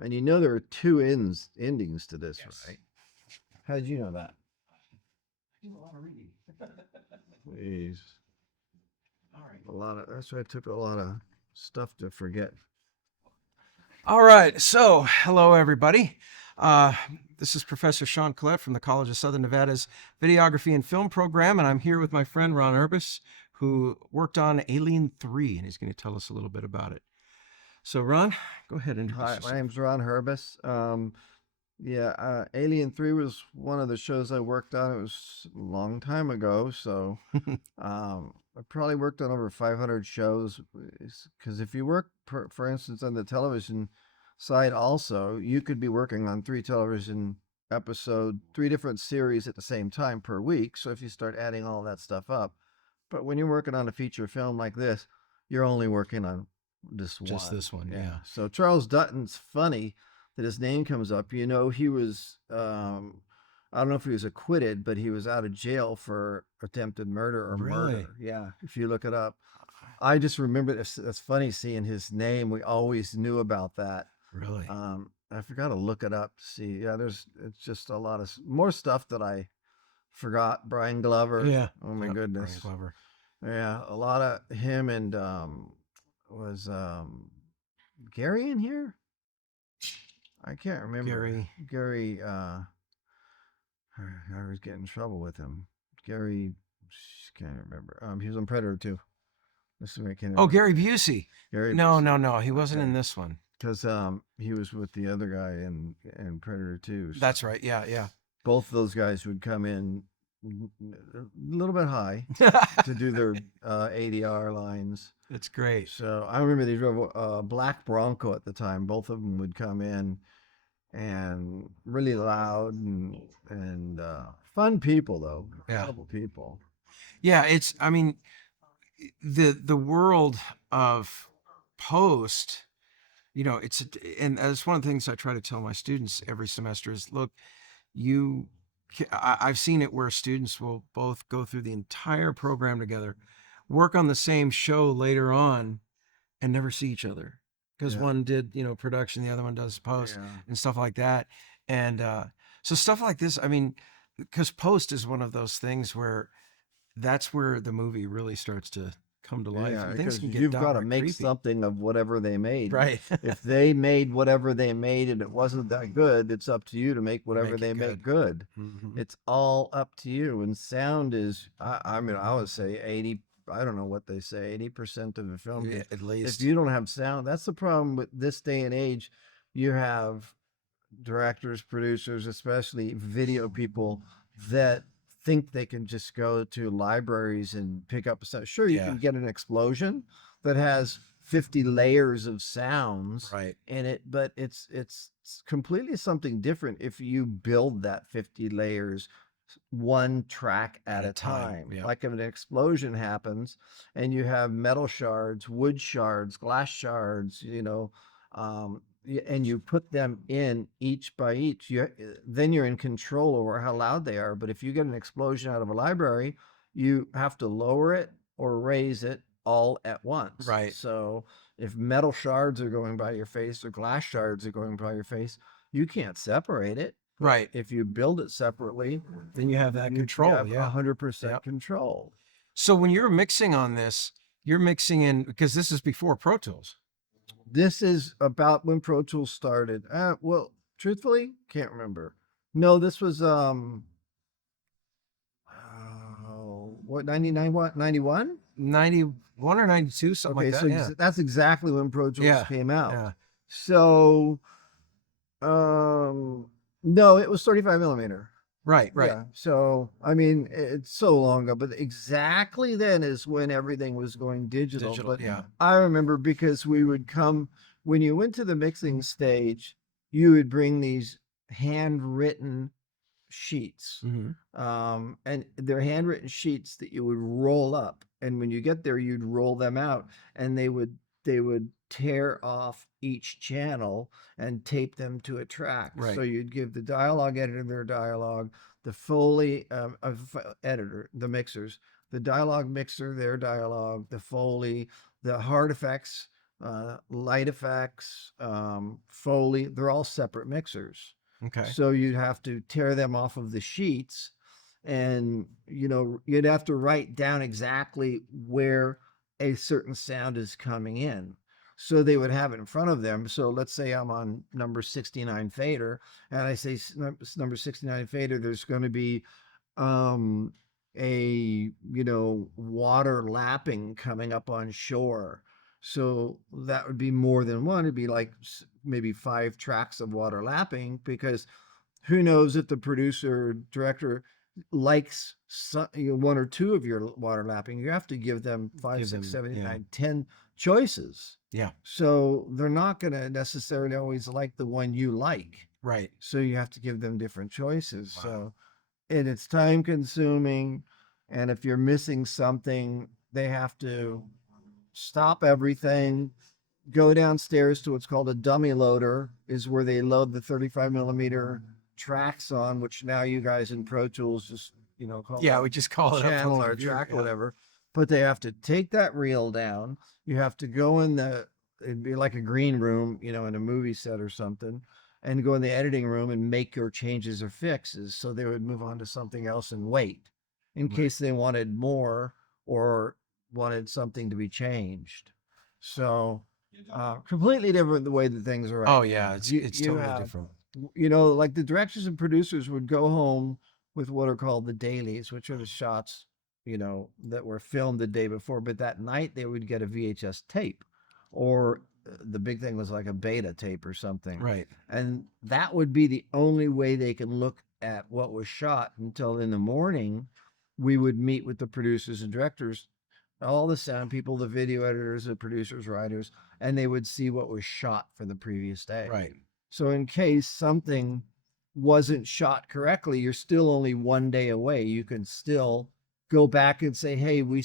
And you know there are two endings to this, Yes. right? How did you know that? I do a lot of reading. Jeez. All right. A lot of that's why I took a lot of stuff to forget. All right. So, hello, everybody. Uh, this is Professor Sean Collette from the College of Southern Nevada's Videography and Film program, and I'm here with my friend Ron Urbis, who worked on Alien 3, and he's going to tell us a little bit about it. So, Ron, go ahead and introduce Hi, my yourself. name's Ron Herbis. Yeah, Alien 3 was one of the shows I worked on. It was a long time ago, so I probably worked on over 500 shows. Because if you work, for instance, on the television side, also, you could be working on three different series at the same time per week. So if you start adding all that stuff up, but when you're working on a feature film like this, you're only working on this Just one. this one, Yeah. yeah. So Charles Dutton's funny that his name comes up. You know, he was I don't know if he was acquitted, but he was out of jail for attempted murder or Really? murder. Yeah, if you look it up. I just remember this. That's funny seeing his name. We always knew about that. Really? I forgot to look it up. See, yeah, it's just a lot of more stuff that I forgot. Brian Glover. Yeah. Oh my Yep. Brian goodness. Glover. Yeah, a lot of him and was Gary in here? I can't remember. Gary. Gary I always get in trouble with him. Gary can't remember. He was on Predator too. This is what I can't Oh, remember. Gary Busey. Gary No, Busey. no, no. He wasn't in Okay. this one. Because he was with the other guy in Predator 2. So That's right. Yeah, yeah. both of those guys would come in a little bit high to do their ADR lines. It's great. So I remember they drove a black Bronco at the time. Both of them would come in and really loud and fun people though. Yeah. Incredible people. Yeah, I mean, the world of post, and that's one of the things I try to tell my students every semester is, look, you I've seen it where students will both go through the entire program together, work on the same show later on, and never see each other because Yeah. one did production, the other one does post Yeah. and stuff like that. And so stuff like this, I mean, because post is one of those things where that's where the movie really starts to come to life, Yeah, and things because can get you've got to downright make creepy. something of whatever they made. Right. If they made whatever they made and it wasn't that good, it's up to you to make whatever Make they it make good. good. Hmm. It's all up to you. And sound is, I mean, I would say 80, I don't know what they say, 80% of the film. Yeah, at If least. you don't have sound, that's the problem with this day and age. You have directors, producers, especially video people that think they can just go to libraries and pick up a sound. Sure, you Yeah. can get an explosion that has 50 layers of sounds Right. in it, but it's completely something different if you build that 50 layers one track at a time. Yeah. Like if an explosion happens and you have metal shards, wood shards, glass shards, and you put them in each by each, then you're in control over how loud they are. But if you get an explosion out of a library, you have to lower it or raise it all at once. Right. So if metal shards are going by your face or glass shards are going by your face, you can't separate it. Right. If you build it separately, Then you have that control. you have Yeah. 100% Yep. control. So when you're mixing on this, you're mixing in, because this is before Pro Tools. This is about when Pro Tools started. Well, truthfully, can't remember. No, this was what 99 what 91? 91 or 92, something Okay, like so that. Yeah. that's exactly when Pro Tools Yeah. came out. Yeah. So no, it was 35 millimeter. Right. Right. Yeah. So I mean, it's so long ago, but exactly then is when everything was going digital. But Yeah. I remember because we would come when you went to the mixing stage, you would bring these handwritten sheets, Hmm. and they're handwritten sheets that you would roll up. And when you get there, you'd roll them out, and they would tear off each channel and tape them to a track. Right. So you'd give the dialogue editor their dialogue, the Foley editor, the mixers, the dialogue mixer their dialogue, the Foley, the hard effects light effects, Foley, they're all separate mixers. Okay. So you'd have to tear them off of the sheets and, you'd have to write down exactly where a certain sound is coming in. So they would have it in front of them. So let's say I'm on number 69 fader and I say number 69 fader, there's going to be um water lapping coming up on shore, so that would be more than one. It'd be like maybe 5 tracks of water lapping, because who knows if the producer director likes one or two of your water lapping. You have to give them five, Give six, them, seven, eight, yeah. nine, 10 choices, Yeah. so they're not going to necessarily always like the one you like, Right. so you have to give them different choices. Wow. So, and it's time consuming, and if you're missing something, they have to stop everything, go downstairs to what's called a dummy loader, is where they load the 35 millimeter tracks on, which now you guys in Pro Tools just call Yeah, it we just call it up channel from the or computer, track or yeah. whatever. But they have to take that reel down. You have to go in it'd be like a green room, in a movie set or something, and go in the editing room and make your changes or fixes. So they would move on to something else and wait in Right. case they wanted more or wanted something to be changed. So completely different the way that things are right Oh now. yeah, it's You totally have, different. like the directors and producers would go home with what are called the dailies, which are the shots, that were filmed the day before. But that night they would get a VHS tape, or the big thing was like a beta tape or something. Right. And that would be the only way they can look at what was shot until in the morning we would meet with the producers and directors, all the sound people, the video editors, the producers, writers, and they would see what was shot for the previous day. Right. So in case something wasn't shot correctly, you're still only one day away. You can still go back and say, "Hey, we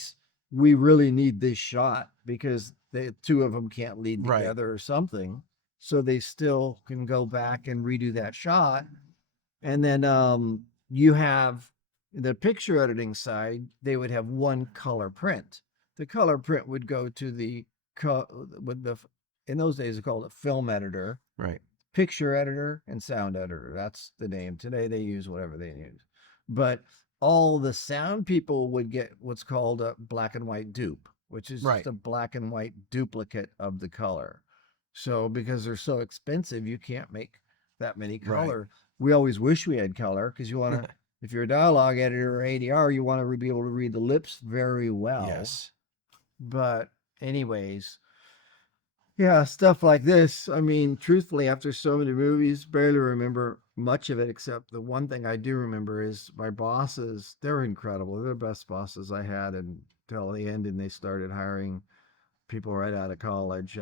really need this shot because the two of them can't lead Right. together or something." So they still can go back and redo that shot. And then you have the picture editing side. They would have one color print. The color print would go to with the in those days they called it film editor, Right. picture editor, and sound editor. That's the name. Today they use whatever they use. But all the sound people would get what's called a black and white dupe, which is Right. just a black and white duplicate of the color. So because they're so expensive, you can't make that many Right. color. We always wish we had color, because you want to, if you're a dialogue editor or ADR, you want to be able to read the lips very well. Yes. But anyways, yeah, stuff like this. I mean, truthfully, after so many movies, barely remember much of it, except the one thing I do remember is my bosses. They're incredible. They're the best bosses I had until the end, and they started hiring people right out of college,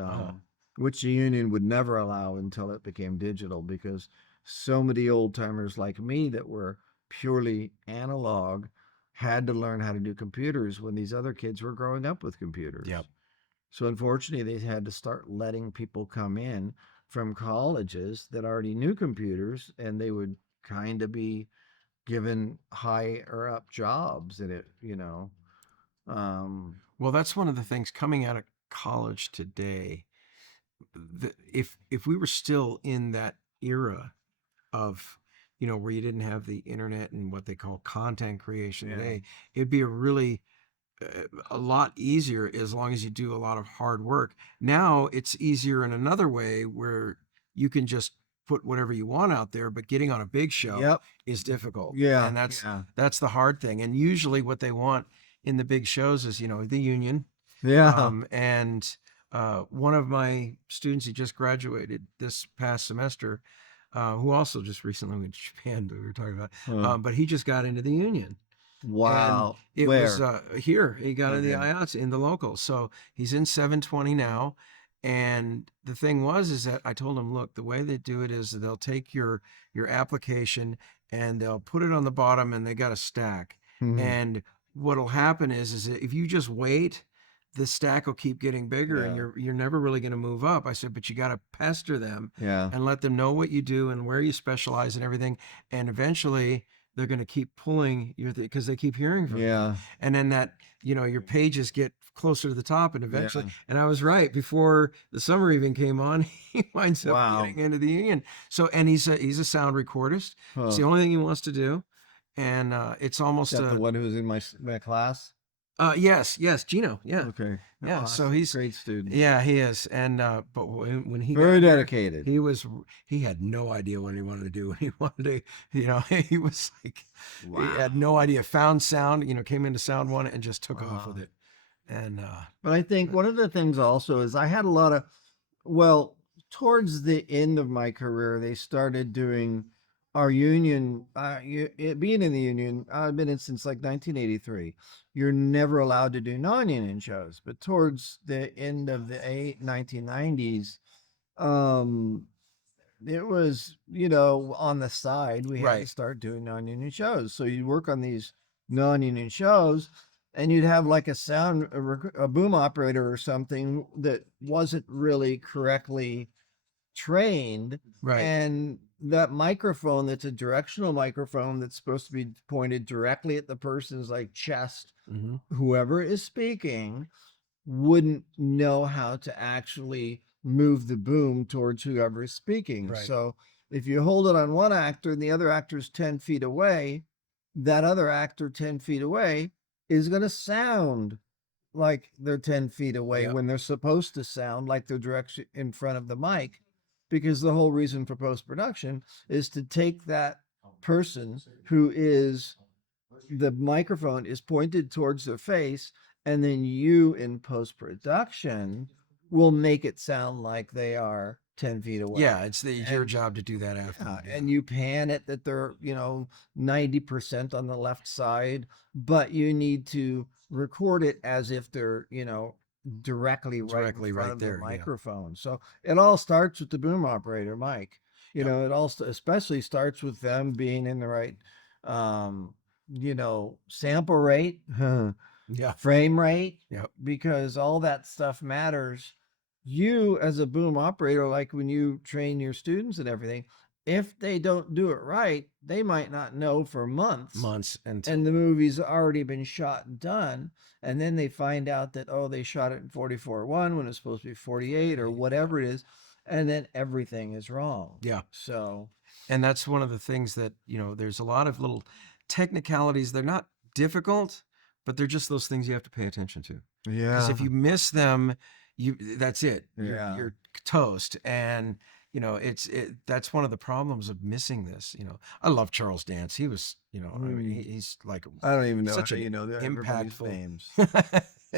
which the union would never allow until it became digital, because so many old timers like me that were purely analog had to learn how to do computers when these other kids were growing up with computers. Yep. So unfortunately, they had to start letting people come in from colleges that already knew computers, and they would kind of be given higher up jobs in it, Well, that's one of the things coming out of college today. If we were still in that era of, where you didn't have the internet and what they call content creation Yeah. today, it'd be a lot easier as long as you do a lot of hard work. Now it's easier in another way where you can just put whatever you want out there, but getting on a big show Yep. is difficult. Yeah. And that's yeah. the hard thing. And usually what they want in the big shows is, the union. Yeah. And one of my students, he just graduated this past semester, who also just recently went to Japan, that we were talking about, Huh. but he just got into the union. Wow. It Where? was here. He got in the Okay. IATSE in the local. So he's in 720 now. And the thing is that I told him, look, the way they do it is they'll take your application and they'll put it on the bottom, and they got a stack. Mhm. And what'll happen is that if you just wait, the stack will keep getting bigger, and Yeah. you're never really going to move up. I said, but you got to pester them Yeah. and let them know what you do and where you specialize and everything. And eventually they're going to keep pulling your because they keep hearing from you. Yeah. And then that, your pages get closer to the top, and eventually, Yeah. and I was right, before the summer even came on, he winds up Wow. getting into the union. So, and he's a sound recordist. It's the Huh. only thing he wants to do. And it's Is almost that the one who was in my class? yes, Gino. Yeah. Okay. Yeah. So Awesome. he's, Great student. yeah, he is. And but when he Very got there, dedicated. he had no idea what he wanted to do. When he wanted to, he was like, he had Wow. no idea. Found sound, came into Sound One and just took off Wow. with it. And But I think one of the things also is I had a lot of, well, towards the end of my career, they started doing our union. Being in the union, I've been in since like 1983. You're never allowed to do non-union shows. But towards the end of the 1990s, um, it was, on the side, we had to right, start doing non-union shows. So you'd work on these non-union shows and you'd have like a boom operator or something that wasn't really correctly trained. right. And that microphone, that's a directional microphone that's supposed to be pointed directly at the person's like chest, Hmm. whoever is speaking wouldn't know how to actually move the boom towards whoever is speaking. Right. So if you hold it on one actor and the other actor's 10 feet away, that other actor 10 feet away is going to sound like they're 10 feet away Yeah. when they're supposed to sound like they're directly in front of the mic. Because the whole reason for post production is to take that person who is, the microphone is pointed towards their face, and then you in post production will make it sound like they are 10 feet away. Yeah, it's your And job to do that after. and you pan it that they're 90% on the left side, but you need to record it as if they're directly Directly in front right of there, the yeah. microphone. So it all starts with the boom operator, Mike. Yep. It also especially starts with them being in the right sample rate, Yeah. frame rate, Yep. because all that stuff matters. You as a boom operator, like when you train your students and everything, if they don't do it right, they might not know for months And and the movie's already been shot and done. And then they find out that, oh, they shot it in 44:1 when it's supposed to be 48 or whatever it is. And then everything is wrong. yeah. So, And that's one of the things that, there's a lot of little technicalities. They're not difficult, but they're just those things you have to pay attention to. Because if you miss them, that's it. Yeah. You're toast. And that's one of the problems of missing this. I love Charles Dance. He was, he's like I don't even know such how an you know everybody's impactful names.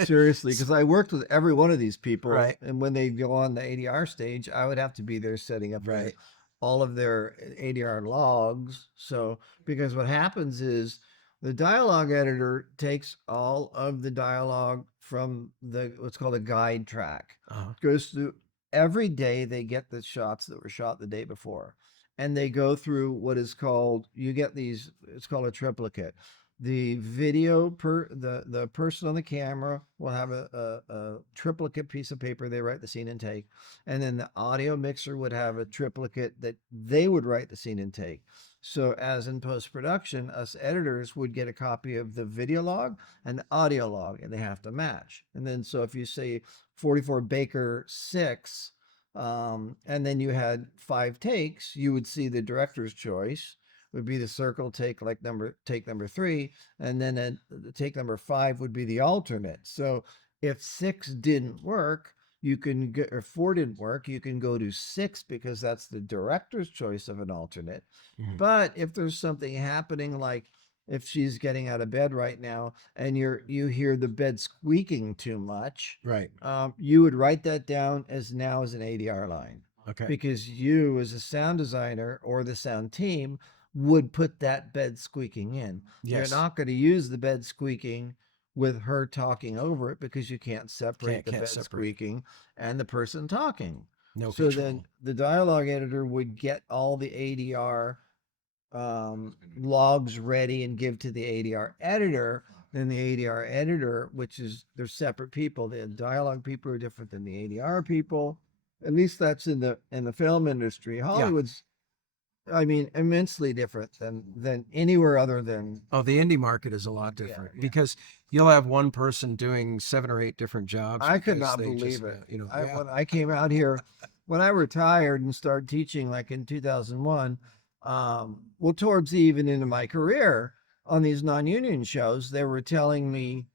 Seriously, because I worked with every one of these people, Right. and when they go on the ADR stage, I would have to be there setting up Right. all of their ADR logs. So, because what happens is the dialogue editor takes all of the dialogue from what's called a guide track, Uh-huh. goes through every day. They get the shots that were shot the day before, and they go through what is called, you get these, it's called a triplicate. The video the person on the camera will have a triplicate piece of paper they write the scene and take, and then the audio mixer would have a triplicate that they would write the scene and take. So as in post-production, us editors would get a copy of the video log and the audio log, and they have to match. And then so if you say 44 Baker 6, and then you had 5 takes, you would see the director's choice would be the circle take number 3, and then the take number 5 would be the alternate. So if 6 didn't work, you can get, or 4 didn't work, you can go to 6 because that's the director's choice of an alternate. Mhm. But if there's something happening, like if she's getting out of bed right now and you hear the bed squeaking too much, Right. you would write that down as an ADR line, Okay. because you as a sound designer or the sound team would put that bed squeaking in. Yes. You're not going to use the bed squeaking with her talking over it, because you can't separate the Can't bed separate. squeaking and the person talking. No So control. then the dialogue editor would get all the ADR logs ready and give to the ADR editor. Then the ADR editor, which is, they're separate people. The dialogue people are different than the ADR people. At least that's in the film industry. Hollywood's I mean, immensely different than anywhere other than Oh, the indie market is a lot yeah, different yeah. because you'll have one person doing 7 or 8 different jobs I could because not they believe just, it. I yeah, when I came out here, when I retired and started teaching like in 2001, well, towards the even into my career on these non-union shows, they were telling me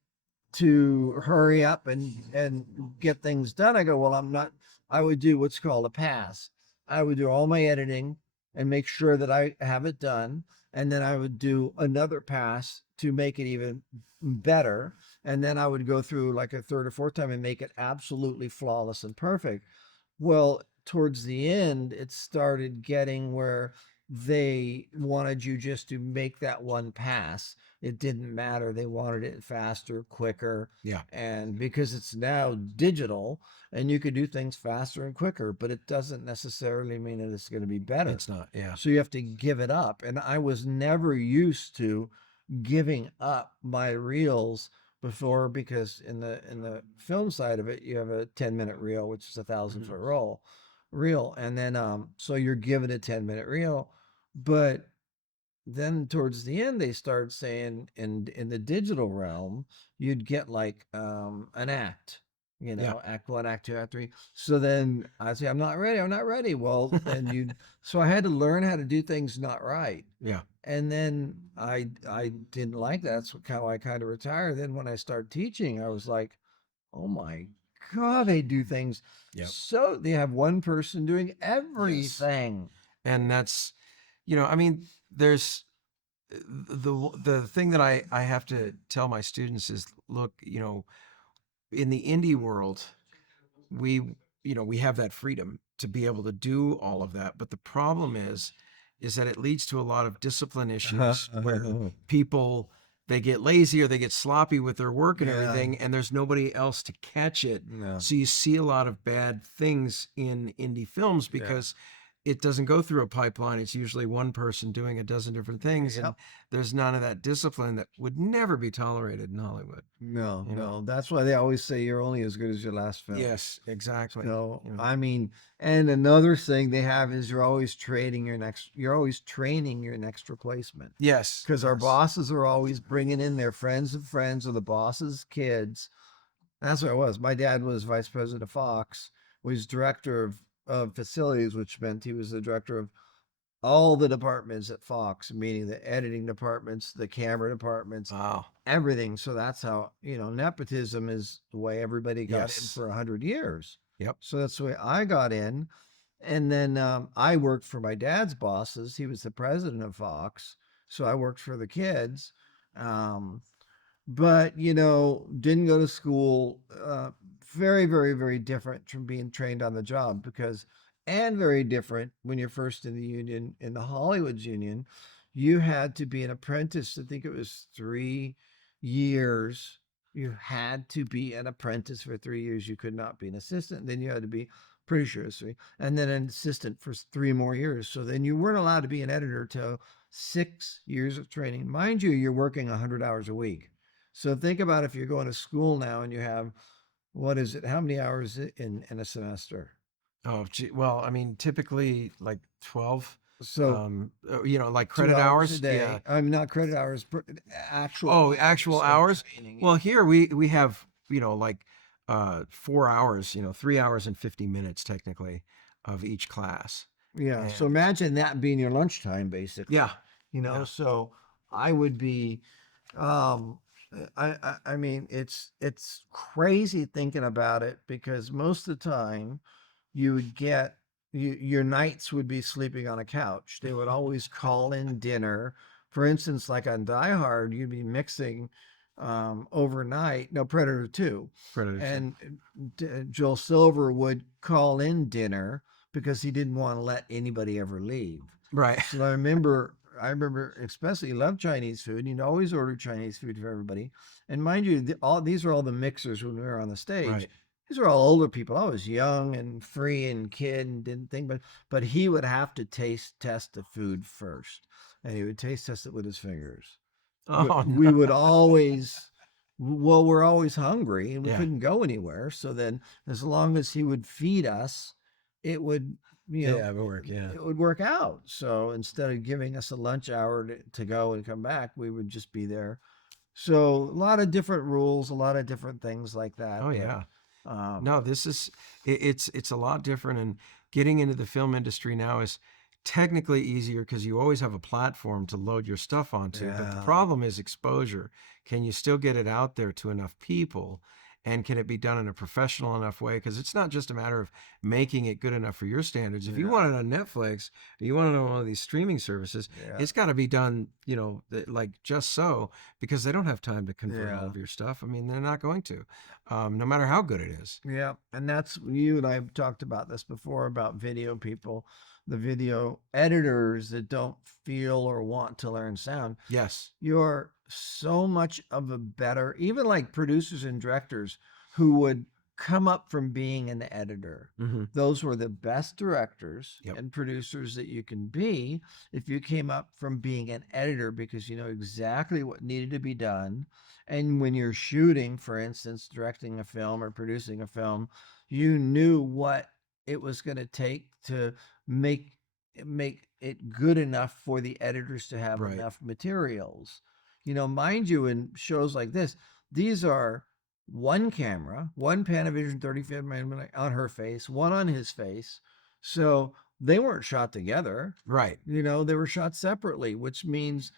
to hurry up and get things done. I go, well, I'm not. I would do what's called a pass. I would do all my editing and make sure that I have it done, and then I would do another pass to make it even better, and then I would go through like a third or fourth time and make it absolutely flawless and perfect. Well, towards the end, it started getting where they wanted you just to make that one pass. It didn't matter. They wanted it faster, quicker. yeah, And because it's now digital and you can do things faster and quicker, but it doesn't necessarily mean that it's going to be better. it's not. Yeah. So you have to give it up. And I was never used to giving up my reels before because in the film side of it you have a 10-minute reel which is a 1,000 foot reel and then so you're given a 10-minute reel but then towards the end they started saying in the digital realm you'd get like an act, Yeah. act one, act two, act three. So then I say I'm not ready. Well then you so I had to learn how to do things not right. Yeah. And then I didn't like that. That's how I kind of retired. Then when I started teaching, I was like, oh my God, they do things Yep. so they have one person doing Yes. everything. And that's, I mean, there's the thing that I have to tell my students is, look, in the indie world, we we have that freedom to be able to do all of that, but the problem is that it leads to a lot of discipline issues where people, they get lazy or they get sloppy with their work and Yeah. everything, and there's nobody else to catch it. No. So you see a lot of bad things in indie films because it doesn't go through a pipeline. It's usually one person doing a dozen different things, and Yep. there's none of that discipline that would never be tolerated in Hollywood. No, You know? no. That's why they always say you're only as good as your last film. Yes, exactly. So You know? I mean, and another thing they have is you're always training your next replacement. Yes, Because our yes. bosses are always bringing in their friends of friends or the boss's kids. That's what it was. My dad was vice president of Fox, was director of facilities, which meant he was the director of all the departments at Fox, meaning the editing departments, the camera departments, Wow. everything. So that's how, nepotism is the way everybody got in Yes. for 100 years. Yep. So that's the way I got in. And then I worked for my dad's bosses. He was the president of Fox. So I worked for the kids. Um, but, didn't go to school. Very, very, very different from being trained on the job and very different when you're first in the union, in the Hollywood union. You had to be an apprentice. I think it was 3 years. You had to be an apprentice for 3 years. You could not be an assistant. Then you had to be, pretty sure it's three, and then an assistant for 3 more years. So then you weren't allowed to be an editor till 6 years of training. Mind you, you're working 100 hours a week. So think about if you're going to school now and you have, what is it? How many hours in a semester? Oh, gee. Well, I mean, typically like 12, So like 2 credit hours a hours. day. Yeah. I'm not credit hours, actual Oh, actual of hours. training. Well, here we have, like 4 hours, 3 hours and 50 minutes technically of each class. Yeah. So And imagine that being your lunchtime, basically. yeah, yeah, So I would be, um, I mean, it's crazy thinking about it because most of the time you would get your nights would be sleeping on a couch. They would always call in dinner. For instance, like on Die Hard, you'd be mixing overnight. No, Predator 2. Predator. And Joel Silver would call in dinner because he didn't want to let anybody ever leave. Right. So I remember especially he loved Chinese food. He'd always order Chinese food for everybody. And mind you, these are all the mixers when we were on the stage. Right. These are all older people. I was young and free and kid and didn't think, but he would have to test the food first, and he would taste test it with his fingers. Oh, We would always, well, we're always hungry and we Yeah. couldn't go anywhere. So then, as long as he would feed us, it would you know, Yeah, it would work. Yeah. it would work out. So instead of giving us a lunch hour to go and come back, we would just be there. So a lot of different rules, a lot of different things like that. Oh But yeah. um, No, this is it's a lot different, and getting into the film industry now is technically easier because you always have a platform to load your stuff onto. But the yeah, problem is exposure. Can you still get it out there to enough people? And can it be done in a professional enough way? Because it's not just a matter of making it good enough for your standards. If you yeah, want it on Netflix, or you want it on one of these streaming services, yeah, it's got to be done, like just so, because they don't have time to convert all yeah. of your stuff. I mean, they're not going to, no matter how good it is. Yeah, and that's you and I have talked about this before about video people, the video editors that don't feel or want to learn sound. Yes. You're so much of a better, even like producers and directors who would come up from being an editor. Mm-hmm. Those were the best directors Yep. and producers that you can be if you came up from being an editor because you know exactly what needed to be done. And when you're shooting, for instance, directing a film or producing a film, you knew what it was going to take to make make it good enough for the editors to have Right. enough materials. You know, mind you, in shows like this, these are one camera, one Panavision 35 millimeter on her face, one on his face. So they weren't shot together. Right. You know, they were shot separately, which means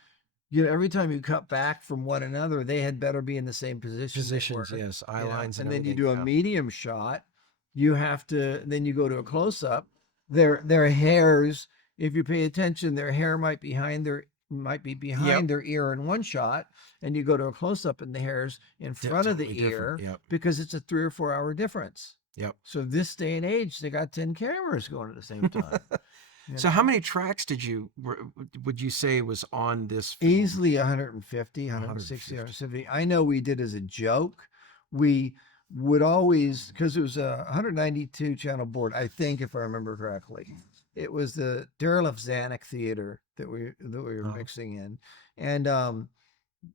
you know every time you cut back from one another, they had better be in the same position. Positions, yes, eye You know, lines, and and then you everything. do a Yeah. medium shot. You have to then you go to a close up. Their hairs, if you pay attention, their hair might be behind Yep. their ear in one shot, and you go to a close up and the hairs in front of the Totally different. ear Yep. because it's a 3 or 4 hour difference. Yep. So this day and age, they got 10 cameras going at the same time. you So how know? many tracks would you say was on this film? Easily 150, 160, 170. I know we did as a joke. We would always, because it was a 192 channel board, I think, if I remember correctly. It was the Derelict Zanuck Theater that we were Oh. mixing in. And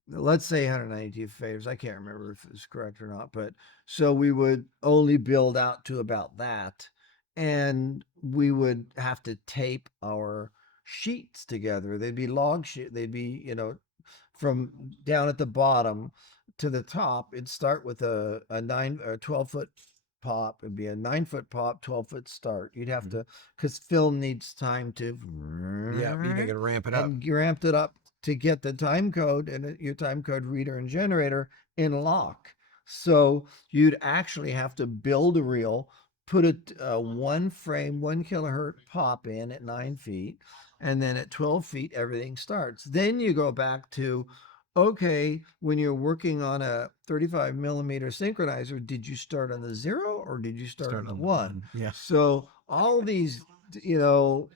let's say 192 favors. I can't remember if it's correct or not, but so we would only build out to about that. And we would have to tape our sheets together. They'd be log sheet. They'd be, you know, from down at the bottom to the top. It'd start with a 12 foot pop. It'd be a 9 foot pop, 12 foot start. You'd have to, because film needs time to, Yeah, you gotta ramp it up. and you ramped it up to get the time code and your time code reader and generator in lock. So you'd actually have to build a reel, put a 1 frame, 1 kilohertz pop in at 9 feet, and then at 12 feet, everything starts. Then you go back to, okay, when you're working on a 35 millimeter synchronizer, did you start on the 0 or did you start on the 1? Yeah. So all these, you know,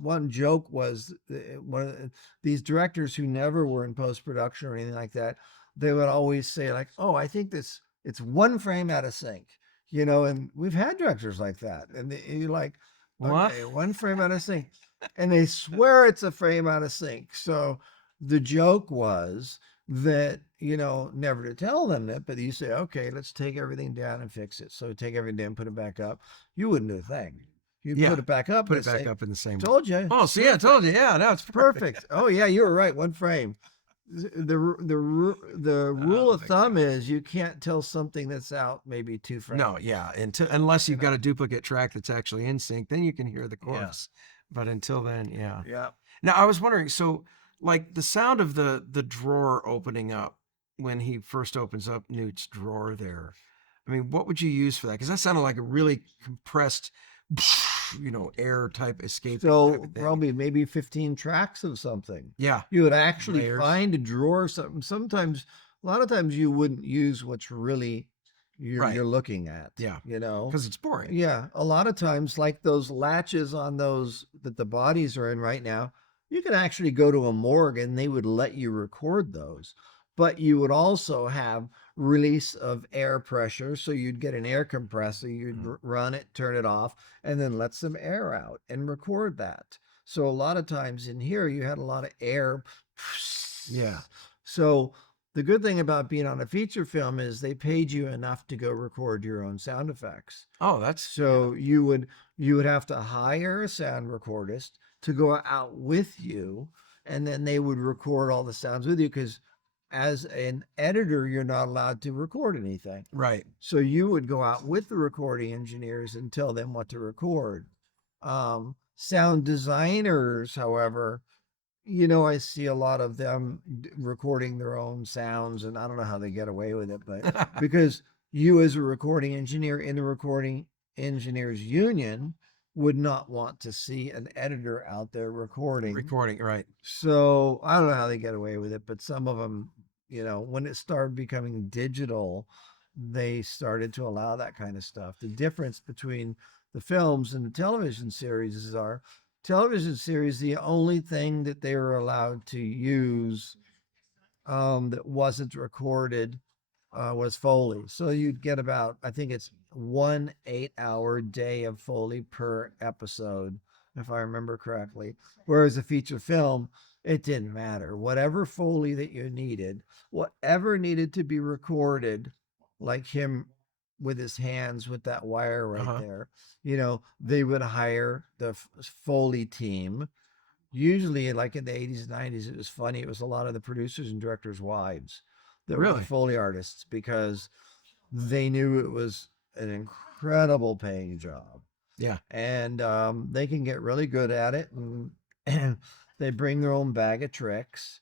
one joke was one of these directors who never were in post production or anything like that. They would always say like, "Oh, I think it's 1 frame out of sync," you know. And we've had directors like that, and you're like, What? "Okay, 1 frame out of sync," and they swear it's a frame out of sync. So the joke was that you know never to tell them that, but you say, "Okay, let's take everything down and fix it." So take everything down, put it back up. You wouldn't do a thing. You'd Yeah, put it back up. Put and it back say, up in the same. Told you. Oh, see, I told you. Yeah, no, it's perfect. Perfect. Oh yeah, you were right. 1 frame. The rule Oh, of my thumb is you can't tell something that's out maybe 2 frames. No, yeah, unless you've got a duplicate track that's actually in sync, then you can hear the chorus. But until then, yeah. Yeah. Now I was wondering, so like the sound of the drawer opening up when he first opens up Newt's drawer there. I mean, what would you use for that? Because that sounded like a really compressed, air type escape. So probably maybe 15 tracks of something. Yeah. You would actually Layers. find a drawer. Sometimes, a lot of times you wouldn't use what's really Right. you're looking at. Yeah. You know. Because it's boring. Yeah, a lot of times, like those latches on those that the bodies are in right now, you could actually go to a morgue and they would let you record those. But you would also have release of air pressure. So you'd get an air compressor, you'd run it, turn it off, and then let some air out and record that. So a lot of times in here, you had a lot of air. Yeah. So the good thing about being on a feature film is they paid you enough to go record your own sound effects. Oh, that's yeah. So you would have to hire a sound recordist to go out with you, and then they would record all the sounds with you because as an editor, you're not allowed to record anything. Right. So you would go out with the recording engineers and tell them what to record. Sound designers, however, I see a lot of them recording their own sounds, and I don't know how they get away with it, but because you, as a recording engineer in the recording engineers union, would not want to see an editor out there recording. Recording, right. So I don't know how they get away with it, but some of them, when it started becoming digital, they started to allow that kind of stuff. The difference between the films and the television series is our television series, the only thing that they were allowed to use that wasn't recorded was Foley. So you'd get about, I think it's 1 8-hour day of Foley per episode, if I remember correctly. Whereas a feature film, it didn't matter. Whatever Foley that you needed, whatever needed to be recorded, like him with his hands with that wire right there, they would hire the Foley team. Usually, like in the 80s and 90s, it was funny. It was a lot of the producers and directors' wives that were the Really? Foley artists because they knew it was an incredible paying job. Yeah. And they can get really good at it, and they bring their own bag of tricks.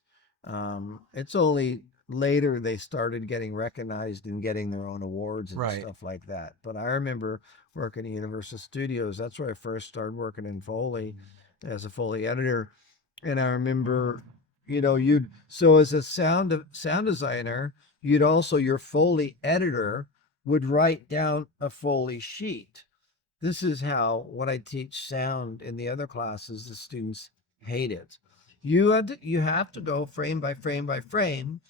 It's only later they started getting recognized and getting their own awards and Right. stuff like that. But I remember working at Universal Studios. That's where I first started working in Foley as a Foley editor. And I remember, so as a sound designer, your Foley editor would write down a Foley sheet. This is how, when I teach sound in the other classes, the students hate it. You have to go frame by frame by frame,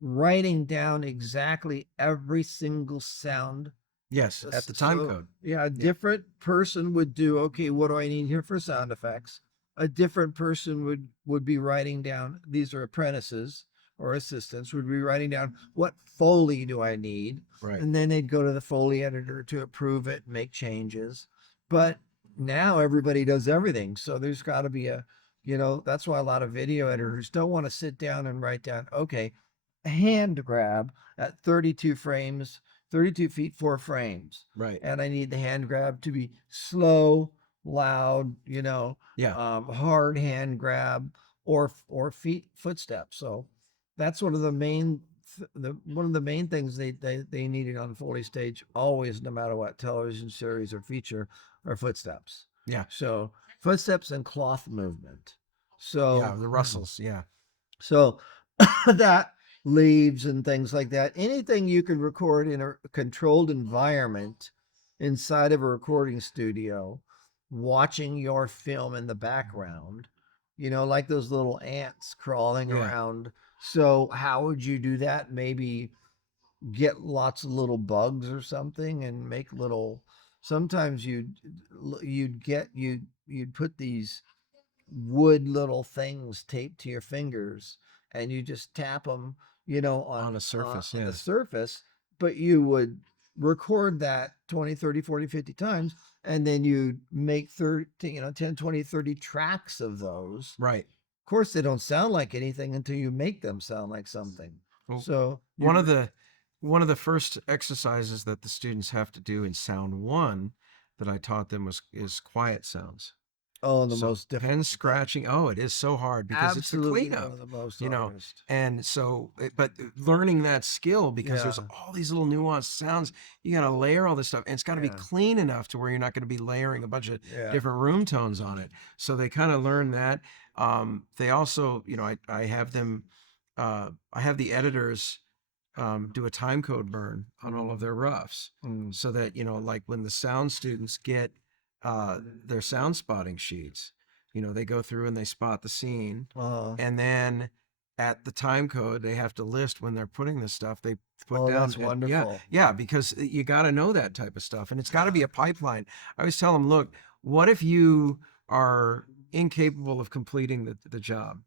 writing down exactly every single sound. Yes, at the time code. Yeah, a different person would do, okay, what do I need here for sound effects? A different person would be writing down, these are apprentices or assistants, would be writing down, what Foley do I need? Right. And then they'd go to the Foley editor to approve it, make changes. But now everybody does everything. So there's got to be that's why a lot of video editors don't want to sit down and write down, okay, hand grab at 32 frames, 32 feet, 4 frames. Right. And I need the hand grab to be slow, loud, Yeah. hard hand grab or footsteps. So that's one of the main things they needed on Foley stage always, no matter what television series or feature, are footsteps. Yeah. So footsteps and cloth movement. So Yeah, the rustles. Yeah. So that leaves and things like that. Anything you can record in a controlled environment inside of a recording studio, watching your film in the background, like those little ants crawling around. So how would you do that? Maybe get lots of little bugs or something and make little, sometimes you'd put these wood little things taped to your fingers, and you just tap them, On a surface, on yeah. the surface, but you would record that 20, 30, 40, 50 times, and then you'd make 10, 20, 30 tracks of those. Right. Of course, they don't sound like anything until you make them sound like something. Well, So one of the first exercises that the students have to do in Sound 1 that I taught them is quiet sounds. the So most difficult. pen scratching. Oh, it is so hard because Absolutely it's the one cleanup. of the most you know, hardest. And so, but learning that skill, because there's Yeah. all these little nuanced sounds, you got to layer all this stuff, and it's got to be Yeah. clean enough to where you're not going to be layering a bunch of Yeah. different room tones on it. So they kind of learn that. They also, I have them, I have the editors do a time code burn on all of their roughs, Mm. so that, like when the sound students get their sound spotting sheets, they go through and they spot the scene. Uh, And then at the time code, they have to list when they're putting this stuff. They put down. that's and- wonderful. Yeah, because you got to know that type of stuff, and it's got to be a pipeline. I always tell them, look, what if you are incapable of completing the job?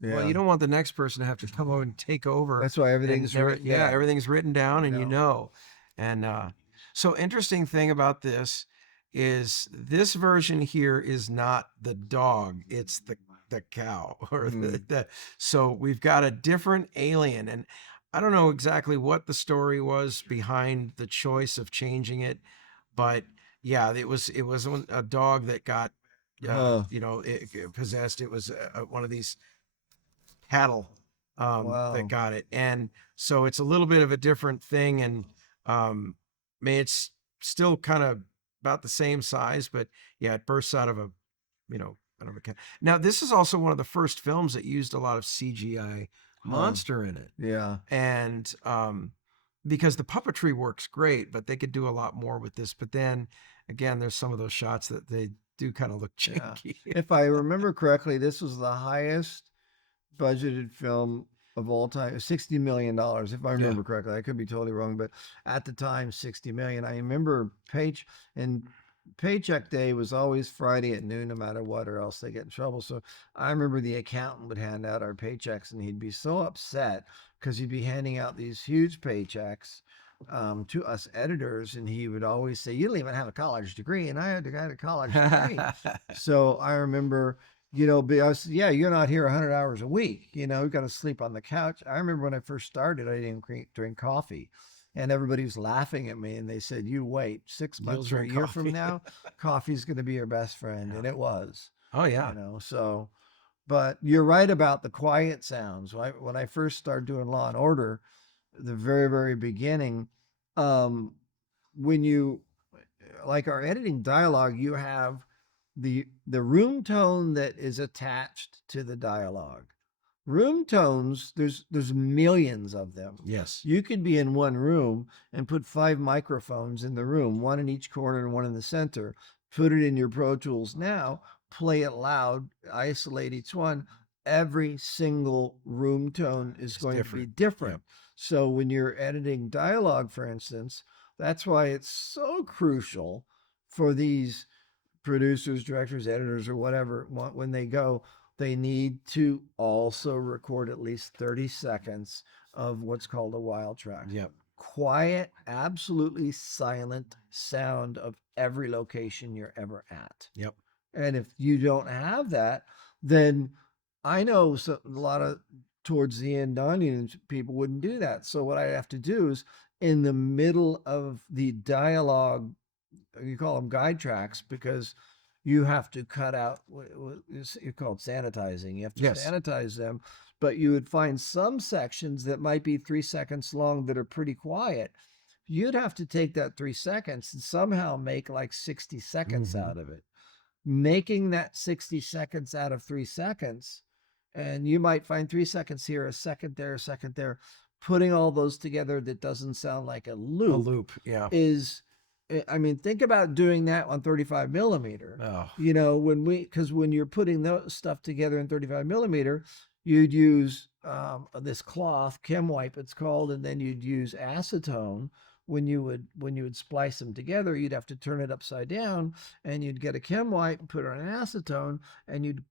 Well, Yeah. you don't want the next person to have to come over and take over. That's why And everything's never, written yeah, down. everything's written down, and you No. know. And so interesting thing about this is this version here is not the dog; it's the cow or Mm. the. So we've got a different alien, and I don't know exactly what the story was behind the choice of changing it, but yeah, it was a dog that got Huh. it possessed. It was one of these cattle that Wow. got it, and so it's a little bit of a different thing. And I mean, it's still kind of about the same size, but yeah, it bursts out of a out of a cat. Now, this is also one of the first films that used a lot of CGI Huh. monster in it, Yeah. and because the puppetry works great, but they could do a lot more with this. But then again, there's some of those shots that they do kind of look Yeah. janky. If I remember correctly, this was the highest budgeted film of all time, $60 million, if I Yeah. remember correctly. I could be totally wrong, but at the time, 60 million. I remember and paycheck day was always Friday at noon, no matter what, or else they get in trouble. So I remember the accountant would hand out our paychecks, and he'd be so upset because he'd be handing out these huge paychecks to us editors, and he would always say, "You don't even have a college degree," and I had a college degree. So I remember, because yeah, you're not here 100 hours a week. You got to sleep on the couch. I remember when I first started, I didn't drink coffee, and everybody was laughing at me, and they said, "You wait, six You'll months or a drink year from coffee. now, coffee's going to be your best friend," Yeah. and it was. Oh yeah. So. But you're right about the quiet sounds. When I first started doing Law and Order, the very, very beginning, um, when you like our editing dialogue, you have the room tone that is attached to the dialogue. Room tones, there's millions of them. Yes. You could be in one room and put 5 microphones in the room, one in each corner and one in the center. Put it in your Pro Tools now, play it loud, isolate each one. Every single room tone is It's going to be different. different. Yep. So when you're editing dialogue, for instance, that's why it's so crucial for these producers, directors, editors, or whatever, when they go, they need to also record at least 30 seconds of what's called a wild track. Yep. Quiet, absolutely silent sound of every location you're ever at. Yep. And if you don't have that, then I know a lot of towards the end, non-union people wouldn't do that. So what I have to do is in the middle of the dialogue, you call them guide tracks because you have to cut out what you call sanitizing. You have to Yes. sanitize them, but you would find some sections that might be 3 seconds long that are pretty quiet. You'd have to take that 3 seconds and somehow make like 60 seconds Mhm. out of it. Making that 60 seconds out of 3 seconds, and you might find 3 seconds here, a second there, a second there. Putting all those together that doesn't sound like a A loop loop. Yeah. is, I mean, think about doing that on 35 millimeter. Oh. Because when you're putting those stuff together in 35 millimeter, you'd use this cloth, chem wipe it's called, and then you'd use acetone. When you would splice them together, you'd have to turn it upside down, and you'd get a chem wipe and put it on an acetone, and you'd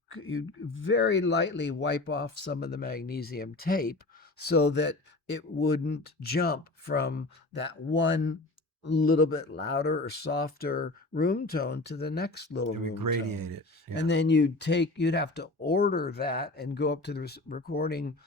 very lightly wipe off some of the magnesium tape so that it wouldn't jump from that one little bit louder or softer room tone to the next little And we room gradiate tone. it. Yeah. And then you'd have to order that and go up to the recording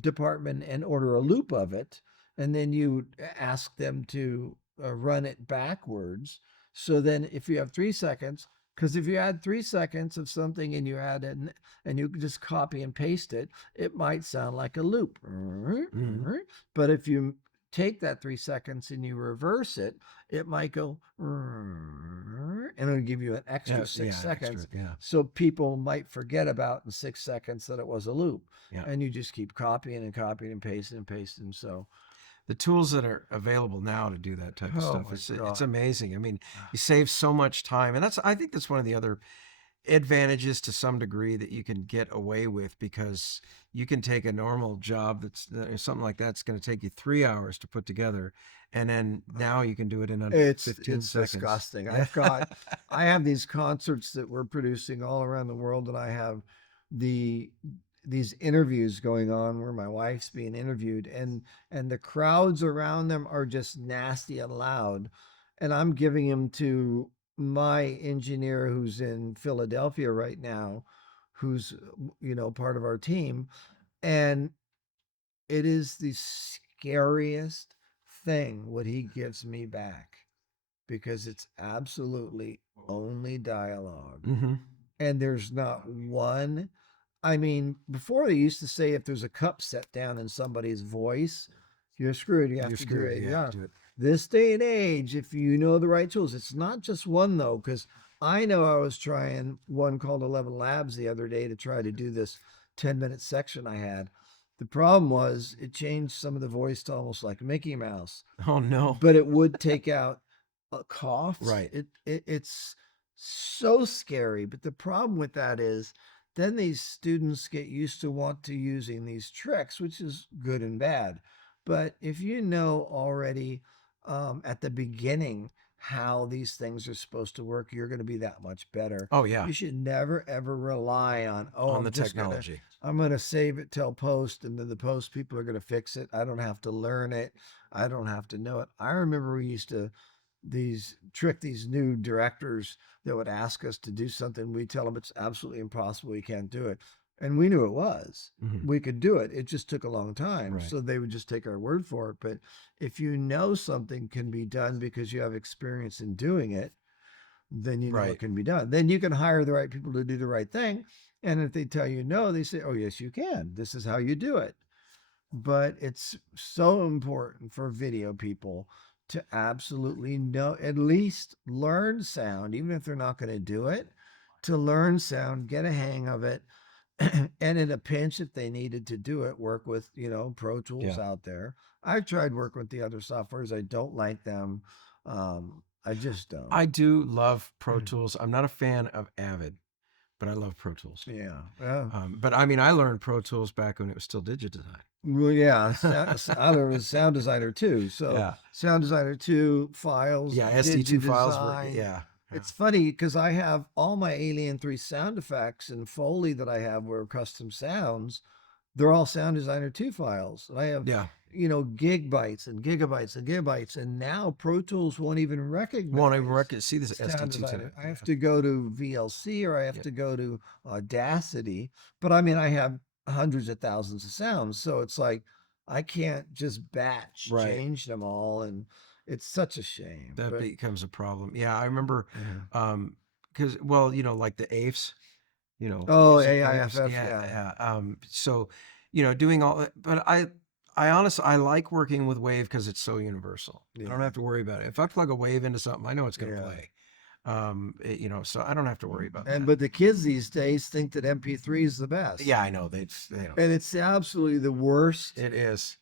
department and order a loop of it. And then you ask them to run it backwards. So then if you have 3 seconds, because if you add 3 seconds of something and you add it and you just copy and paste it, it might sound like a loop. Mhm. But if you take that 3 seconds and you reverse it, it might go and it'll give you an extra Yeah, 6 seconds. extra, yeah. So people might forget about in 6 seconds that it was a loop. Yeah. And you just keep copying and copying and pasting and pasting. So The tools that are available now to do that type of Oh stuff, my it's God. amazing. I mean, you save so much time, and I think that's one of the other advantages to some degree that you can get away with, because you can take a normal job that's something like that's going to take you 3 hours to put together, and then now you can do it in under it's 15 seconds. disgusting. Yeah. I have these concerts that we're producing all around the world, and I have the these interviews going on where my wife's being interviewed, and the crowds around them are just nasty and loud, and I'm giving them to my engineer who's in Philadelphia right now, who's part of our team, and it is the scariest thing what he gives me back, because it's absolutely only dialogue. Mm-hmm. And there's not one. I mean, before they used to say if there's a cup set down in somebody's voice, you're screwed. You have You're to do screwed. it. You Yeah. have to do it. This day and age, if you know the right tools, it's not just one though, because I know I was trying one called 11 Labs the other day to try to do this 10-minute section I had. The problem was it changed some of the voice to almost like Mickey Mouse, Oh no. but it would take out coughs. Right. It's so scary. But the problem with that is then these students get used to want to using these tricks, which is good and bad. But if you know already at the beginning how these things are supposed to work, you're going to be that much better. Oh yeah. You should never ever rely on On the just technology. I'm gonna save it till post, and then the post people are gonna fix it. I don't have to learn it. I don't have to know it. I remember we used to trick these new directors that would ask us to do something. We tell them it's absolutely impossible. We can't do it. And we knew it was. Mhm. We could do it. It just took a long time. Right. So they would just take our word for it. But if you know something can be done because you have experience in doing it, then you know Right. it can be done. Then you can hire the right people to do the right thing. And if they tell you no, they say, oh, yes, you can. This is how you do it. But it's so important for video people to absolutely know, at least learn sound, even if they're not going to do it, to learn sound, get a hang of it. And in a pinch, if they needed to do it, work with, Pro Tools Yeah. out there. I've tried working with the other softwares. I don't like them. I just don't. I do love Pro Tools. I'm not a fan of Avid, but I love Pro Tools. Yeah. Yeah. But I mean, I learned Pro Tools back when it was still Digidesign. Well, yeah, I learned with Sound Designer too. So Yeah. Sound Designer 2 files, Yeah, SD2 files were, DigiDesign. yeah. It's funny because I have all my Alien 3 sound effects and Foley that I have were custom sounds. They're all Sound Designer 2 files. I have, Yeah. gig bytes and gigabytes and gigabytes. And now Pro Tools won't even recognize. Won't even see this Sound SD2 Designer. today. I have to go to VLC or I have Yeah. to go to Audacity. But I mean, I have hundreds of thousands of sounds. So it's like I can't just batch Right. change them all. And it's such a shame. That But, becomes a problem. Yeah, I remember yeah. because like the AIFs, Oh, using AIFF, AIFs, yeah. so doing all that, but I honestly I like working with Wave because it's so universal. I don't Yeah. have to worry about it. If I plug a Wave into something, I know it's going to Yeah. play. So I don't have to worry about And that. but the kids these days think that MP3 is the best. Yeah, I know they don't. And it's absolutely the worst. It is.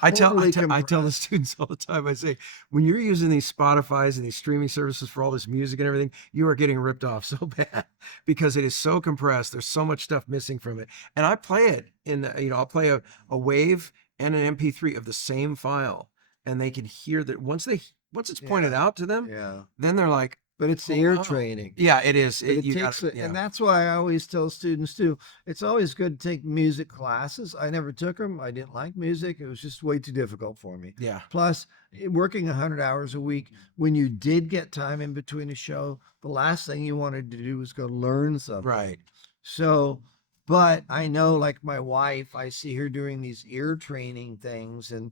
I tell Totally I tell the compressed. students all the time. I say, when you're using these Spotify's and these streaming services for all this music and everything, you are getting ripped off so bad because it is so compressed. There's so much stuff missing from it. And I play it in, I'll play a Wave and an MP3 of the same file, and they can hear that once it's pointed Yeah. out to them, Yeah. then they're like, But it's the oh, ear wow. training. Yeah, it is. But it You takes gotta, and that's why I always tell students too, it's always good to take music classes. I never took them. I didn't like music. It was just way too difficult for me. yeah, Plus, working 100 hours a week, when you did get time in between a show, the last thing you wanted to do was go learn something. right. So, but I know, like my wife, I see her doing these ear training things, and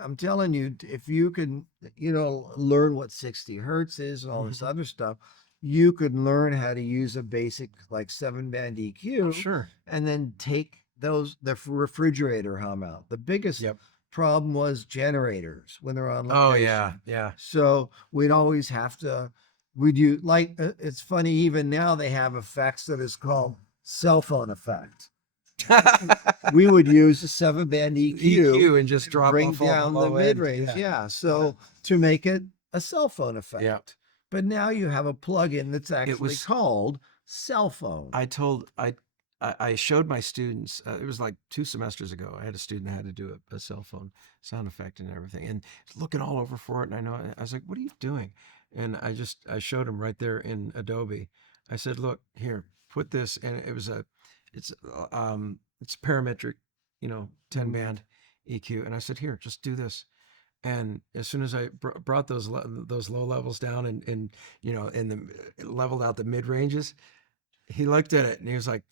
I'm telling you, if you can, learn what 60 hertz is and all this Mhm. other stuff, you could learn how to use a basic like 7-band Oh, EQ, sure. and then take the refrigerator hum out. The biggest Yep. problem was generators when they're on Oh location. yeah, yeah. So we'd always have to, it's funny, even now they have effects that is called cell phone effect. We would use a 7-band EQ, EQ and just drop bring off all down the low end. mid range. Yeah. Yeah. So to make it a cell phone effect. Yeah. But now you have a plugin that's actually was- called cell phone. I showed my students, it was like 2 semesters ago. I had a student that had to do a cell phone sound effect and everything, and looking all over for it. And I was like, what are you doing? And I showed him right there in Adobe. I said, look here, put this. And it's It's parametric, 10 Mhm. band EQ. And I said, here, just do this. And as soon as I brought those low levels down and in the leveled out the mid ranges, he looked at it and he was like,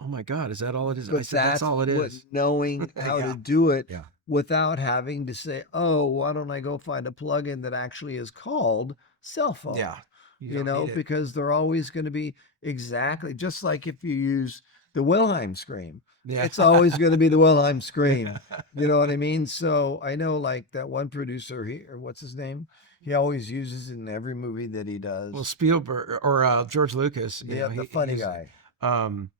"Oh my God, is that all it is?" I But said, "That's that's all it what is." knowing how to Yeah, do it yeah, without having to say, "Oh, why don't I go find a plugin that actually is called cell phone?" yeah. You don't need it. Because they're always going to be exactly just like if you use the Wilhelm scream. Yeah. It's always going to be the Wilhelm scream. You know what I mean? So I know like that one producer, or what's his name? He always uses it in every movie that he Well, does. Spielberg or George Lucas, The he funny uses it. guy, Um,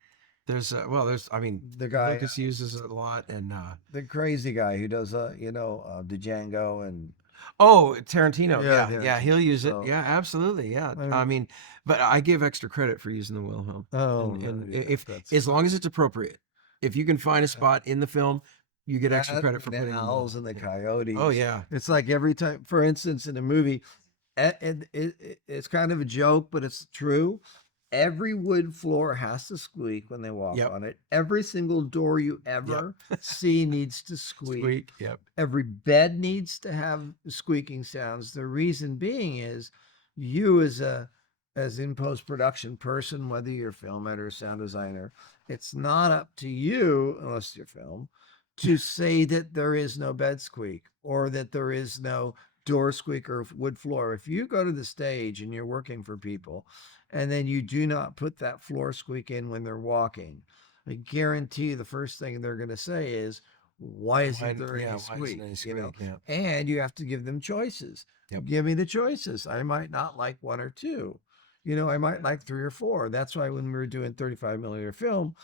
I mean, the guy, Lucas uses it a lot, and the crazy guy who does the Django and oh, Tarantino, yeah, yeah, yeah, Tarantino. he'll use it, So yeah, absolutely, yeah. I I mean, mean, but I give extra credit for using the Wilhelm, oh and no, yeah, if that's as long as it's appropriate, if you can find a yeah. spot in the film, you get extra That credit and for the putting the owls Wilhelm. and the Yeah. Oh coyotes. yeah, It's like every time, for instance, in a movie, and it's kind of a joke, but it's true. Every wood floor has to squeak when they walk yep, on it. Every single door you yep. ever see needs to squeak. Squeak, yep. Every bed needs to have squeaking sounds. The reason being is you as in post-production person, whether you're a film editor, sound designer, it's not up to you, unless you're film, to say that there is no bed squeak or that there is no door squeak or wood floor. If you go to the stage and you're working for people and then you do not put that floor squeak in when they're walking, I guarantee you the first thing they're going to say is, why isn't there Yeah, any why isn't squeak? any squeak? Yeah, And you have to give them choices. yep. Give me the choices. I might not like one or two. I might like three or four. That's why when we were doing 35 millimeter film,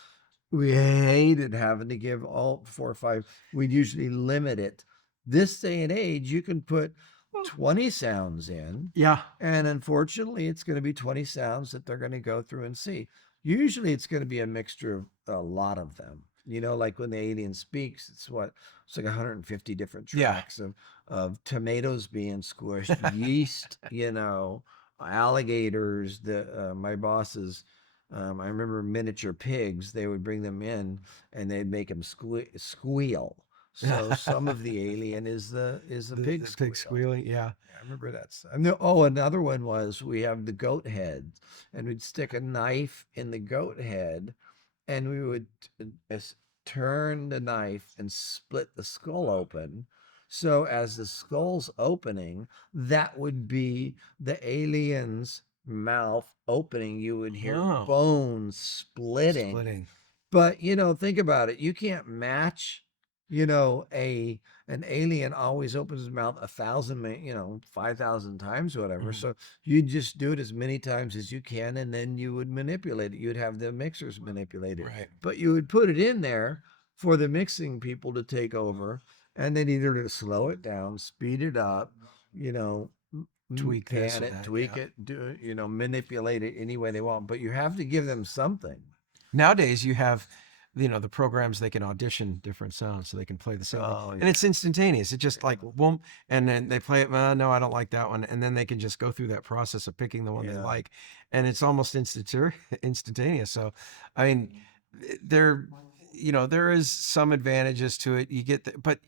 we hated having to give all 4 or 5. We'd usually limit it. This day and age, you can put 20 sounds in, Yeah, and unfortunately, it's going to be 20 sounds that they're going to go through and see. Usually, it's going to be a mixture of a lot of them. Like when the alien speaks, it's like 150 different yeah. tracks of tomatoes being squished, yeast, alligators. My bosses, I remember miniature pigs. They would bring them in and they'd make them squeal. So some of the alien is a pig The pig squeal. squealing. Yeah. I remember that. Oh, another one was we have the goat head, and we'd stick a knife in the goat head, and we would turn the knife and split the skull open. So as the skull's opening, that would be the alien's mouth opening. You would hear Oh, bones splitting. splitting. But think about it. You can't match, a an alien always opens his mouth 1,000, 5,000 times, whatever. Mhm. So you just do it as many times as you can, and then you would manipulate it. You'd have the mixers manipulate it, Right. but you would put it in there for the mixing people to take over, and then either to slow it down, speed it up, Tweak this pan or it, that. tweak Yeah. it, do manipulate it any way they want. But you have to give them something. Nowadays, you have, the programs they can audition different sounds so they can play the same thing, Oh and yeah. it's instantaneous. It's just like boom, and then they play it. No, I don't like that one, and then they can just go through that process of picking the one they Yeah. like, and it's almost instantaneous. So, I mean, there, there is some advantages to it. You get, but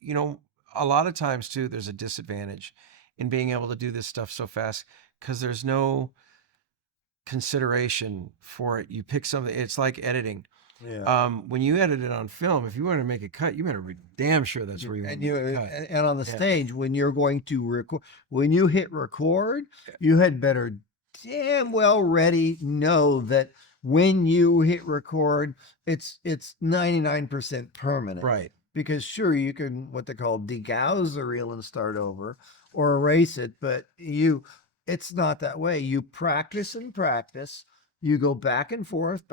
you know, a lot of times too, there's a disadvantage in being able to do this stuff so fast because there's no consideration for it. You pick something. It's like editing. Yeah. When you edit it on film, if you want to make a cut, you better be damn sure that's where you want And to make the cut. and on the Yeah. stage when you're going to record, when you hit record, you had better damn well ready know that when you hit record, it's 99% permanent. Right. Because sure, you can what they call degauss the reel and start over or erase it, but it's not that way. You practice and practice. You go back and forth,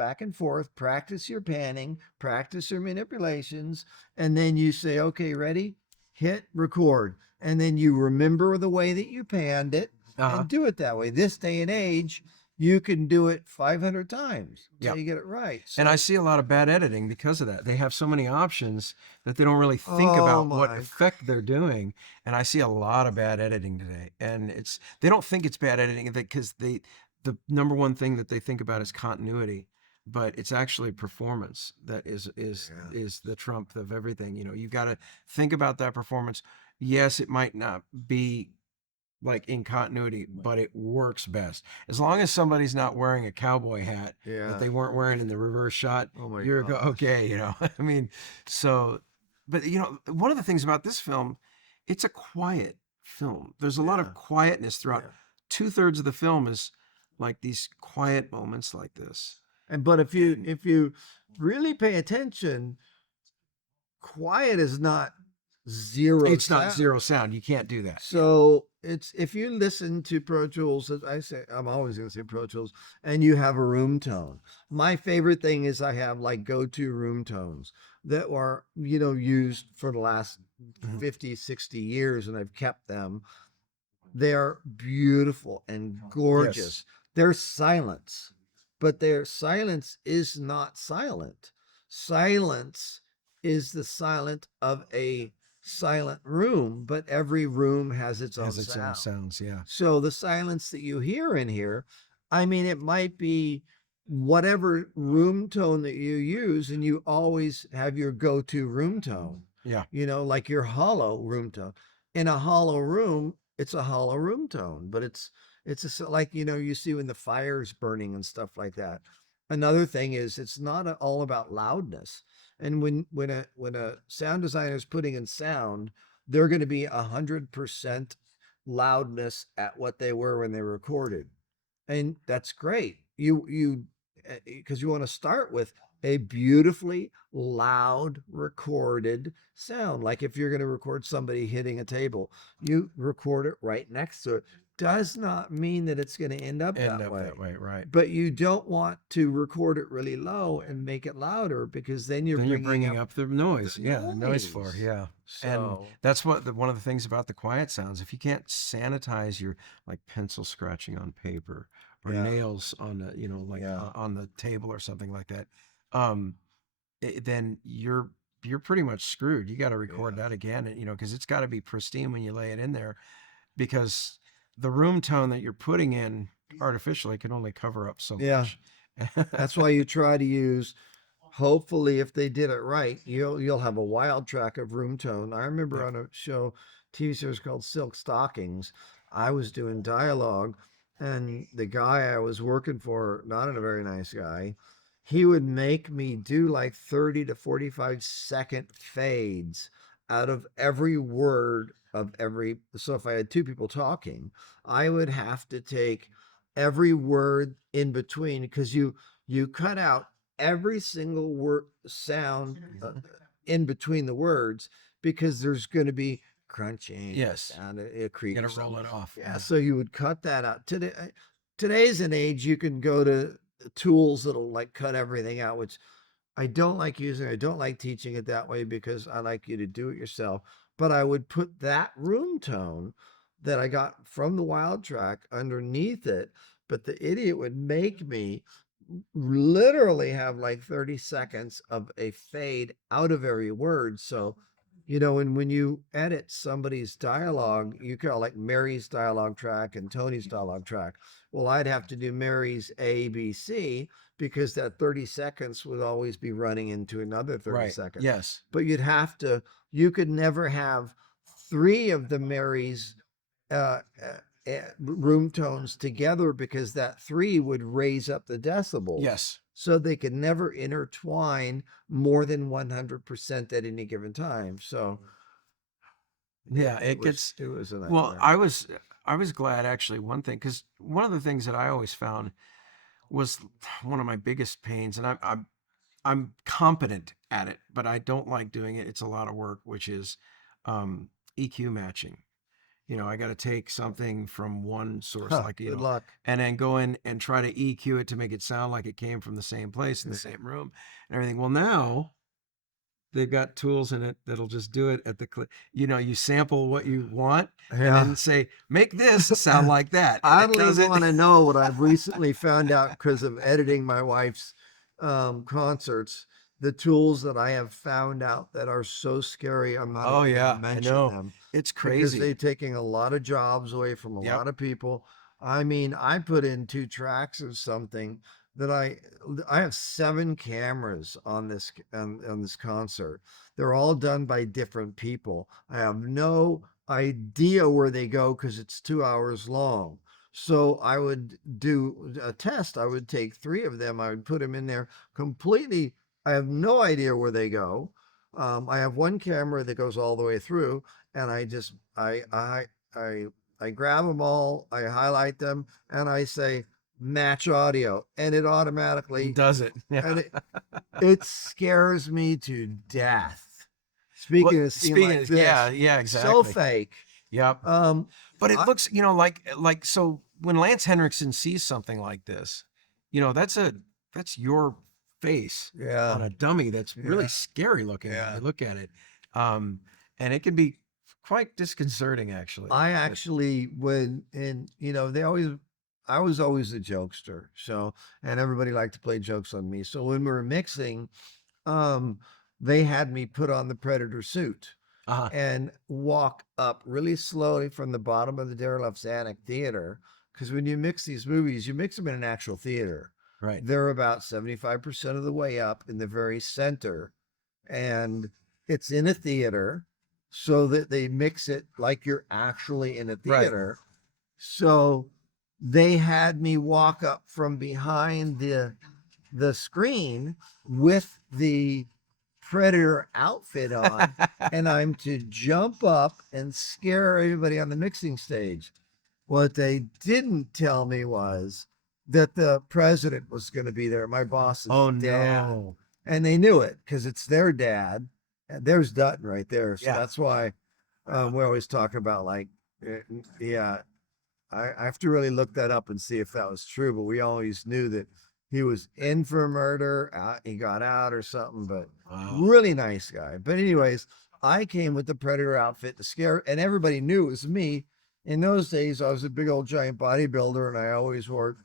practice your panning, practice your manipulations, and then you say, okay, ready, hit record. And then you remember the way that you panned it Uh-huh. and do it that way. This day and age, you can do it 500 times Yep. until you get it right. And I So, see a lot of bad editing because of that. They have so many options that they don't really think about what my. effect they're doing. And I see a lot of bad editing today. And they don't think it's bad editing because the number one thing that they think about is continuity. but it's actually performance that Yeah. is the trump of everything. You know, you got to think about that performance. Yes, it might not be like in continuity, but it works best. As long as somebody's not wearing a cowboy hat that Yeah. they weren't wearing in the reverse shot, Oh my you're gosh. okay, you know. I mean, so but you know, one of the things about this film, it's a quiet film. There's a lot Yeah. of quietness throughout. Yeah. 2/3 of the film is like these quiet moments like this. And but And if you really pay attention, quiet is not zero it's not sound. zero sound. You can't do that. Yeah. So it's if you listen to Pro Tools, as I say, I'm always going to say Pro Tools, and you have a room tone. My favorite thing is I have like go-to room tones that are, used for the last Mhm. 50, 60 years, and I've kept them. They're beautiful and Yes. gorgeous. They're silence, but their silence is not silent. Silence is the silent of a silent room, but every room has its own Has its own sound. sounds. Yeah. So the silence that you hear in here, I mean, it might be whatever room tone that you use, and you always have your go-to room tone, Yeah. like your hollow room tone. In a hollow room, it's a hollow room tone, but like, you see when the fire's burning and stuff like that. Another thing is it's not all about loudness. And when a sound designer is putting in sound, they're going to be 100% loudness at what they were when they recorded. And that's great. You because you want to start with a beautifully loud recorded sound. Like if you're going to record somebody hitting a table, you record it right next to it. Does not mean that it's going to end up End that up that way. way. Right. But you don't want to record it really low and make it louder, because then you're Then you're bringing bringing up up the noise. the Yeah, the noise floor. noise. Yeah. And So that's one of the things about the quiet sounds. If you can't sanitize your like pencil scratching on paper or yeah, nails on the, like yeah, on the table or something like that, um, then you're pretty much screwed. You got to record yeah, that again, and because it's got to be pristine when you lay it in there, because the room tone that you're putting in artificially can only cover up so yeah. much. That's why you try to use. Hopefully, if they did it right, you'll have a wild track of room tone. I remember Yeah. on a show, TV series called Silk Stockings, I was doing dialogue, and the guy I was working for, not a very nice guy, he would make me do like 30 to 45-second fades out of every word of every. So if I had two people talking, I would have to take every word in between, because you cut out every single word sound in between the words, because there's going to be crunching Yes. and a You creak got or to roll something. it off. Yeah, so you would cut that out. Today's an age you can go to tools that'll like cut everything out, which I don't like using. I don't like teaching it that way, because I like you to do it yourself. But I would put that room tone that I got from the wild track underneath it. But the idiot would make me literally have like 30 seconds of a fade out of every word. So, and when you edit somebody's dialogue, you call like Mary's dialogue track and Tony's dialogue track. Well, I'd have to do Mary's A, B, C, because that 30 seconds would always be running into another 30 Right. seconds. Yes. But you could never have three of the Marys room tones together, because that three would raise up the decibels. Yes. So they could never intertwine more than 100% at any given time. So Yeah. it It was gets, it was a well, nightmare. I was glad actually one thing, because one of the things that I always found was one of my biggest pains, and I'm competent at it, but I don't like doing it. It's a lot of work, which is EQ matching. I got to take something from one source, Huh, like, good luck. and then go in and try to EQ it to make it sound like it came from the same place in the same room and everything. Well, now they've got tools in it that'll just do it at the click. You sample what you want and Yeah. then say, make this sound like that. I And it don't does even it. want to know what I've recently found out because of editing my wife's concerts. The tools that I have found out that are so scary, I'm not Oh, even going yeah, to I mention know. them, It's because crazy. they're taking a lot of jobs away from a Yep. lot of people. I mean, I put in 2 tracks of something that I have 7 cameras on on this concert. They're all done by different people. I have no idea where they go because it's 2 hours long. So I would do a test. I would take 3 of them. I would put them in there completely. I have no idea where they go. I have one camera that goes all the way through, and I I grab them all, I highlight them, and I say match audio, and it automatically Does it? Yeah. and it scares me to death. Well, Speaking of scene speaking like of, yeah, this, yeah, so exactly. fake. Yep. Um, But it I, looks, like so when Lance Henriksen sees something like this, that's your face on yeah, a dummy that's really yeah, scary looking when yeah. you look at it. Um, and it can be quite disconcerting actually. I But actually when and they always I was always a jokester, so and everybody liked to play jokes on me. So when we were mixing, um, they had me put on the Predator suit uh-huh. and walk up really slowly from the bottom of the Darylov Zanuck Theater. Because when you mix these movies, you mix them in an actual theater. Right. They're about 75% of the way up in the very center, and it's in a theater so that they mix it like you're actually in a Right. theater. So they had me walk up from behind the screen with the Predator outfit on, and I'm to jump up and scare everybody on the mixing stage. What they didn't tell me was that the president was going to be there, my boss's Oh dad. no. And they knew it because it's their dad. And there's Dutton right there. So Yeah. that's why we always talk about like, yeah, I have to really look that up and see if that was true. But we always knew that he was in for murder. He got out or something, but Wow. really nice guy. But anyways, I came with the Predator outfit to scare, and everybody knew it was me. In those days, I was a big old giant bodybuilder, and I always wore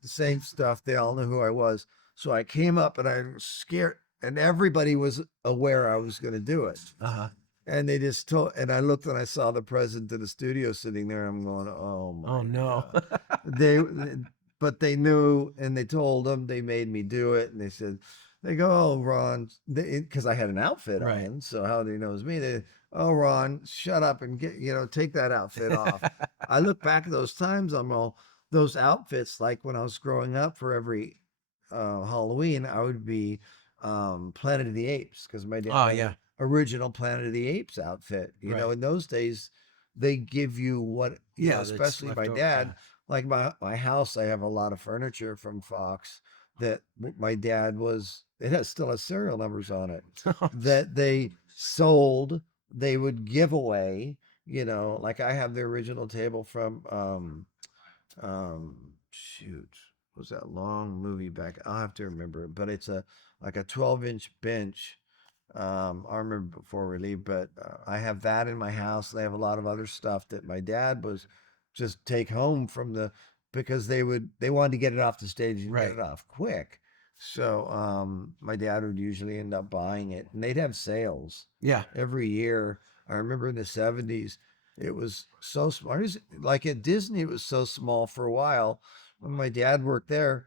the same stuff. They all knew who I was. So I came up and I was scared, and everybody was aware I was going to do it. Uh-huh. And they just told, and I looked and I saw the president of the studio sitting there. I'm going, oh Oh my no. God. They, but they knew and they told them, they made me do it. And they said, they go, oh, Ron, because I had an outfit Right. on. So how do they know it was me? They, oh, Ron, shut up and take that outfit off. I look back at those times, I'm all, those outfits, like when I was growing up for every Halloween, I would be Planet of the Apes because my dad Oh had yeah. an original Planet of the Apes outfit. Right. In those days, they give you what, Yeah, that's especially left my over. dad, like my house, I have a lot of furniture from Fox that my dad was, it has still has serial numbers on it Yeah. that they sold, they would give away, like I have the original table from shoot, what was that long movie back? I'll have to remember it, but it's a like a 12-inch bench. I remember before we leave, but I have that in my house. They have a lot of other stuff that my dad was just take home from because they wanted to get it off the stage and get Right. it off quick. So my dad would usually end up buying it, and they'd have sales Yeah. every year. I remember in the 70s, it was so small. Like at Disney, it was so small for a while. When my dad worked there,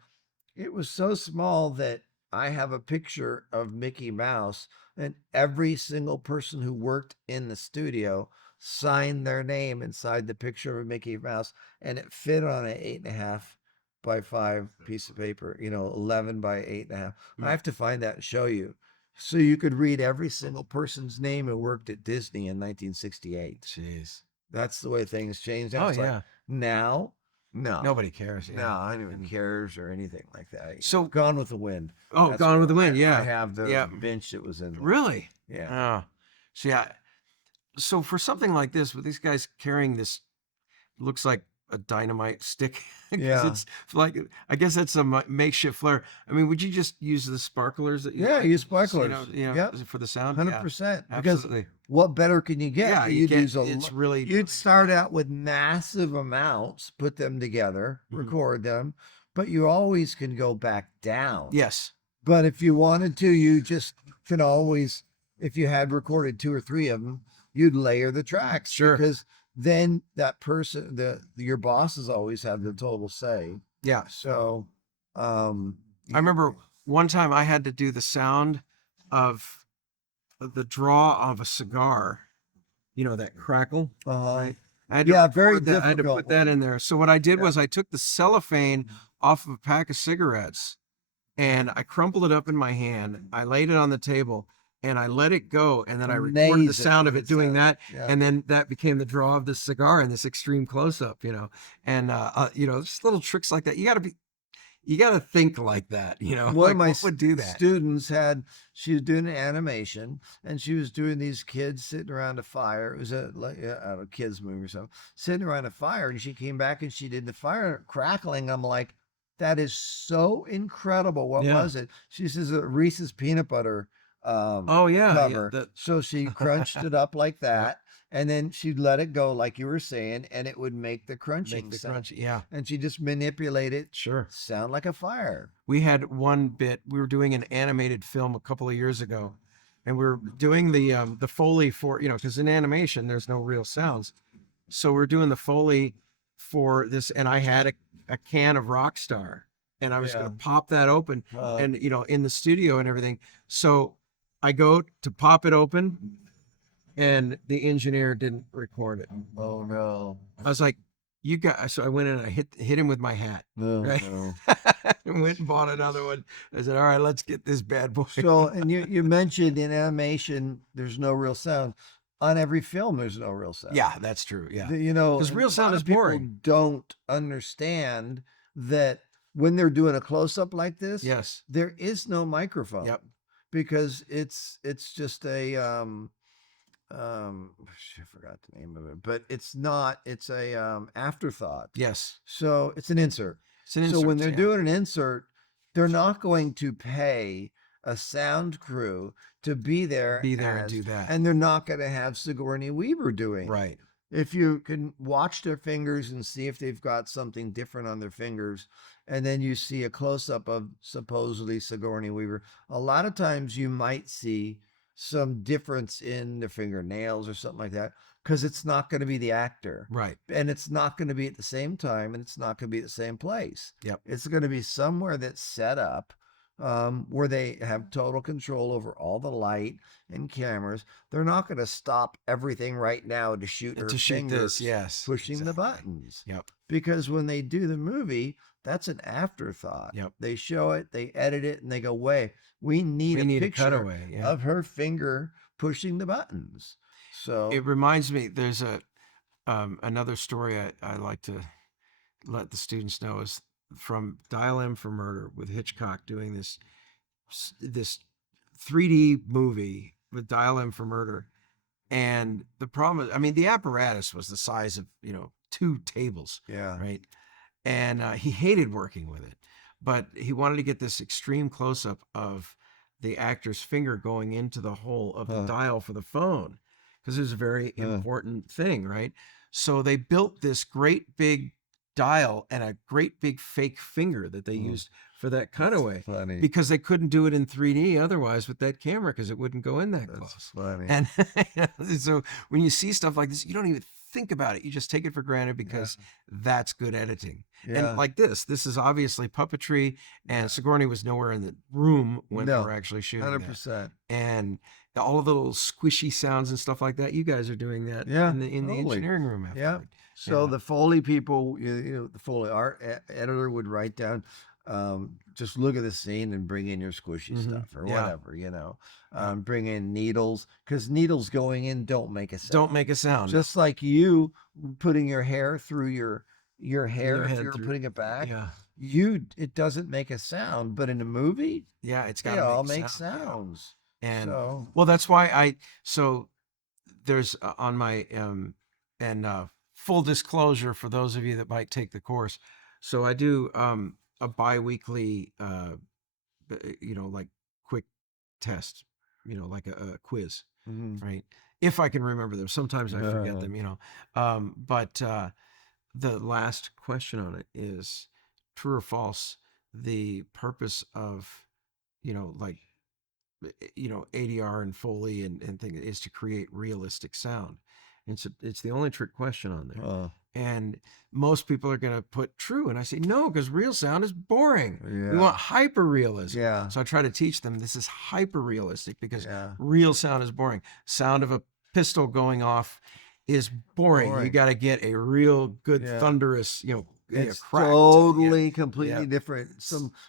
it was so small that I have a picture of Mickey Mouse, and every single person who worked in the studio signed their name inside the picture of Mickey Mouse, and it fit on an 8.5 by 5 piece of paper, 11 by 8.5. I Mm. have to find that and show you. So you could read every single person's name who worked at Disney in 1968. Jeez. That's the way things changed. Now Oh it's like yeah. no, Nobody cares. no, Yeah. I don't even And cares or anything like that. so, Gone with the Wind. oh, That's Gone with the what Wind. I Yeah. have the Yeah. bench that was in there. Really? Yeah. Oh. So yeah. So for something like this, with these guys carrying this, looks like a dynamite stick, because Yeah. it's like, I guess that's a makeshift flare. I mean, would you just use the sparklers that you Yeah, use you sparklers. know, Yep. for the sound? Yeah, 100%. Because absolutely. what better can you get? Yeah, you You'd get use it's really you'd start out with massive amounts, put them together, Mhm. record them, but you always can go back down. Yes. But if you wanted to, you just can always, if you had recorded 2 or 3 of them, you'd layer the tracks. Sure. Because then that person, your bosses always have the total say. Yeah. So, um, I remember one time I had to do the sound of the draw of a cigar, that crackle, right? I had to Yeah, very record that. I had to difficult. put that in there. So what I did Yeah. was I took the cellophane off of a pack of cigarettes and I crumpled it up in my hand. I laid it on the table and I let it go. And then I recorded the Amazing sound of what it it doing sounds. that. Yeah. And then that became the draw of the cigar in this extreme close up, and, just little tricks like that. You got to think like that, One of like my what would do that? students she was doing an animation and she was doing these kids sitting around a fire. It was a kids movie or something, sitting around a fire. And she came back and she did the fire crackling. I'm like, that is so incredible. What Yeah. was it? She says a Reese's peanut butter Oh yeah. cover. That, So she crunched it up like that. And then she'd let it go, like you were saying, and it would make the crunching make the sound. crunch. Yeah. And she just manipulate it, Sure. sound like a fire. We had one bit. We were doing an animated film a couple of years ago, and we were doing the Foley for because in animation there's no real sounds, so we're doing the Foley for this, and I had a can of Rockstar, and I was Yeah. going to pop that open, Uh, and in the studio and everything. So I go to pop it open, and the engineer didn't record it. Oh no. I was like, "You guys!" So I went in and I hit him with my hat. No, Right. no. And went and bought another one. I said, "All right, let's get this bad boy." So, and you mentioned in animation, there's no real sound. On every film, there's no real sound. Yeah, that's true. Yeah, You know, 'Cause and real a sound lot is of people boring. don't understand that when they're doing a close up like this, yes, there is no microphone. Yep. Because it's just a I forgot the name of it, but it's not. It's a afterthought. yes. So it's an insert. It's an So when insert, they're yeah. doing an insert, they're not going to pay a sound crew to be there, and do that. and they're not going to have Sigourney Weaver doing it. Right. If you can watch their fingers and see if they've got something different on their fingers, and then you see a close up of supposedly Sigourney Weaver, a lot of times you might see some difference in the fingernails or something like that because it's not going to be the actor. Right. And it's not going to be at the same time and it's not going to be at the same place. Yep. It's going to be somewhere that's set up where they have total control over all the light and cameras. They're not going to stop everything right now to shoot her To shoot fingers this, yes. pushing the exactly. buttons. Yep. Because when they do the movie, that's an afterthought. Yep. They show it, they edit it, and they go, "Wait, we need We a need a picture cutaway. Yeah. of her finger pushing the buttons." So It reminds me. There's another story I like to let the students know is from Dial M for Murder with Hitchcock doing this 3D movie with Dial M for Murder. And the problem is, I mean, the apparatus was the size of, 2 tables, yeah, right? And he hated working with it, but he wanted to get this extreme close up of the actor's finger going into the hole of the dial for the phone because it was a very important thing, right? So they built this great big dial and a great big fake finger that they used for that cutaway funny. because they couldn't do it in 3D otherwise with that camera because it wouldn't go in that That's close. funny. And so when you see stuff like this, you don't even think about it. You just take it for granted because that's good editing. Yeah. And like this is obviously puppetry, and Sigourney was nowhere in the room when they No, were actually shooting 100%. that. And all of the little squishy sounds and stuff like that, you guys are doing that Yeah, in the totally. engineering room. Yeah. Afterward. So Yeah. the Foley people, the Foley art editor would write down, just look at the scene and bring in your squishy stuff or Yeah. whatever, bring in needles because needles going in don't make a sound. Don't make a sound. Just like you putting your hair through your hair if head you're through- putting it back, Yeah. it doesn't make a sound, but in a movie, Yeah. It's they got to all make make sound. sounds. And So well, that's why so there's on my full disclosure for those of you that might take the course. So I do a biweekly like quick test, like a quiz, right? If I can remember them. Sometimes I forget them, but the last question on it is true or false. The purpose of, like, ADR and Foley and things is to create realistic sound. It's the only trick question on there. Uh, And most people are going to put true. And I say, no, because real sound is boring. We yeah. want hyper realism. Yeah. So I try to teach them this is hyper realistic because Yeah. real sound is boring. Sound of a pistol going off is boring. You Boring. got to get a real good Yeah. thunderous, It's crack. totally completely Yeah. different.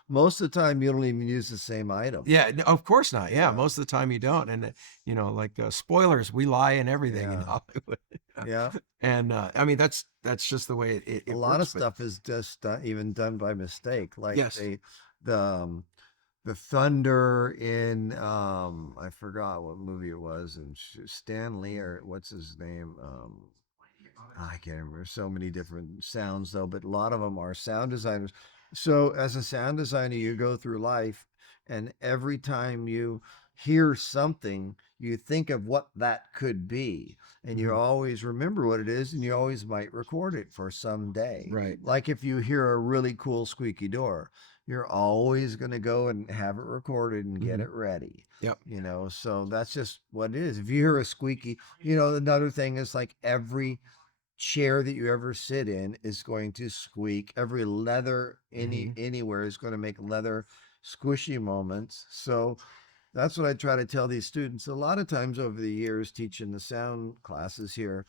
Most of the time, you don't even use the same item. Yeah, of course not. Yeah, Yeah. most of the time you don't. And, like spoilers, we lie in everything in Yeah. Hollywood. Yeah. And I mean, that's just the way it A lot of works, but stuff is just even done by mistake. Like yes. the thunder in I forgot what movie it was, and Stanley, or what's his name, I can't remember. So many different sounds though, but a lot of them are sound designers. So as a sound designer, you go through life, and every time you hear something, you think of what that could be, and you Mhm. always remember what it is, and you always might record it for someday. Right. Like if you hear a really cool squeaky door, you're always going to go and have it recorded and get Mhm. it ready. Yep. So that's just what it is. If you hear a squeaky, another thing is like every chair that you ever sit in is going to squeak. Every leather anywhere is going to make leather squishy moments. So that's what I try to tell these students. A lot of times over the years teaching the sound classes here,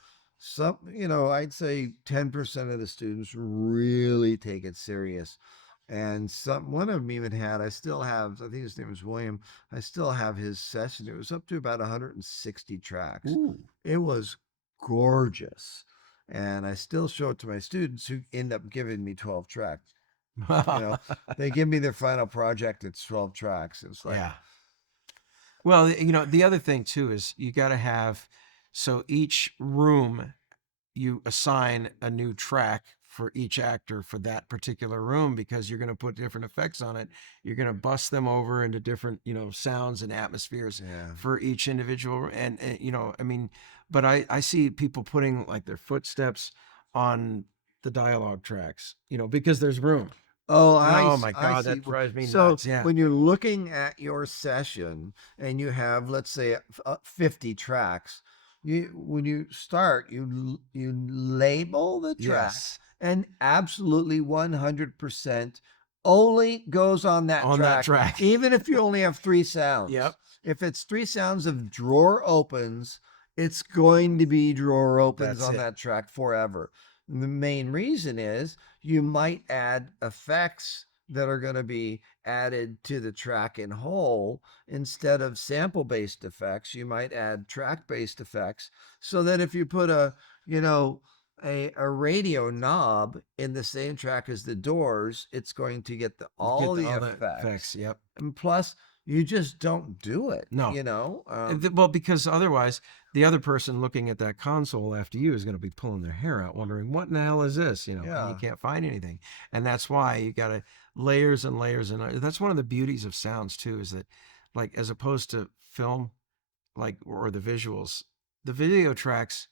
I'd say 10% of the students really take it serious. And one of them even had, I still have, I think his name was William. I still have his session. It was up to about 160 tracks. Ooh. It was gorgeous. And I still show it to my students who end up giving me 12 tracks. They give me their final project, it's 12 tracks. It's like, Yeah. Well, the other thing too is you got to have, so each room you assign a new track for each actor for that particular room because you're going to put different effects on it. You're going to bust them over into different, sounds and atmospheres yeah. for each individual. And I mean, but I see people putting like their footsteps on the dialogue tracks, because there's room. Oh, Oh my I God, see. that drives me So nuts. Yeah. when you're looking at your session and you have, let's say, 50 tracks, when you start, you label the track, Yes. and absolutely 100% only goes on that On that track. even if you only have 3 sounds. Yep. If it's 3 sounds of drawer opens, it's going to be drawer opens That's on it. that track forever. The main reason is you might add effects that are going to be added to the track in whole. Instead of sample-based effects, you might add track-based effects, so that if you put a radio knob in the same track as the Doors, it's going to get all the effects. Yep. And plus, you just don't do it. No. Well, because otherwise, the other person looking at that console after you is going to be pulling their hair out, wondering what in the hell is this, and Yeah. you can't find anything. And that's why you got to layers and layers, and that's one of the beauties of sounds too, is that, like, as opposed to film, like, or the visuals, the video tracks,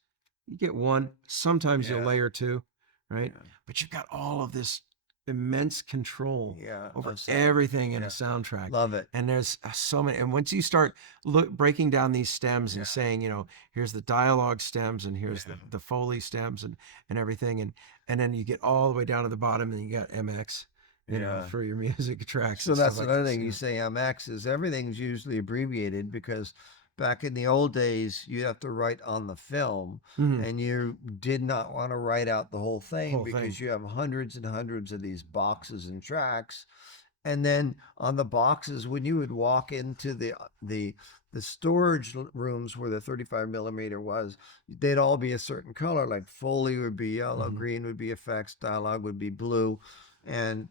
you get one, sometimes you'll Yeah. layer two, right? Yeah. But you've got all of this immense control over of sound. everything in Yeah. a soundtrack. Love it. And there's so many. And once you start breaking down these stems and saying, here's the dialogue stems and here's the Foley stems and everything, and then you get all the way down to the bottom and you got MX, for your music tracks. So and stuff that's like another this, thing you say MX is everything's usually abbreviated, because back in the old days, you have to write on the film, Mhm. and you did not want to write out the whole thing Whole because thing. you have hundreds and hundreds of these boxes and tracks. And then on the boxes, when you would walk into the storage rooms where the 35 millimeter was, they'd all be a certain color. Like Foley would be yellow, Mhm. green would be effects, dialogue would be blue, and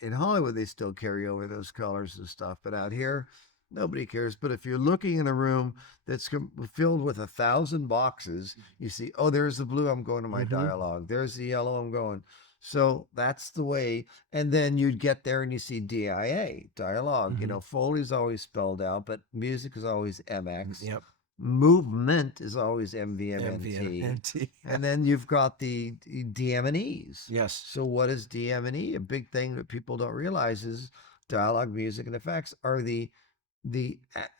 in Hollywood they still carry over those colors and stuff. But out here, nobody cares. But if you're looking in a room that's filled with 1,000 boxes, you see, oh, there's the blue, I'm going to my Mhm. dialogue. There's the yellow, I'm going. So that's the way. And then you'd get there and you see DIA, dialogue. Mhm. Foley's always spelled out, but music is always MX. Yep. Movement is always MVMNT. MVMNT. And then you've got the DM&Es. Yes. So what is DM&E? A big thing that people don't realize is dialogue, music, and effects are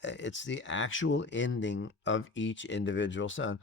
it's the actual ending of each individual sound.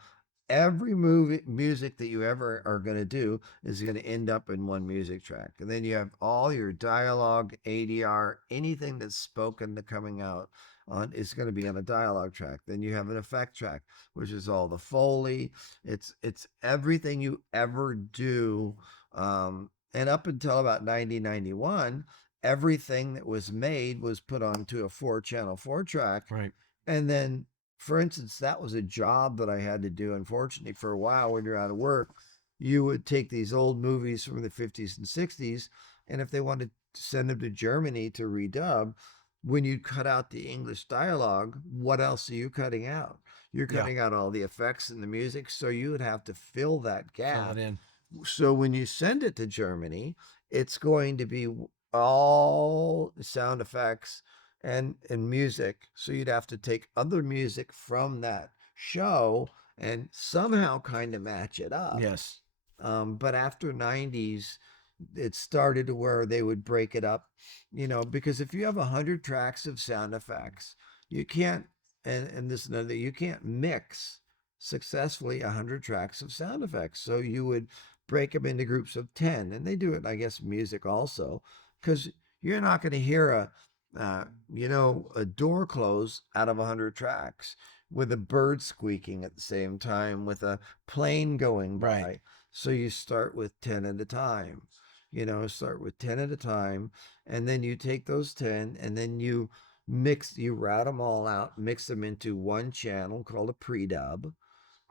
every movie music that you ever are going to do is going to end up in one music track. And then you have all your dialogue, ADR, anything that's spoken to coming out on is going to be on a dialogue track. Then you have an effect track, which is all the Foley. It's everything you ever do. And up until about 1991, everything that was made was put onto a 4-channel 4-track. Right. And then, for instance, that was a job that I had to do. Unfortunately, for a while when you're out of work, you would take these old movies from the 50s and 60s, and if they wanted to send them to Germany to redub, when you cut out the English dialogue, what else are you cutting out? You're Yeah. cutting out all the effects and the music, so you would have to fill that Fill gap. it in. So when you send it to Germany, it's going to be all sound effects and music. So you'd have to take other music from that show and somehow kind of match it up. Yes. But after 90s, it started to where they would break it up, because if you have 100 tracks of sound effects, you can't, and this another, you can't mix successfully 100 tracks of sound effects. So you would break them into groups of 10, and they do it, I guess, music also, because you're not going to hear a door close out of 100 tracks with a bird squeaking at the same time with a plane going by. Right. So you start with 10 at a time. Start with 10 at a time, and then you take those 10 and then you route them all out, mix them into one channel called a pre-dub.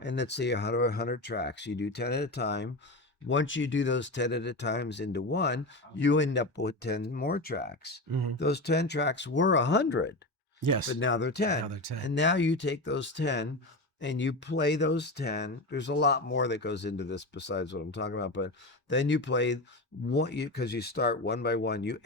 And let's say 100 tracks. You do 10 at a time. Once you do those 10 at a times into one, you end up with 10 more tracks. Mm-hmm. Those 10 tracks were 100. Yes. But now they're 10. Now they're 10. And now you take those 10 and you play those 10. There's a lot more that goes into this besides what I'm talking about, but then you play one, because you start one by one. You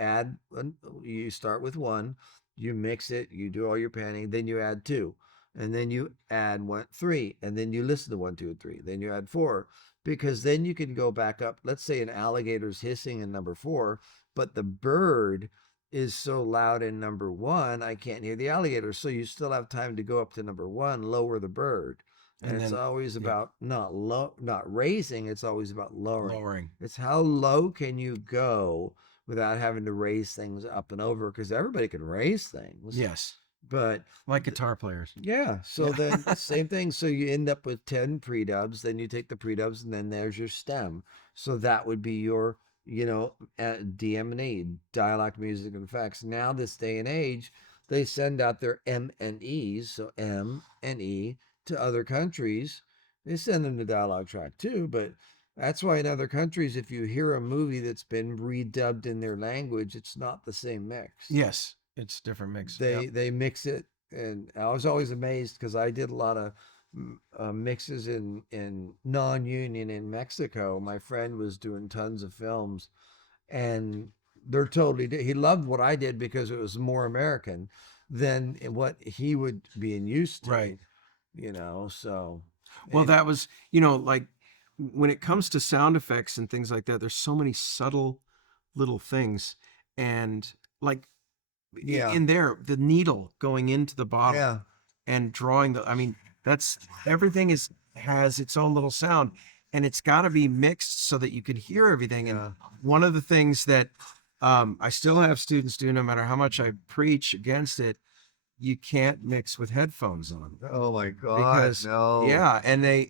start with one, you mix it, you do all your panning, then you add 2, and then you add 3, and then you listen to 1, 2, and 3, then you add 4, because then you can go back up. Let's say an alligator's hissing in number 4, but the bird is so loud in number 1, I can't hear the alligator. So you still have time to go up to number 1, lower the bird. And it's always about not raising, it's always about lowering. It's how low can you go without having to raise things up and over, because everybody can raise things. Yes. But like guitar players. Yeah. So then same thing. So you end up with 10 pre-dubs, then you take the pre-dubs, and then there's your stem. So that would be your DM&E, dialogue, music, and effects. Now, this day and age, they send out their M&Es, so M and E, to other countries. They send them the dialogue track too, but that's why in other countries, if you hear a movie that's been redubbed in their language, it's not the same mix. Yes, it's different mix. They mix it, and I was always amazed because I did a lot of mixes in non-union in Mexico. My friend was doing tons of films, and they're he loved what I did because it was more American than what he would be used to. Right. So. Well, that was, like when it comes to sound effects and things like that, there's so many subtle little things, and like in there, the needle going into the bottle and drawing that's everything has its own little sound, and it's got to be mixed so that you can hear everything. And one of the things that I still have students do, no matter how much I preach against it, you can't mix with headphones on. Oh my God! Because no. Yeah, and they,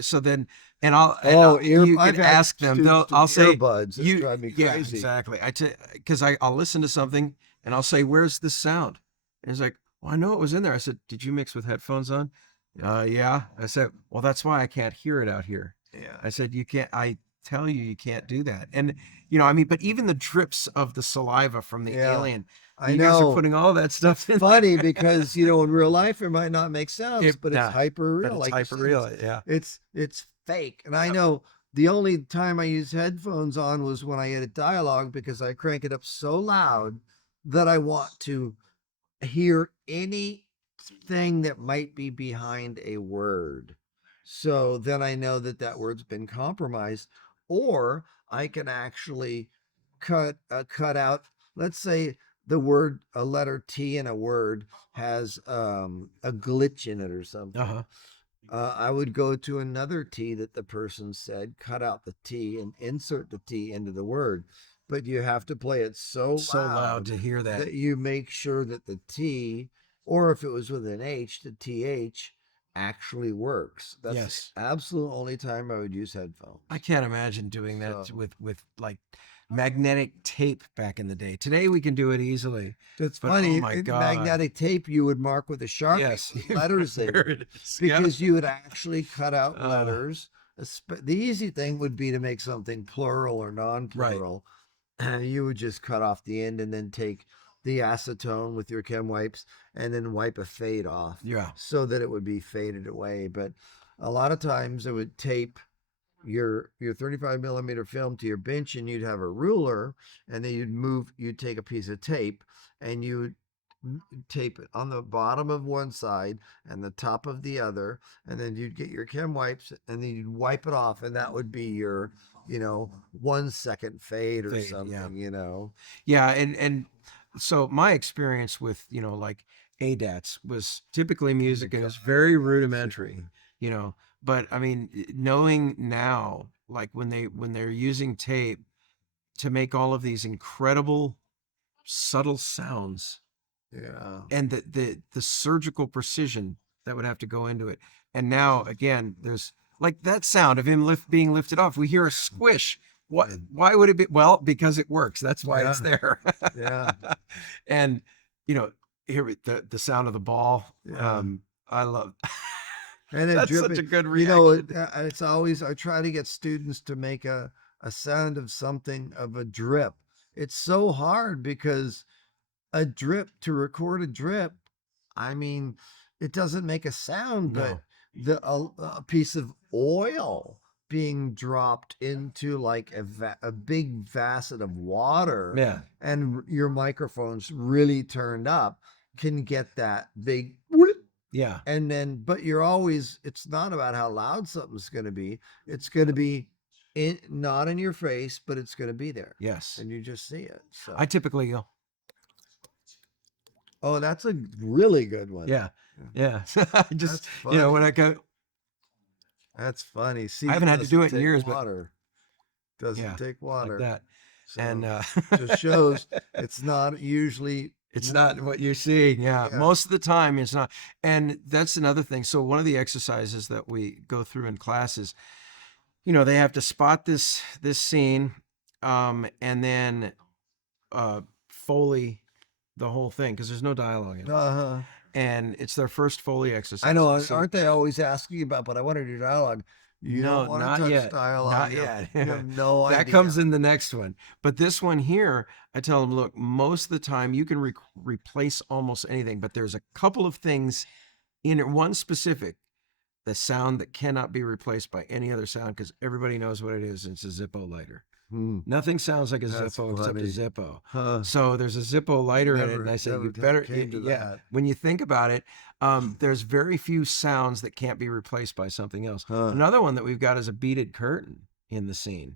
so then, you can ask them. I'll say, earbuds. It drive me crazy. Yeah, exactly. Because I'll listen to something and I'll say, "Where's this sound?" And it's like, "Well, I know it was in there." I said, "Did you mix with headphones on?" Yeah. I said, "Well, that's why I can't hear it out here." Yeah. I said, "You can't. I tell you, you can't do that." And but even the drips of the saliva from the alien. You guys are putting all that stuff in. Funny because in real life it might not make sounds, but it's hyper real. It's hyper real, yeah. It's fake, and I know the only time I use headphones on was when I edit dialogue, because I crank it up so loud that I want to hear anything that might be behind a word. So then I know that word's been compromised, or I can actually cut out. Let's say a letter T in a word has a glitch in it or something. I would go to another T that the person said, cut out the T and insert the T into the word. But you have to play it so So loud loud to hear that. that you make sure that the T, or if it was with an H, the TH actually works. That's Yes. the absolute only time I would use headphones. I can't imagine doing that So with like magnetic tape back in the day. Today we can do it easily, it's but oh funny. my God. Magnetic tape you would mark with a Sharpie Yes. with letters in There it, it is. Yeah. because you would actually cut out Uh, letters. The easy thing would be to make something plural or right. non-plural. You would just cut off the end and then take the acetone with your chem wipes and then wipe a fade off Yeah. so that it would be faded away. But a lot of times it would tape your 35 millimeter film to your bench, and you'd have a ruler, and then you'd take a piece of tape and you tape it on the bottom of one side and the top of the other, and then you'd get your chem wipes and then you'd wipe it off, and that would be your 1 second fade or Fade, yeah. something. Yeah, and so my experience with, like ADATs was typically music and it was very rudimentary, but I mean, knowing now, like when they're using tape to make all of these incredible subtle sounds Yeah. and the surgical precision that would have to go into it. And now again, there's like that sound of him being lifted off. We hear a squish. What? Why would it be? Well, because it works. That's why it's Yeah. there. Yeah. And hear the sound of the ball. Yeah. I love. And it That's such a dripping. good It's always, I try to get students to make a sound of something of a drip. It's so hard because to record a drip, I mean, it doesn't make a sound, but No. a piece of oil being dropped into like a big vasset of water, Yeah. and your microphone's really turned up, can get that big. Yeah. And then, but it's not about how loud something's going to be. It's going to be not in your face, but it's going to be there. Yes. And you just see it. So, I typically go. oh, that's a really good one. Yeah. Yeah. I just That's funny. when I go. That's funny. See, I haven't had to do it in take years, but water. Doesn't yeah, take water. like that. So, And just shows it's not usually. it's not what you're seeing. Yeah. Yeah. Most of the time it's not. And that's another thing. So one of the exercises that we go through in classes, they have to spot this scene, and then Foley the whole thing, because there's no dialogue in it. Uh-huh. And it's their first Foley exercise. I know. So- Aren't they always asking you about? But I want to do dialogue. You No, don't want not to touch yet. dialogue. Not You yet. have no idea. That comes in the next one. But this one here, I tell them, look, most of the time you can replace almost anything, but there's a couple of things in it. One specific, the sound that cannot be replaced by any other sound, because everybody knows what it is. And it's a Zippo lighter. Hmm. Nothing sounds like a That's Zippo except a funny. Zippo. Huh. So there's a Zippo lighter in it, and I say, you better, came to yeah. that. When you think about it, there's very few sounds that can't be replaced by something else. Huh. Another one that we've got is a beaded curtain in the scene,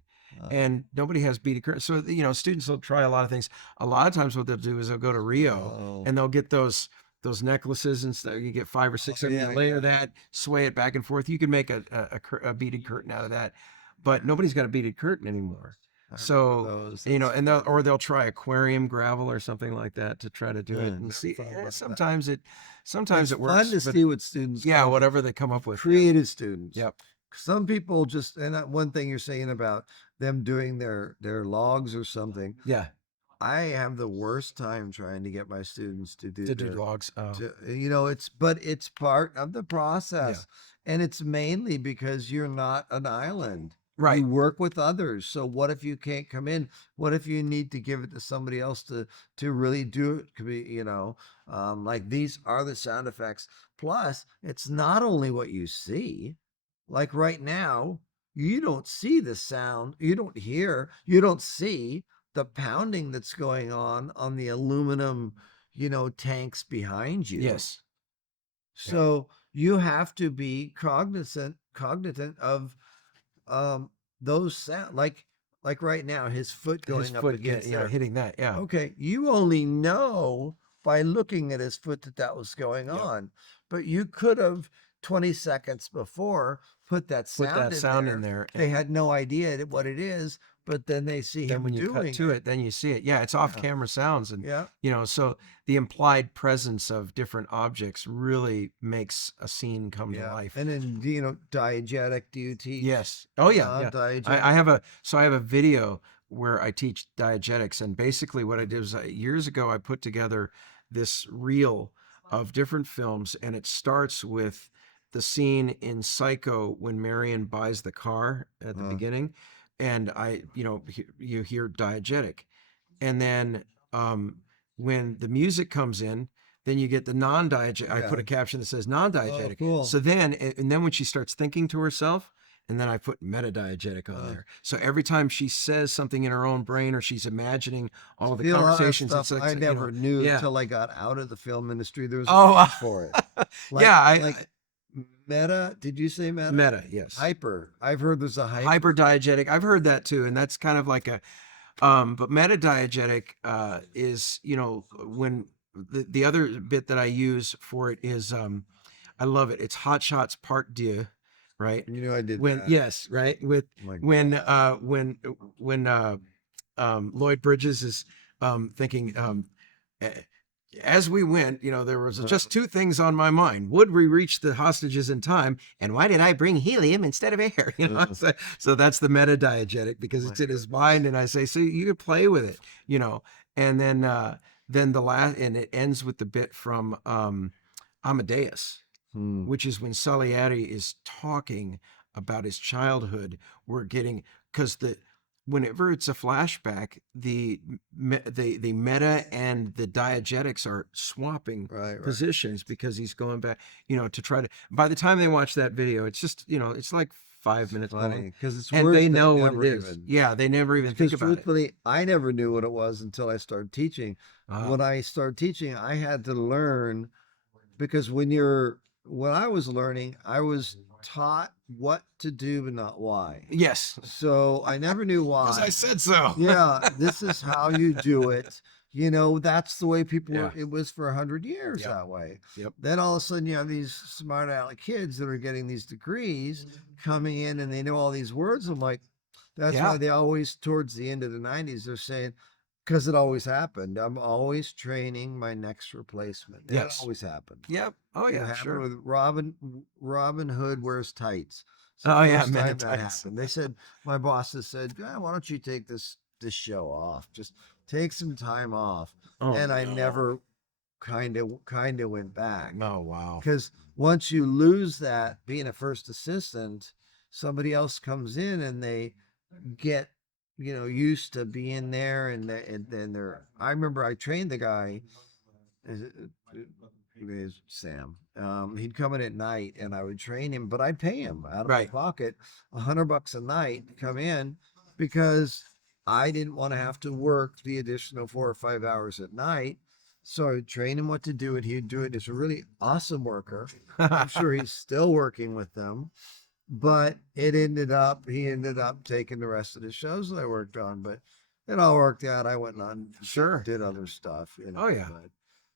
and nobody has beaded curtains. So students will try a lot of things. A lot of times, what they'll do is they'll go to Rio, Oh. and they'll get those necklaces and stuff. You get 5 or 6 of them. yeah, You layer yeah. that, sway it back and forth. You can make a beaded curtain out of that, but nobody's got a beaded curtain anymore. I remember So those. and That's funny. they'll try aquarium gravel or something like that to try to do Yeah, it and never see. thought about that. Sometimes it It's works. fun to but see what students. yeah, come up whatever they come up with. with. Creative students. Yep. Some people just, and one thing you're saying about them doing their logs or something, Yeah. I have the worst time trying to get my students to do To do their- logs. Oh. it's part of the process, and it's mainly because you're not an island. Right. You work with others. So what if you can't come in? What if you need to give it to somebody else to really do it? Could be, like these are the sound effects. Plus, it's not only what you see. Like right now, you don't see the sound. You don't see the pounding that's going on the aluminum, tanks behind you. Yes. So you have to be cognizant of those sound, like right now, his foot going His up foot against there. hitting that. Yeah. Okay, you only know by looking at his foot that was going Yep. on, but you could have 20 seconds before, put that Put sound that in sound there. in there. They had no idea what it is, but then they see Then him when you cut doing to it. it, then you see it. Yeah, it's off Yeah. camera sounds. And, Yeah. so the implied presence of different objects really makes a scene come to Yeah. life. And then, diegetic, do you teach? Yes. Oh yeah, yeah. Diegetic. I have a video where I teach diegetics, and basically what I did was years ago I put together this reel of different films, and it starts with the scene in Psycho when Marion buys the car at the beginning, and you hear diegetic, and then when the music comes in, then you get the non-diegetic. I put Yeah. a caption that says non-diegetic. cool. So then, and then when she starts thinking to herself, and then I put metadiegetic on there. So every time she says something in her own brain, or she's imagining all of the See, a lot of conversations, stuff it's like, I never knew yeah. until I got out of the film industry. There was a Oh, name for it. yeah, Like meta. Did you say meta? meta, yes. Hyper. I've heard there's a hyper. Hyperdiegetic. I've heard that too, and that's kind of like a but metadiegetic is, when the other bit that I use for it is I love it. It's Hot Shots Part 2, right? I did When that. yes, right? With My when Lloyd Bridges is thinking a- as we went, there was just two things on my mind. Would we reach the hostages in time? And why did I bring helium instead of air? So that's the metadiegetic, because it's in his mind. And I say, so you could play with it, and then the last, and it ends with the bit from Amadeus, which is when Salieri is talking about his childhood. We're getting, because whenever it's a flashback, the meta and the diegetics are swapping Right. positions, because he's going back, to try to. By the time they watch that video, it's just, it's like 5 minutes Funny long, because it's and words they that know what never it is. even- Yeah, they never even think Because about it. truthfully, I never knew what it was until I started teaching. Uh, When I started teaching, I had to learn, because when I was learning, I was taught what to do but not why. yes, So I never knew because why. I said so. Yeah, this is how you do it. That's the way people were. Yeah. It was for 100 years Yep. that way. Yep. Then all of a sudden you have these smart aleck kids that are getting these degrees coming in, and they know all these words. I'm like, that's Yeah. why they always, towards the end of the 90s, they're saying, because it always happened. I'm always training my next replacement. Yes. It always happened. Yep. Oh It yeah, happened sure. with Robin Hood wears tights. It's Oh, the yeah, first men time in that tights. happened. They said, my bosses said, why don't you take this show off? Just take some time off. Oh, And I no. never kind of went back, Oh wow. because once you lose that being a first assistant, somebody else comes in and they get used to being there, and then they're. I remember I trained the guy. Is Sam. He'd come in at night, and I would train him, but I'd pay him out of my Right. pocket $100 a night to come in, because I didn't want to have to work the additional 4 or 5 hours at night. So I would train him what to do, and he'd do it. He's a really awesome worker. I'm sure he's still working with them, but he ended up taking the rest of the shows that I worked on. But it all worked out. I went on, Sure. did other stuff. Oh, yeah.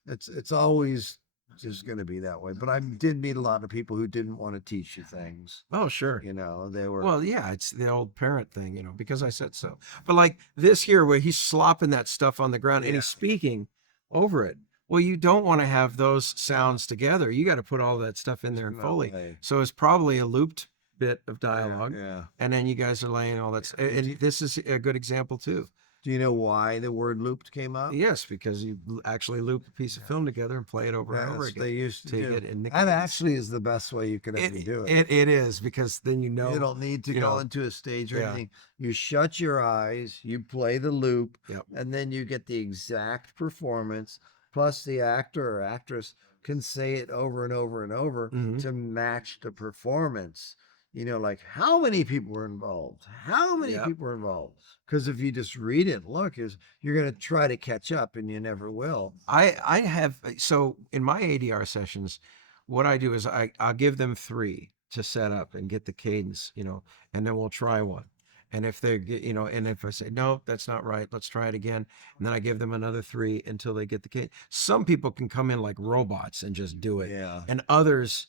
But it's always just going to be that way. But I did meet a lot of people who didn't want to teach you things. Oh sure. They were. Well, yeah, it's the old parent thing, because I said so. But like this here, where he's slopping that stuff on the ground and Yeah. he's speaking over it. Well, you don't want to have those sounds together. You got to put all that stuff in there in No Foley. way. So it's probably a looped bit of dialogue, Yeah. and then you guys are laying all that. And this is a good example too. Do you know why the word looped came up? Yes, because you actually loop a piece of film together and play it over and over That's again. they used to to do. get in the That cadence. actually is the best way you could ever do it. It is, because then you know. You don't need to you go know, into a stage or yeah. anything. You shut your eyes, you play the loop, Yep. and then you get the exact performance. Plus, the actor or actress can say it over and over and over Mhm. to match the performance. Like how many people were involved? How many Yep. people were involved? Because if you just read it, look, you're going to try to catch up, and you never will. I have, so in my ADR sessions, what I do is I'll give them 3 to set up and get the cadence, and then we'll try one. And if they get, and if I say, no, that's not right, let's try it again. And then I give them another 3 until they get the cadence. Some people can come in like robots and just do it. Yeah. And others,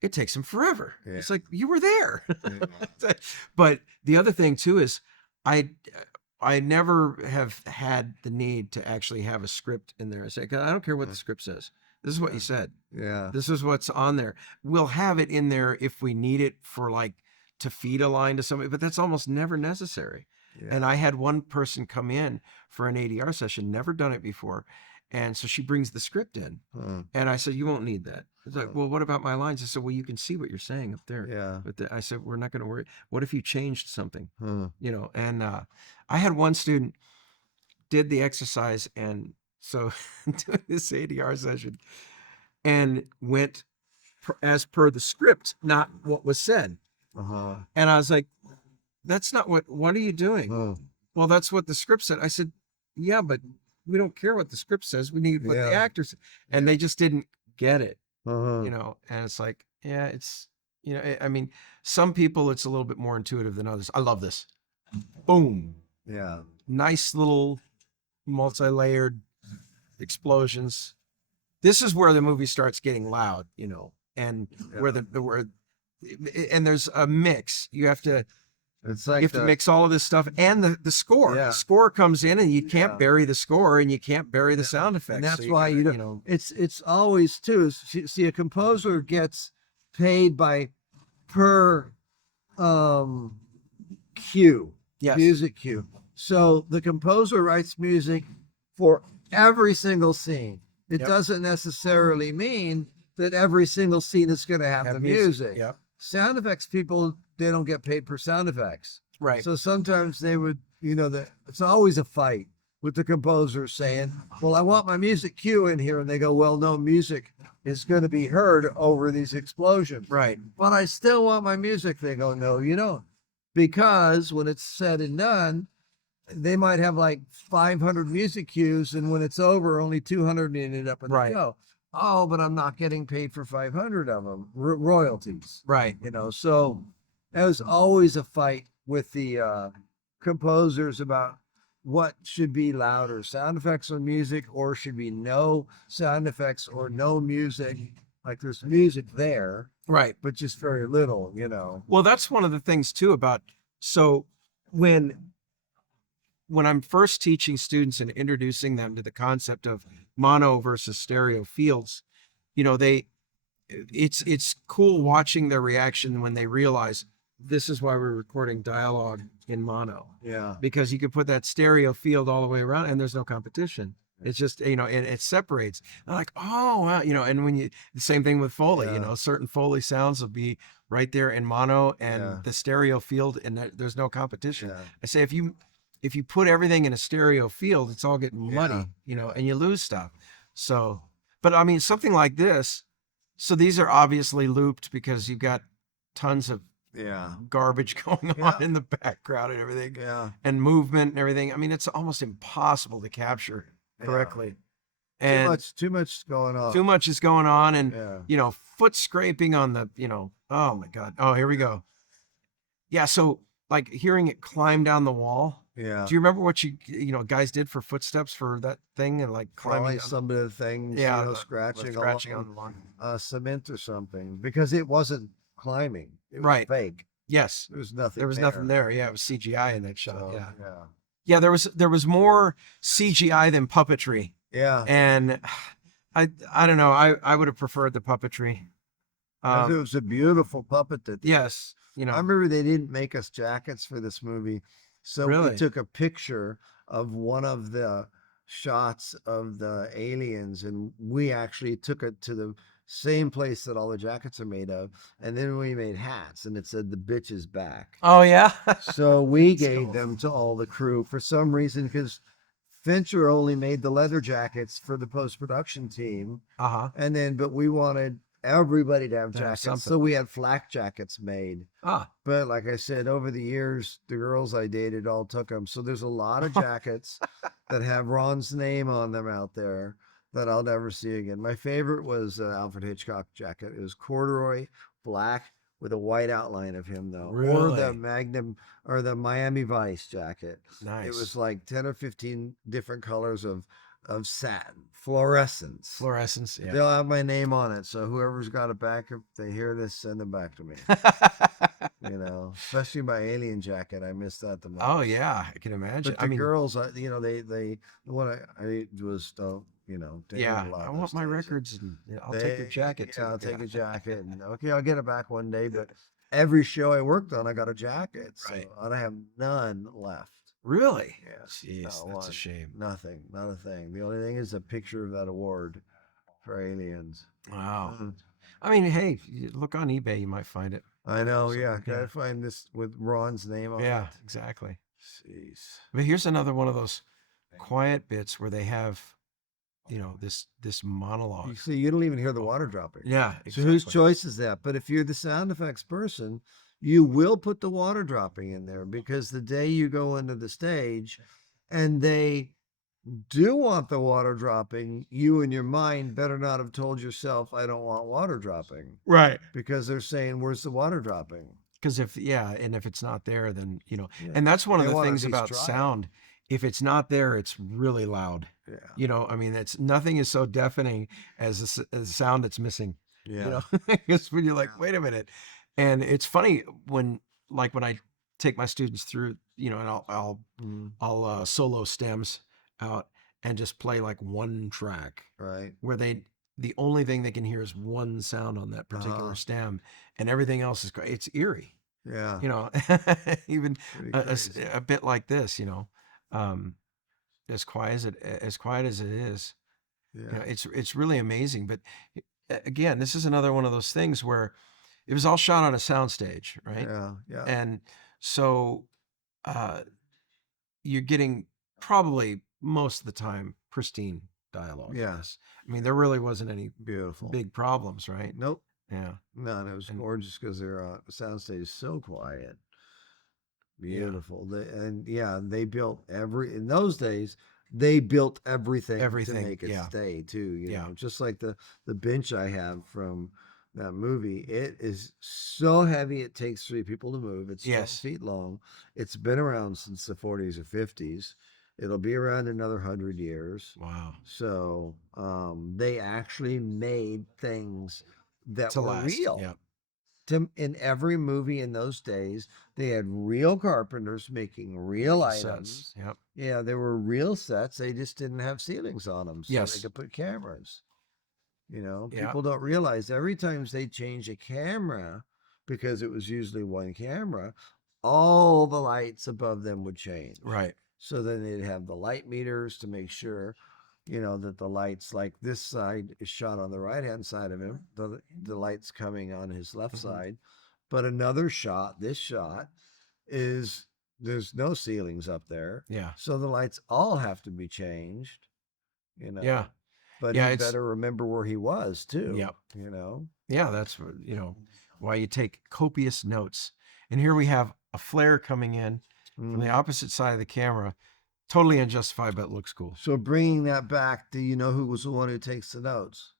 it takes him forever. Yeah. It's like, you were there. Yeah. But the other thing too is I I never have had the need to actually have a script in there. I say, I don't care what the script says. This is what you said. Yeah. This is what's on there. We'll have it in there if we need it for like to feed a line to somebody, but that's almost never necessary. And I had one person come in for an ADR session, never done it before. And so she brings the script in. Huh. And I said, you won't need that. It's like, well, what about my lines? I said, well, you can see what you're saying up there. Yeah. But I said, we're not going to worry. What if you changed something? Huh. You know, and I had one student did the exercise. And so doing this ADR session and went as per the script, not what was said. Uh-huh. And I was like, that's not what are you doing? Huh. Well, that's what the script said. I said, yeah, but we don't care what the script says. We need what the Yeah. actors, and they just didn't get it, Uh-huh. you know? And it's like, yeah, it's, you know, I mean, some people it's a little bit more intuitive than others. I love this. Boom. Yeah. Nice little multi-layered explosions. This is where the movie starts getting loud, you know, and where and there's a mix. You have to It's like you have to mix all of this stuff and the score. Yeah. The score comes in and you can't Yeah. bury the score and you can't bury the sound effects. and that's So why gotta, you don't. It's always too. See, a composer gets paid by per cue, yes. music cue. So the composer writes music for every single scene. It Yep. doesn't necessarily mean that every single scene is going to have the music. Yep. Sound effects people, they don't get paid per sound effects. Right. So sometimes they would, it's always a fight with the composer saying, well, I want my music cue in here. And they go, well, no, music is going to be heard over these explosions. Right. But I still want my music. They go, no, you don't. Because when it's said and done, they might have like 500 music cues. And when it's over, only 200 ended up in the Right. show. Oh, but I'm not getting paid for 500 of them, royalties. Right. So that was always a fight with the composers about what should be louder, sound effects or music, or should be no sound effects or no music. Like there's music there, Right. but just very little, Well, that's one of the things too about, so when I'm first teaching students and introducing them to the concept of mono versus stereo fields, you know, it's cool watching their reaction when they realize this is why we're recording dialogue in mono, Yeah. because you could put that stereo field all the way around and there's no competition. It's just, and it separates. They're like, oh, wow. And when the same thing with Foley, Yeah. certain Foley sounds will be right there in mono and Yeah. the stereo field, and there's no competition. Yeah. I say, if you put everything in a stereo field, it's all getting muddy, and you lose stuff. So, but I mean, something like this, so these are obviously looped because you've got tons of Yeah. garbage going Yeah. on in the background and everything, Yeah. and movement and everything. I mean, it's almost impossible to capture correctly. And Too much going on. too much is going on, and Yeah. foot scraping on the, oh my God. Oh, here we go. Yeah. So like hearing it climb down the wall. Yeah. Do you remember what guys did for footsteps for that thing and like climbing Probably down- some of the things, yeah, the scratching scratching along, on the lawn. cement or something, because it wasn't climbing. It was Right. fake. Yes. There was nothing. There was nothing there. Yeah. It was CGI in that shot. So, Yeah. Yeah. Yeah. There was more CGI than puppetry. Yeah. And I don't know. I would have preferred the puppetry. it was a beautiful puppet that. Yes. I remember they didn't make us jackets for this movie, so Really? we took a picture of one of the shots of the aliens, and we actually took it to the same place that all the jackets are made of, and then we made hats, and it said "the bitch is back." Oh yeah. So we That's gave cool. them to all the crew for some reason, because Fincher only made the leather jackets for the post-production team. Uh-huh. But we wanted everybody to have To have jackets. something. So we had flak jackets made. Ah. But like I said, over the years, the girls I dated all took them. So there's a lot of jackets that have Ron's name on them out there that I'll never see again. My favorite was Alfred Hitchcock jacket. It was corduroy, black, with a white outline of him, though. Or the Really? Magnum or the Miami Vice jacket. Nice. It was like 10 or 15 different colors of of satin, fluorescence. Fluorescence. Yeah. They'll have my name on it. So whoever's got it back, if they hear this, send it back to me. Especially my alien jacket. I miss that the most. Oh yeah, I can imagine. But the girls, they what I was, they Yeah, didn't allow I those want my days. records, and I'll take your jacket too. Yeah, I'll take a jacket, and okay, I'll get it back one day. But every show I worked on, I got a jacket, so Right. I have none left. Really? Yeah, Jeez, not that's a one. shame. Nothing, not a thing. The only thing is a picture of that award for aliens. Wow. Mm. I mean, hey, you look on eBay, you might find it. I know. So, Yeah, yeah. gotta find this with Ron's name on Yeah, it. exactly. Jeez. But here's another one of those quiet bits where they have, this You monologue. see, you don't even hear the water dropping. Yeah, So whose exactly. choice is that? But if you're the sound effects person, you will put the water dropping in there, because the day you go into the stage and they do want the water dropping, you in your mind better not have told yourself, I don't want water dropping, Right. because they're saying, where's the water dropping? Because and if it's not there, then, Yeah. and that's one of They the wanna at things least about try it. sound. If it's not there, it's really loud. Yeah. I mean, nothing is so deafening as a sound that's missing. Yeah. Because when you're like, wait a minute, and it's funny when I take my students through, and Mm, I'll solo stems out and just play like one track right. where the only thing they can hear is one sound on that particular Uh-huh. stem, and everything else it's eerie. Yeah. Even Pretty a crazy. bit like this, um, as quiet as it is, Yeah. it's really amazing. But again, this is another one of those things where it was all shot on a soundstage, right? Yeah. Yeah. And so uh, you're getting probably most of the time pristine dialogue. Yeah. Yes. I mean, there really wasn't any Beautiful. big problems, right? Nope. Yeah. No, it was And gorgeous because their soundstage is so quiet. yeah, Beautiful. They built in those days, they built everything to everything. make it Yeah. stay too, Yeah. just like the bench I have from that movie. It is so heavy it takes 3 people to move. It's 12 Yes. feet long. It's been around since the 40s or 50s. It'll be around another 100 years. Wow. So they actually made things that To were last. real. Yeah. In every movie in those days, they had real carpenters making real items. Sets. Yep. Yeah, there were real sets. They just didn't have ceilings on them, so Yes. they could put cameras. Yeah. People don't realize every time they change a camera, because it was usually one camera, all the lights above them would change. Right. So then they'd have the light meters to make sure, that the lights, like this side is shot on the right hand side of him, the lights coming on his left Mhm. side. But another shot, this shot, is there's no ceilings up there. Yeah. So the lights all have to be changed, Yeah. But Yeah, he it's- better remember where he was too. Yep. You Yeah. That's why you take copious notes. And here we have a flare coming in from the Mm. opposite side of the camera. Totally unjustified, but it looks cool. So bringing that back, do you know who was the one who takes the notes?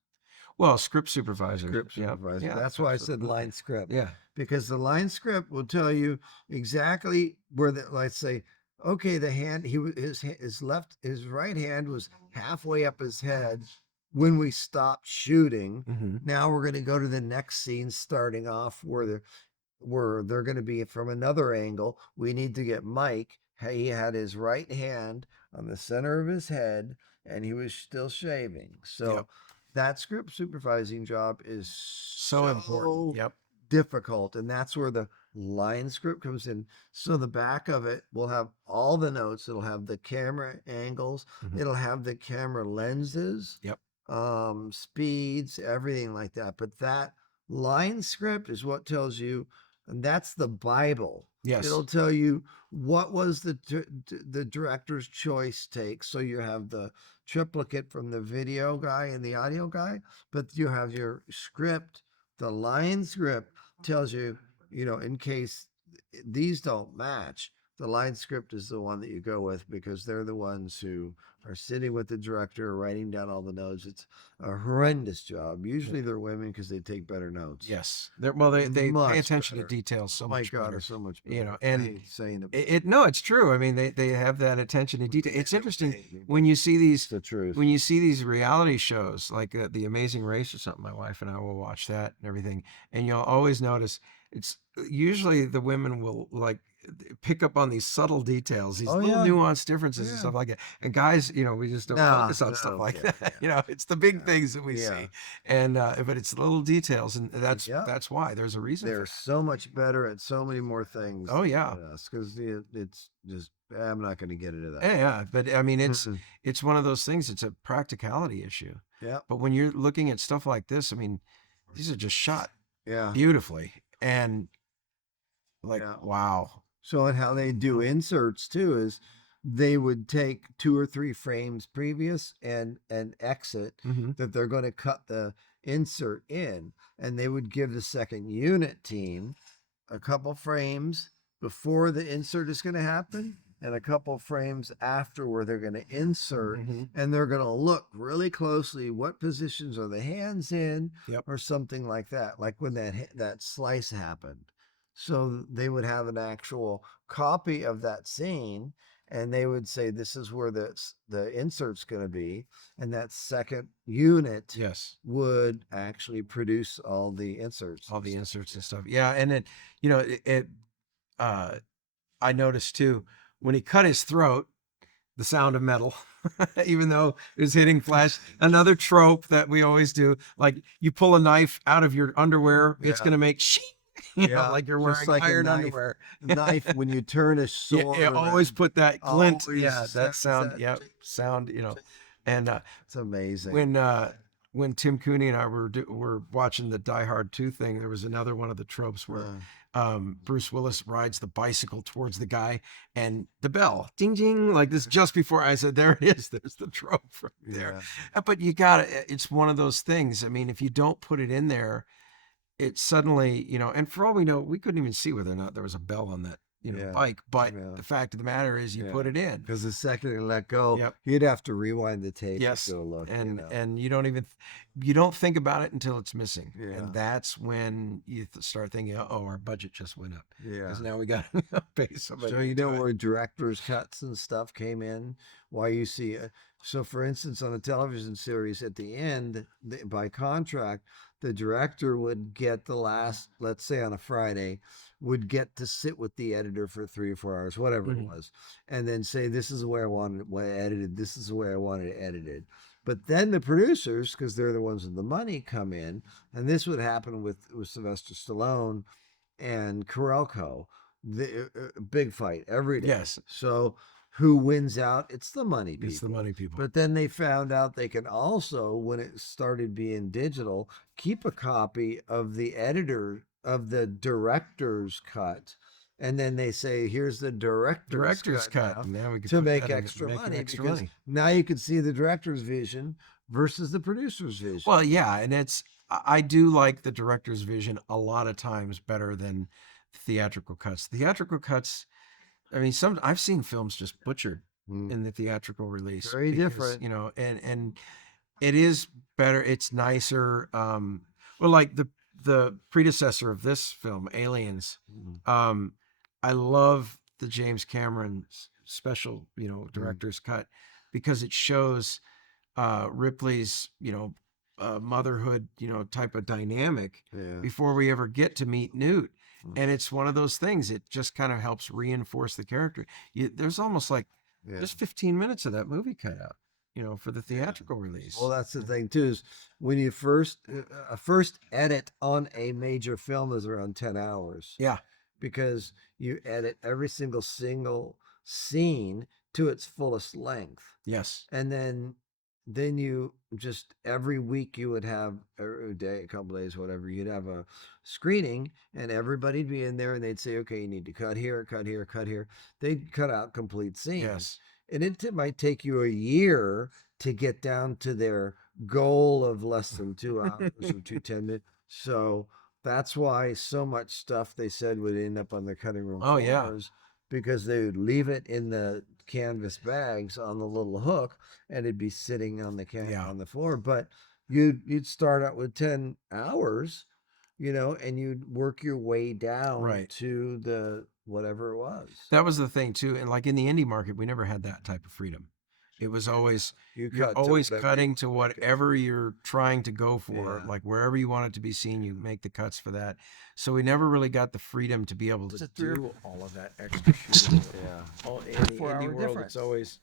Well, script supervisor. Script Yep. supervisor. Yeah, That's why I said absolutely. line script. Yeah. Because the line script will tell you exactly where let's say, okay, the hand his right hand was halfway up his head when we stopped shooting. Hmm. Now we're going to go to the next scene, starting off where they're going to be from another angle. We need to get Mike. He had his right hand on the center of his head, and he was still shaving. So Yep. that script supervising job is So important. Yep. difficult, and that's where the line script comes in. So the back of it will have all the notes. It'll have the camera angles. Mhm. It'll have the camera lenses. Yep. Speeds, everything like that. But that line script is what tells you, and that's the Bible. Yes. It'll tell you what was the director's choice take. So you have the triplicate from the video guy and the audio guy, but you have your script. The line script tells you, in case these don't match, the line script is the one that you go with because they're the ones who are sitting with the director, writing down all the notes. It's a horrendous job. Usually they're women because they take better notes. Yes. They pay Much attention to better. details so Oh my much God, better. it's so much You better. know, I and hate saying it. no, it's true. I mean, they have that attention to detail. It's interesting It's when you see these the truth. when you see these reality shows like The Amazing Race or something. My wife and I will watch that and everything, and you'll always notice it's usually the women will like pick up on these subtle details, these Oh little yeah. nuanced differences and Yeah. stuff like that. And guys, we just don't Nah, focus on no, stuff like okay, that. yeah, It's the big yeah, things that we yeah, see, and but it's the little details, and that's yeah. that's why there's a reason for They're that. so much better at so many more things Oh yeah. than us because it's just I'm not going to get into that. Yeah, yeah, but I mean, Mhm. it's one of those things. It's a practicality issue. Yeah, But when you're looking at stuff like this, I mean, these are just shot yeah, beautifully, and like, yeah. wow. So and how they do inserts too is they would take 2 or 3 frames previous and exit Hmm. that they're going to cut the insert in, and they would give the second unit team a couple frames before the insert is going to happen and a couple frames after where they're going to insert, Hmm. and they're going to look really closely what positions are the hands in Yep. or something like that, like when that slice happened. So they would have an actual copy of that scene, and they would say this is where the insert's going to be, and that second unit Yes. would actually produce all the inserts All and the stuff. inserts and stuff. Yeah, and then uh, I noticed too when he cut his throat, the sound of metal, even though it was hitting flesh. Another trope that we always do, like you pull a knife out of your underwear, it's Yeah. gonna make shing, Yeah, like you're just wearing like a iron knife. underwear. Knife when you turn a Yeah, sword yeah, always around, put that glint. always Yeah, that sounds sound. that Yeah, tick, sound. tick. And It's amazing. when Tim Cooney and I were watching the Die Hard 2 thing, there was another one of the tropes where Bruce Willis rides the bicycle towards the guy and the bell, ding ding, like this just before I said, there it is. There's the trope right there. Yeah. But it's one of those things. I mean, if you don't put it in there, it suddenly, and for all we know, we couldn't even see whether or not there was a bell on that, Yeah. bike. But Yeah. the fact of the matter is you Yeah. put it in. Because the second you let go, Yep. you'd have to rewind the tape Yes. to go look. And you don't even, you don't think about it until it's missing. Yeah. And that's when you start thinking, oh, our budget just went up. Yeah. Because now we got to pay somebody. So to you do know it. where director's cuts and stuff came in, why you see so for instance on a television series at the end by contract the director would get the last, let's say on a Friday, would get to sit with the editor for 3 or 4 hours, whatever it Mhm. was, and then say this is the way I wanted it edited, this is the way I wanted it edited. But then the producers, because they're the ones with the money, come in, and this would happen with Sylvester Stallone and Carelco. The big fight every day. Yes. So who wins out? It's the money people. It's the money people. But then they found out they can also, when it started being digital, keep a copy of the director's cut. And then they say, here's the director's cut. now Now we can to put make that in, extra make money extra because money. now you can see the director's vision versus the producer's vision. Well, yeah, and I do like the director's vision a lot of times better than theatrical cuts. Theatrical cuts, I mean, I've seen films just butchered Mm. in the theatrical release. Very because, different. and it is better. It's nicer. Well, like the predecessor of this film, Aliens. Mhm. I love the James Cameron special, director's cut because it shows Ripley's, motherhood, type of dynamic Yeah. before we ever get to meet Newt. Mm. And it's one of those things. It just kind of helps reinforce the character. There's almost like Yeah. there's 15 minutes of that movie cut out, for the theatrical release. Well, that's the thing too, is when you first edit on a major film is around 10 hours. Yeah. Because you edit every single scene to its fullest length. Yes. And then you just every week you would have a day, a couple days, whatever, you'd have a screening and everybody'd be in there and they'd say, okay, you need to cut here, cut here, cut here. They'd cut out complete scenes. Yes. And it might take you a year to get down to their goal of less than 2 hours or 210 minutes. So that's why so much stuff they said would end up on the cutting room Oh, yeah. floors because they would leave it in the canvas bags on the little hook, and it'd be sitting on the Yeah. on the floor. But you'd start out with 10 hours, and you'd work your way down Right. to the whatever it was. That was the thing too. And like in the indie market, we never had that type of freedom. It was always You you're cut to always whatever cutting you to wanted to. whatever you're trying to go for, Yeah. like wherever you want it to be seen, you make the cuts for that. So we never really got the freedom to be able It's to a 3 or do all of that extra shooting. Yeah. All in the 4 hour indie world, difference. it's always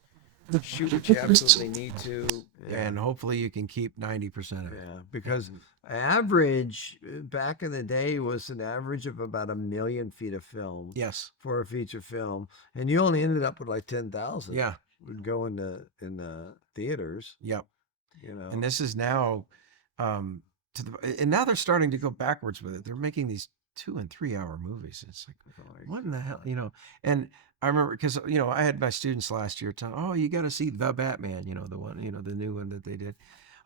shoot what you absolutely need to, Yeah. and hopefully you can keep 90% of it. Yeah, because average back in the day was an average of about 1,000,000 feet of film Yes. for a feature film, and you only ended up with like 10,000 Yeah. would go in the theaters. Yep. You know, And this is now to the and now they're starting to go backwards with it. They're making these 2 and 3 hour movies. It's like, what in the hell, And I remember because I had my students last year telling, oh, you got to see the Batman, the one, the new one that they did.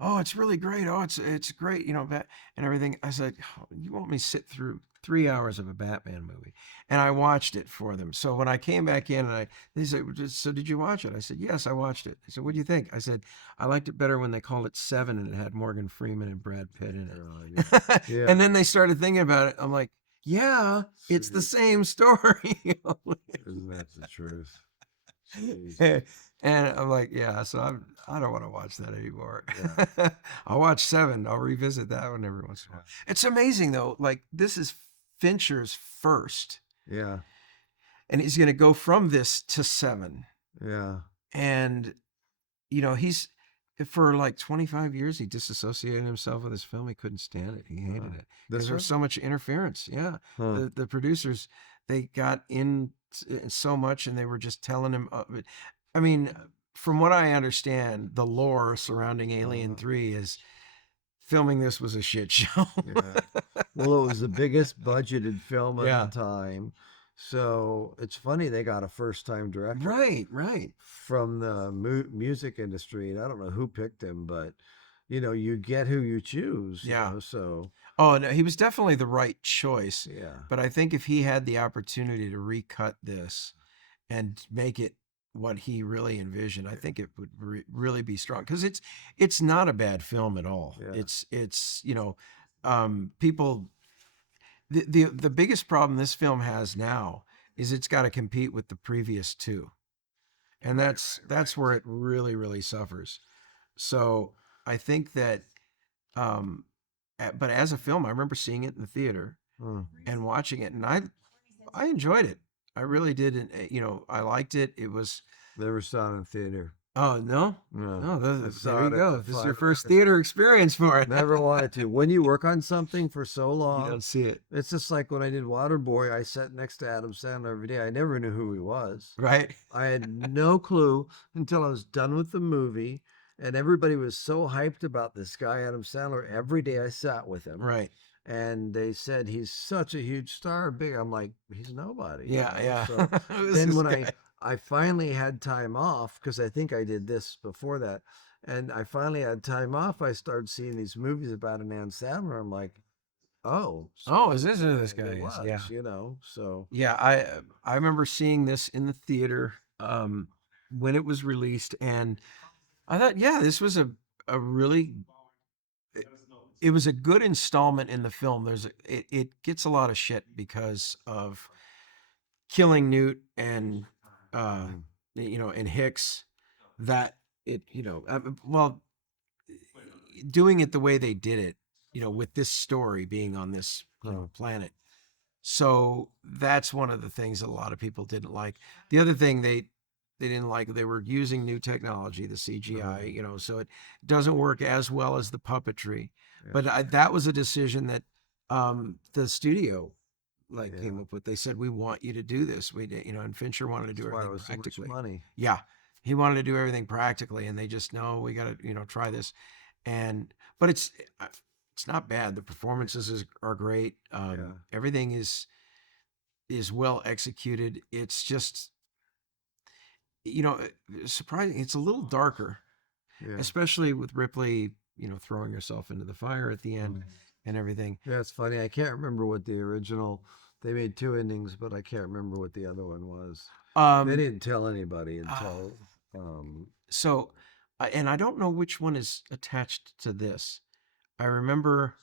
Oh, it's really great. Oh, it's great, and everything. I said, oh, you want me to sit through 3 hours of a Batman movie? And I watched it for them. So when I came back in, they said, so did you watch it? I said, yes, I watched it. They said, what do you think? I said, I liked it better when they called it Seven and it had Morgan Freeman and Brad Pitt in it. Yeah. And then they started thinking about it. I'm like, yeah, it's the same story. Isn't that the truth? Jeez. And I'm like, yeah, so I don't want to watch that anymore. I'll watch Seven. I'll revisit that one every once in a while. It's amazing though. Like this is Fincher's first, Yeah, and he's going to go from this to Seven. yeah, And he's for like 25 years he disassociated himself with his film. He couldn't stand it. He hated it because there was so much interference. Yeah, Huh. the producers, they got in so much, and they were just telling him. I mean, from what I understand, the lore surrounding Alien 3 is filming this was a shit show. Yeah. Well, it was the biggest budgeted film at Yeah. the time. So it's funny they got a first-time director Right. from the music industry, and I don't know who picked him, but you get who you choose. Yeah. So Oh, no, he was definitely the right choice. yeah, But I think if he had the opportunity to recut this and make it what he really envisioned, I think it would really be strong because it's not a bad film at all. Yeah. It's people. The biggest problem this film has now is it's got to compete with the previous two, and that's where it really suffers. So I think that, but as a film, I remember seeing it in the theater Huh. and watching it, and I enjoyed it. I really did. And, I liked it. It was. Never saw it in theater. Oh no, No, no. I saw There it you at go. the This is your Fine first Arts. theater experience for it. Never wanted to. When you work on something for so You long, don't see it, it's just like when I did Waterboy. I sat next to Adam Sandler every day. I never knew who he was. right? I had no clue until I was done with the movie, and everybody was so hyped about this guy, Adam Sandler. Every day I sat with him, Right. and they said he's such a huge star, big. I'm like, he's nobody. Yeah. So Who's then this when guy? I finally had time off, because I think I did this before that, and I finally had time off, I started seeing these movies about an Adam Sandler. I'm like, oh, Oh, is this who this it guy is? was, Yeah. So Yeah, I remember seeing this in the theater when it was released, and I thought, yeah, this was a really it was a good installment in the film. It gets a lot of shit because of killing Newt and and Hicks, that well, doing it the way they did it, with this story being on this planet. So that's one of the things that a lot of people didn't like. The other thing they didn't like, they were using new technology, the CGI, so it doesn't work as well as the puppetry. Yeah. But that was a decision that the studio Yeah. came up with. They said, we want you to do this. We did, and Fincher wanted to do that's why it everything was so much practically. money. Yeah, he wanted to do everything practically, and they just, no, we got to try this. But it's not bad. The performances are great. Yeah. Everything is well executed. It's just surprising. It's a little darker, Yeah. especially with Ripley throwing herself into the fire at the end and everything. Yeah, it's funny. I can't remember what the original They made two endings, but I can't remember what the other one was. They Um, didn't tell anybody uh, until so, and I don't know which one is attached to this. I remember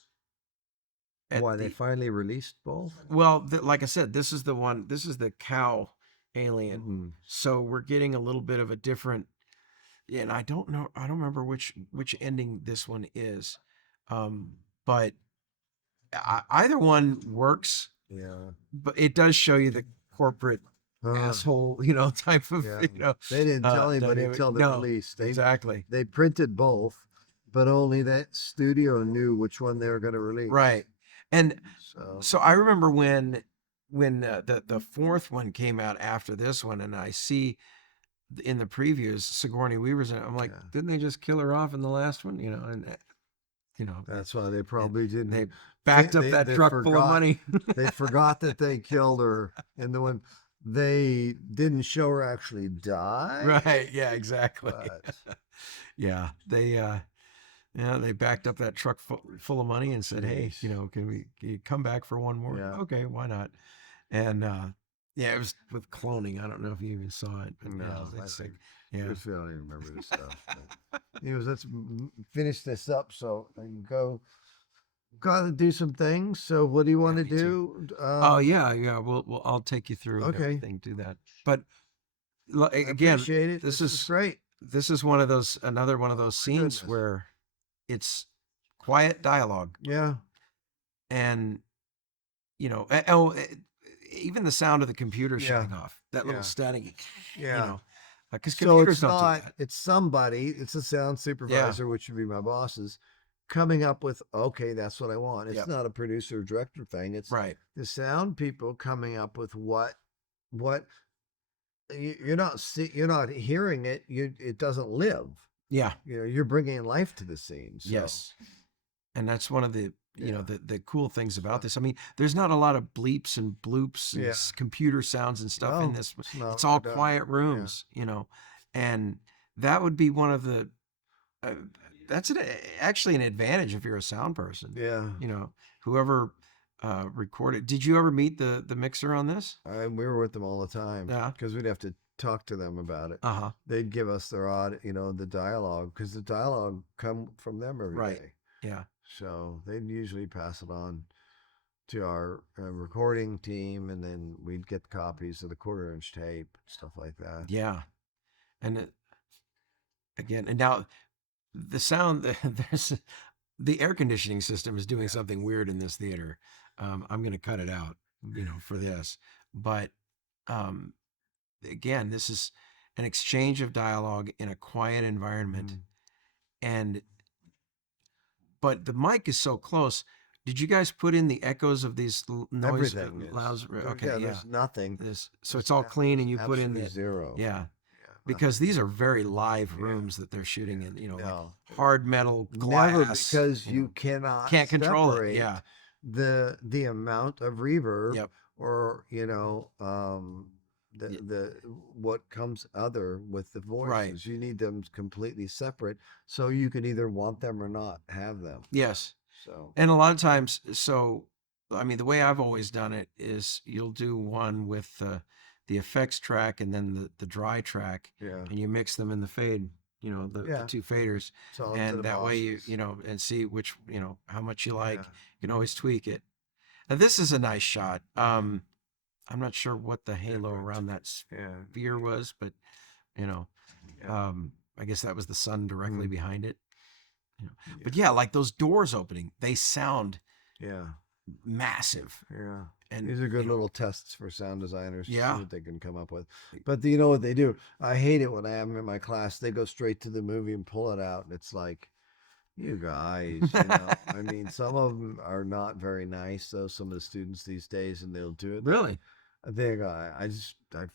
at why they the finally released both. well, like I said, this is the one. This is the cow alien. Mhm. So we're getting a little bit of a different. Yeah, and I don't know. I don't remember which ending this one is, but either one works. Yeah. But it does show you the corporate Uh, asshole, type of, yeah. They didn't tell anybody dynamic. until the No, release. exactly. They printed both, but only that studio knew which one they were going to release. Right. And So so I remember when the fourth one came out after this one, and I see in the previews Sigourney Weaver's in it. I'm like, Yeah. didn't they just kill her off in the last one? And that's why they probably didn't. they backed up that truck full of money. They forgot that they killed her in the one. They didn't show her actually die. Right. Yeah, exactly. But They backed up that truck full of money and said, "Hey, Jeez. can you come back for one more?" Yeah. Okay, why not? And yeah, it was with cloning. I don't know if you even saw it, but No, I it's think like, yeah, I don't even remember this stuff. But, anyways, let's finish this up so I can go. Got to do some things. So, what do you want to me too. do? Oh yeah. Well, I'll take you through Okay. everything. Do that, but I again, appreciate it. this is is great. this is another one of those scenes goodness. where it's quiet dialogue Yeah. and even the sound of the computer shutting off, that little Yeah. static, Yeah. because So computers it's don't do not. that. It's somebody. It's a sound supervisor, which would be my bosses, coming up with, okay, that's what I want. It's Yep. not a producer or director thing. It's Right. the sound people coming up with what you're not you're not hearing it. It doesn't live. Yeah. You're bringing life to the scene. So. Yes. And that's one of the Yeah. the cool things about this. I mean, there's not a lot of bleeps and bloops and Yeah. computer sounds and stuff in No, this. not It's all done. quiet rooms, and that would be one of the. That's actually an advantage if you're a sound person. Yeah. Whoever recorded. Did you ever meet the mixer on this? We were with them all the time. Yeah. Because we'd have to talk to them about it. Uh-huh. They'd give us their the dialogue, because the dialogue come from them every day. Right. Yeah. So they'd usually pass it on to our recording team, and then we'd get copies of the quarter-inch tape, stuff like that. Yeah. And again, and now the sound, there's the air conditioning system is doing something weird in this theater. I'm going to cut it out, for this. But again, this is an exchange of dialogue in a quiet environment. Mhm. But the mic is so close. Did you guys put in the echoes of these noise Everything is. louds? Okay, yeah. There's nothing. So it's all clean, and you put in Absolutely the zero. yeah. Yeah, Because nothing. these are very live rooms that they're shooting in, like No. hard metal glass. Never, because you cannot can't control it. separate Yeah. the amount of reverb Yep. or the what comes other with the voices. Right. You need them completely separate, so you can either want them or not have them. Yes. So And a lot of times, I mean, the way I've always done it is you'll do one with the effects track and then the dry track, yeah, and you mix them in the fade, the Yeah. two faders, it's all up to and the that way bosses. and see which, how much you like. Yeah. You can always tweak it. Now, this is a nice shot. I'm not sure what the halo around that Yeah. sphere was, but Yeah. I guess that was the sun directly Mhm. behind it. But yeah, like those doors opening, they sound Yeah. massive. Yeah. And These are good little tests for sound designers to Yeah. see what they can come up with. But you know what they do? I hate it when I am in my class. They go straight to the movie and pull it out, and it's like, you guys, I mean, some of them are not very nice, though, some of the students these days, and they'll do it. Really? They go, I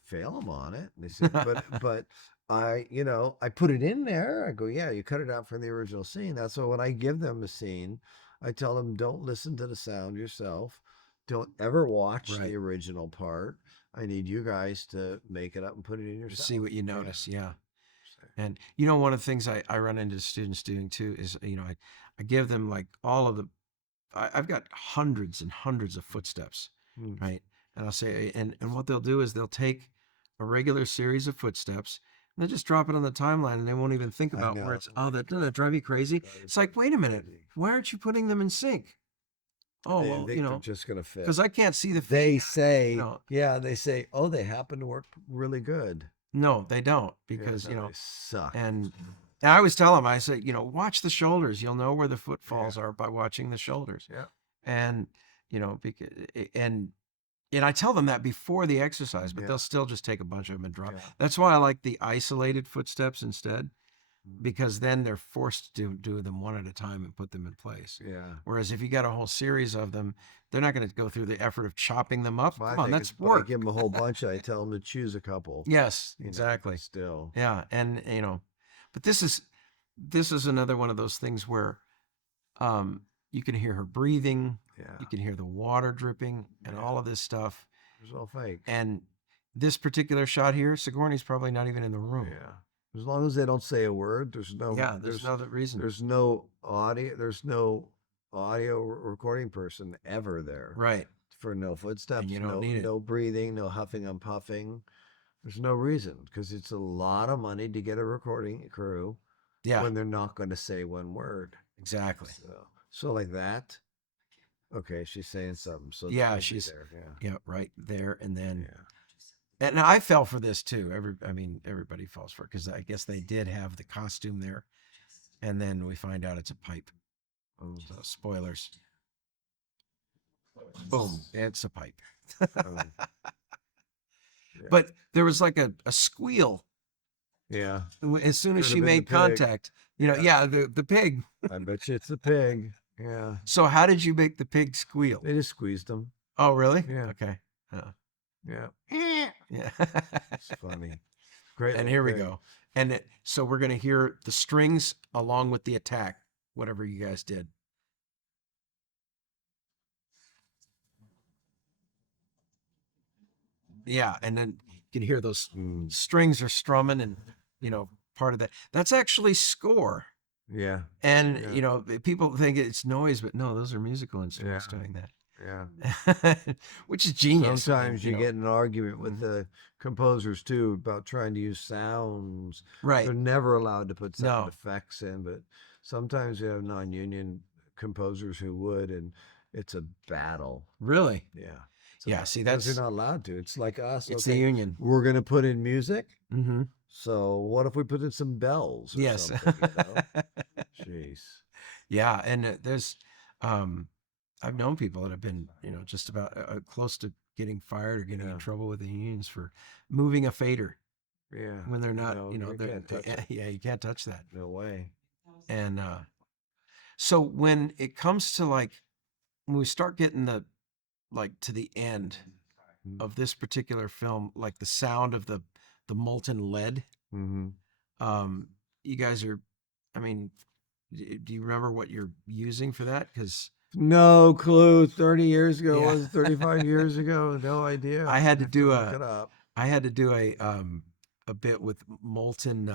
fail them on it. And they said, but I put it in there. I go, yeah, you cut it out from the original scene. That's why when I give them a scene, I tell them, don't listen to the sound yourself. Don't ever watch Right. the original part. I need you guys to make it up and put it in To yourself. see what you notice. Yeah. So, And one of the things I run into students doing too is, I give them like all of I've got hundreds and hundreds of footsteps, Hmm. right? And I'll say, and what they'll do is they'll take a regular series of footsteps and they'll just drop it on the timeline and they won't even think I about where know. it's, oh, that doesn't that drive you crazy? It's like, wait a minute, why aren't you putting them in sync? Oh, They well, think they're just gonna fit. because I can't see the They feet. say, No, yeah, they say, oh, they happen to work really good. no, they don't Yeah, because, no, they suck. and I always tell them, I say, watch the shoulders. You'll know where the footfalls Yeah. are by watching the shoulders. Yeah. And, because, and I tell them that before the exercise, but Yeah. they'll still just take a bunch of them and drop. Yeah. That's why I like the isolated footsteps instead, Mhm. because then they're forced to do them one at a time and put them in place. Yeah. Whereas if you got a whole series of them, they're not going to go through the effort of chopping them up. My Come on, thing that's is, when I work. give them a whole bunch. I tell them to choose a couple. Yes, you know, exactly. Still. Yeah, and but this is another one of those things where you can hear her breathing, Yeah. you can hear the water dripping and all of this stuff. It's all fake. And this particular shot here, Sigourney's probably not even in the room. Yeah. As long as they don't say a word, there's no. There's no other reason. There's no audio. There's no audio recording person ever there. Right. For no footsteps. And you don't need it. No breathing. No huffing and puffing. There's no reason because it's a lot of money to get a recording crew. Yeah. When they're not going to say one word. Exactly. So like that. Okay, she's saying something. So yeah, she's there. Yeah, right there, and then. Yeah. And I fell for this too. Everybody falls for it because I guess they did have the costume there, and then we find out it's a pipe. Oh. So spoilers. Boom! It's a pipe. Oh. Yeah. But there was like a squeal. Yeah. As soon as Could she have been made the pig. contact, the pig. I bet you it's a pig. Yeah. So how did you make the pig squeal? They just squeezed them. Oh, really? Yeah. Okay. Yeah. Yeah. It's funny. Great. And here we go. And so we're going to hear the strings along with the attack, whatever you guys did. Yeah. And then you can hear those strings are strumming and, part of that. That's actually score. Yeah. And, people think it's noise, but no, those are musical instruments doing that. Yeah. Which is genius. Sometimes you get in an argument with the composers too about trying to use sounds. Right. They're never allowed to put sound effects in, but sometimes you have non-union composers who would, and it's a battle. Really? Yeah. See, because you're not allowed to. It's like us. It's the union. We're going to put in music. Mm-hmm. So what if we put in some bells? Or Yes. something, Jeez. Yeah, and there's, I've known people that have been, just about close to getting fired or getting in trouble with the unions for moving a fader. Yeah. When they're not, you can't touch it. you can't touch that. No way. And so when it comes to when we start getting to the end of this particular film, like the sound of the molten lead, you guys are, do you remember what you're using for that? Because no clue. 30 years ago, was 35 years ago. No idea. I had to do look it up. a bit with molten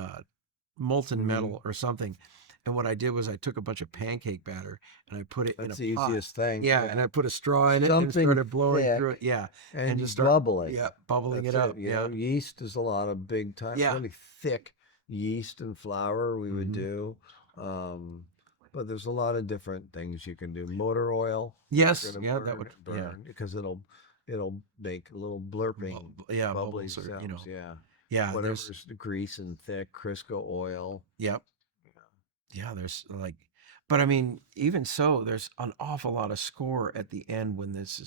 metal or something. And what I did was I took a bunch of pancake batter and I put it in a pot. That's the easiest thing. Yeah, and I put a straw in it and Something started blowing thick through it. Yeah, and just just bubbling. Yeah, bubbling That's it up. You know, yeast is a lot of big time. Yeah. Really thick yeast and flour we would do. But there's a lot of different things you can do. Motor oil. Yes. Gonna Yeah, burn, that would. burn because it'll make a little blurping, bubbly bubbles or, sounds. Yeah. Yeah. Whatever's grease and thick, Crisco oil. Yep. Yeah, there's but even so, there's an awful lot of score at the end when this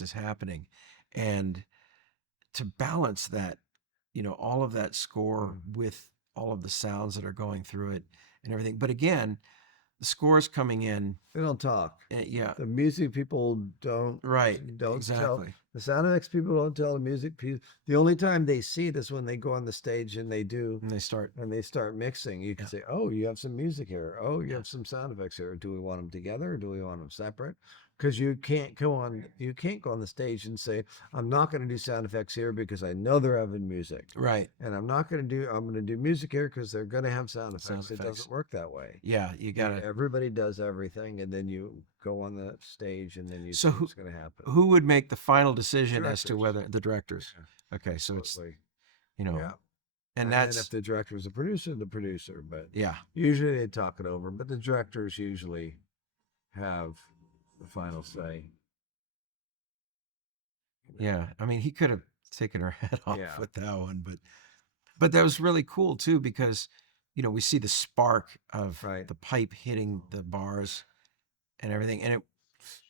is happening, and to balance that, all of that score with all of the sounds that are going through it and everything. But again, the score's coming in. They don't talk. Yeah. The music people don't. Right. Don't Exactly. tell. The sound effects people don't tell the music people. The only time they see it is when they go on the stage and they do. And they start mixing. You can say, "Oh, you have some music here. Oh, you have some sound effects here. Do we want them together or do we want them separate? because you can't go on the stage and say, I'm not going to do sound effects here because I know they're having music, Right. and I'm going to do music here because they're going to have sound effects. Sound It effects. doesn't work that way. Yeah, you gotta. Everybody does everything, and then you go on the stage, and then you So see what's going to happen. Who would make the final decision as to Directors. whether the directors? Yeah, Okay, so it's absolutely. you know, Yeah. and then if that's the director is the producer, but yeah, usually they talk it over. But the directors usually have the final say. yeah. I mean, he could have taken her head off Yeah. with that one, but that was really cool too because we see the spark of Right. the pipe hitting the bars and everything, and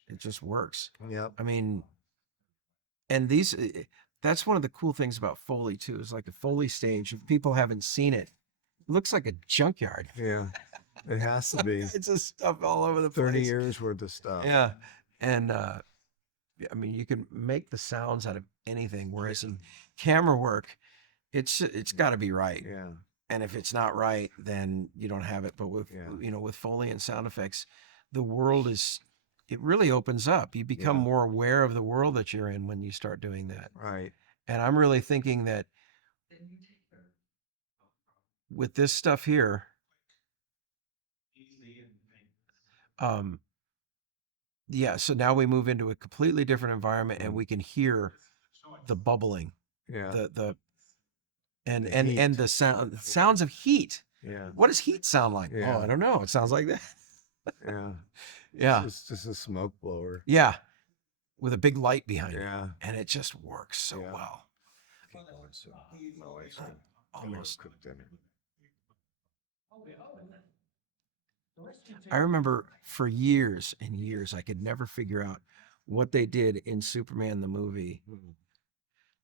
it just works. Yep. I mean, and that's one of the cool things about Foley too, is like the Foley stage. If people haven't seen it, it looks like a junkyard. Yeah. It has to be. It's just stuff all over the 30 place. years worth of stuff. Yeah. And I mean, you can make the sounds out of anything, whereas in camera work, it's got to be right. Yeah. And if it's not right, then you don't have it. But with with Foley and sound effects, the world it really opens up. You become Yeah. more aware of the world that you're in when you start doing that. Right. And I'm really thinking that with this stuff here, yeah, so now we move into a completely different environment and we can hear the bubbling, Yeah. the and The and heat. the sounds of heat. Yeah. What does heat sound like? Yeah. Oh, I don't know. It sounds like that. Yeah. Yeah. It's just a smoke blower. Yeah. With a big light behind it. Yeah. And it just works so Yeah. well. Keep going, so my wife's gonna Almost. cook dinner. I remember for years and years, I could never figure out what they did in Superman the movie Mhm.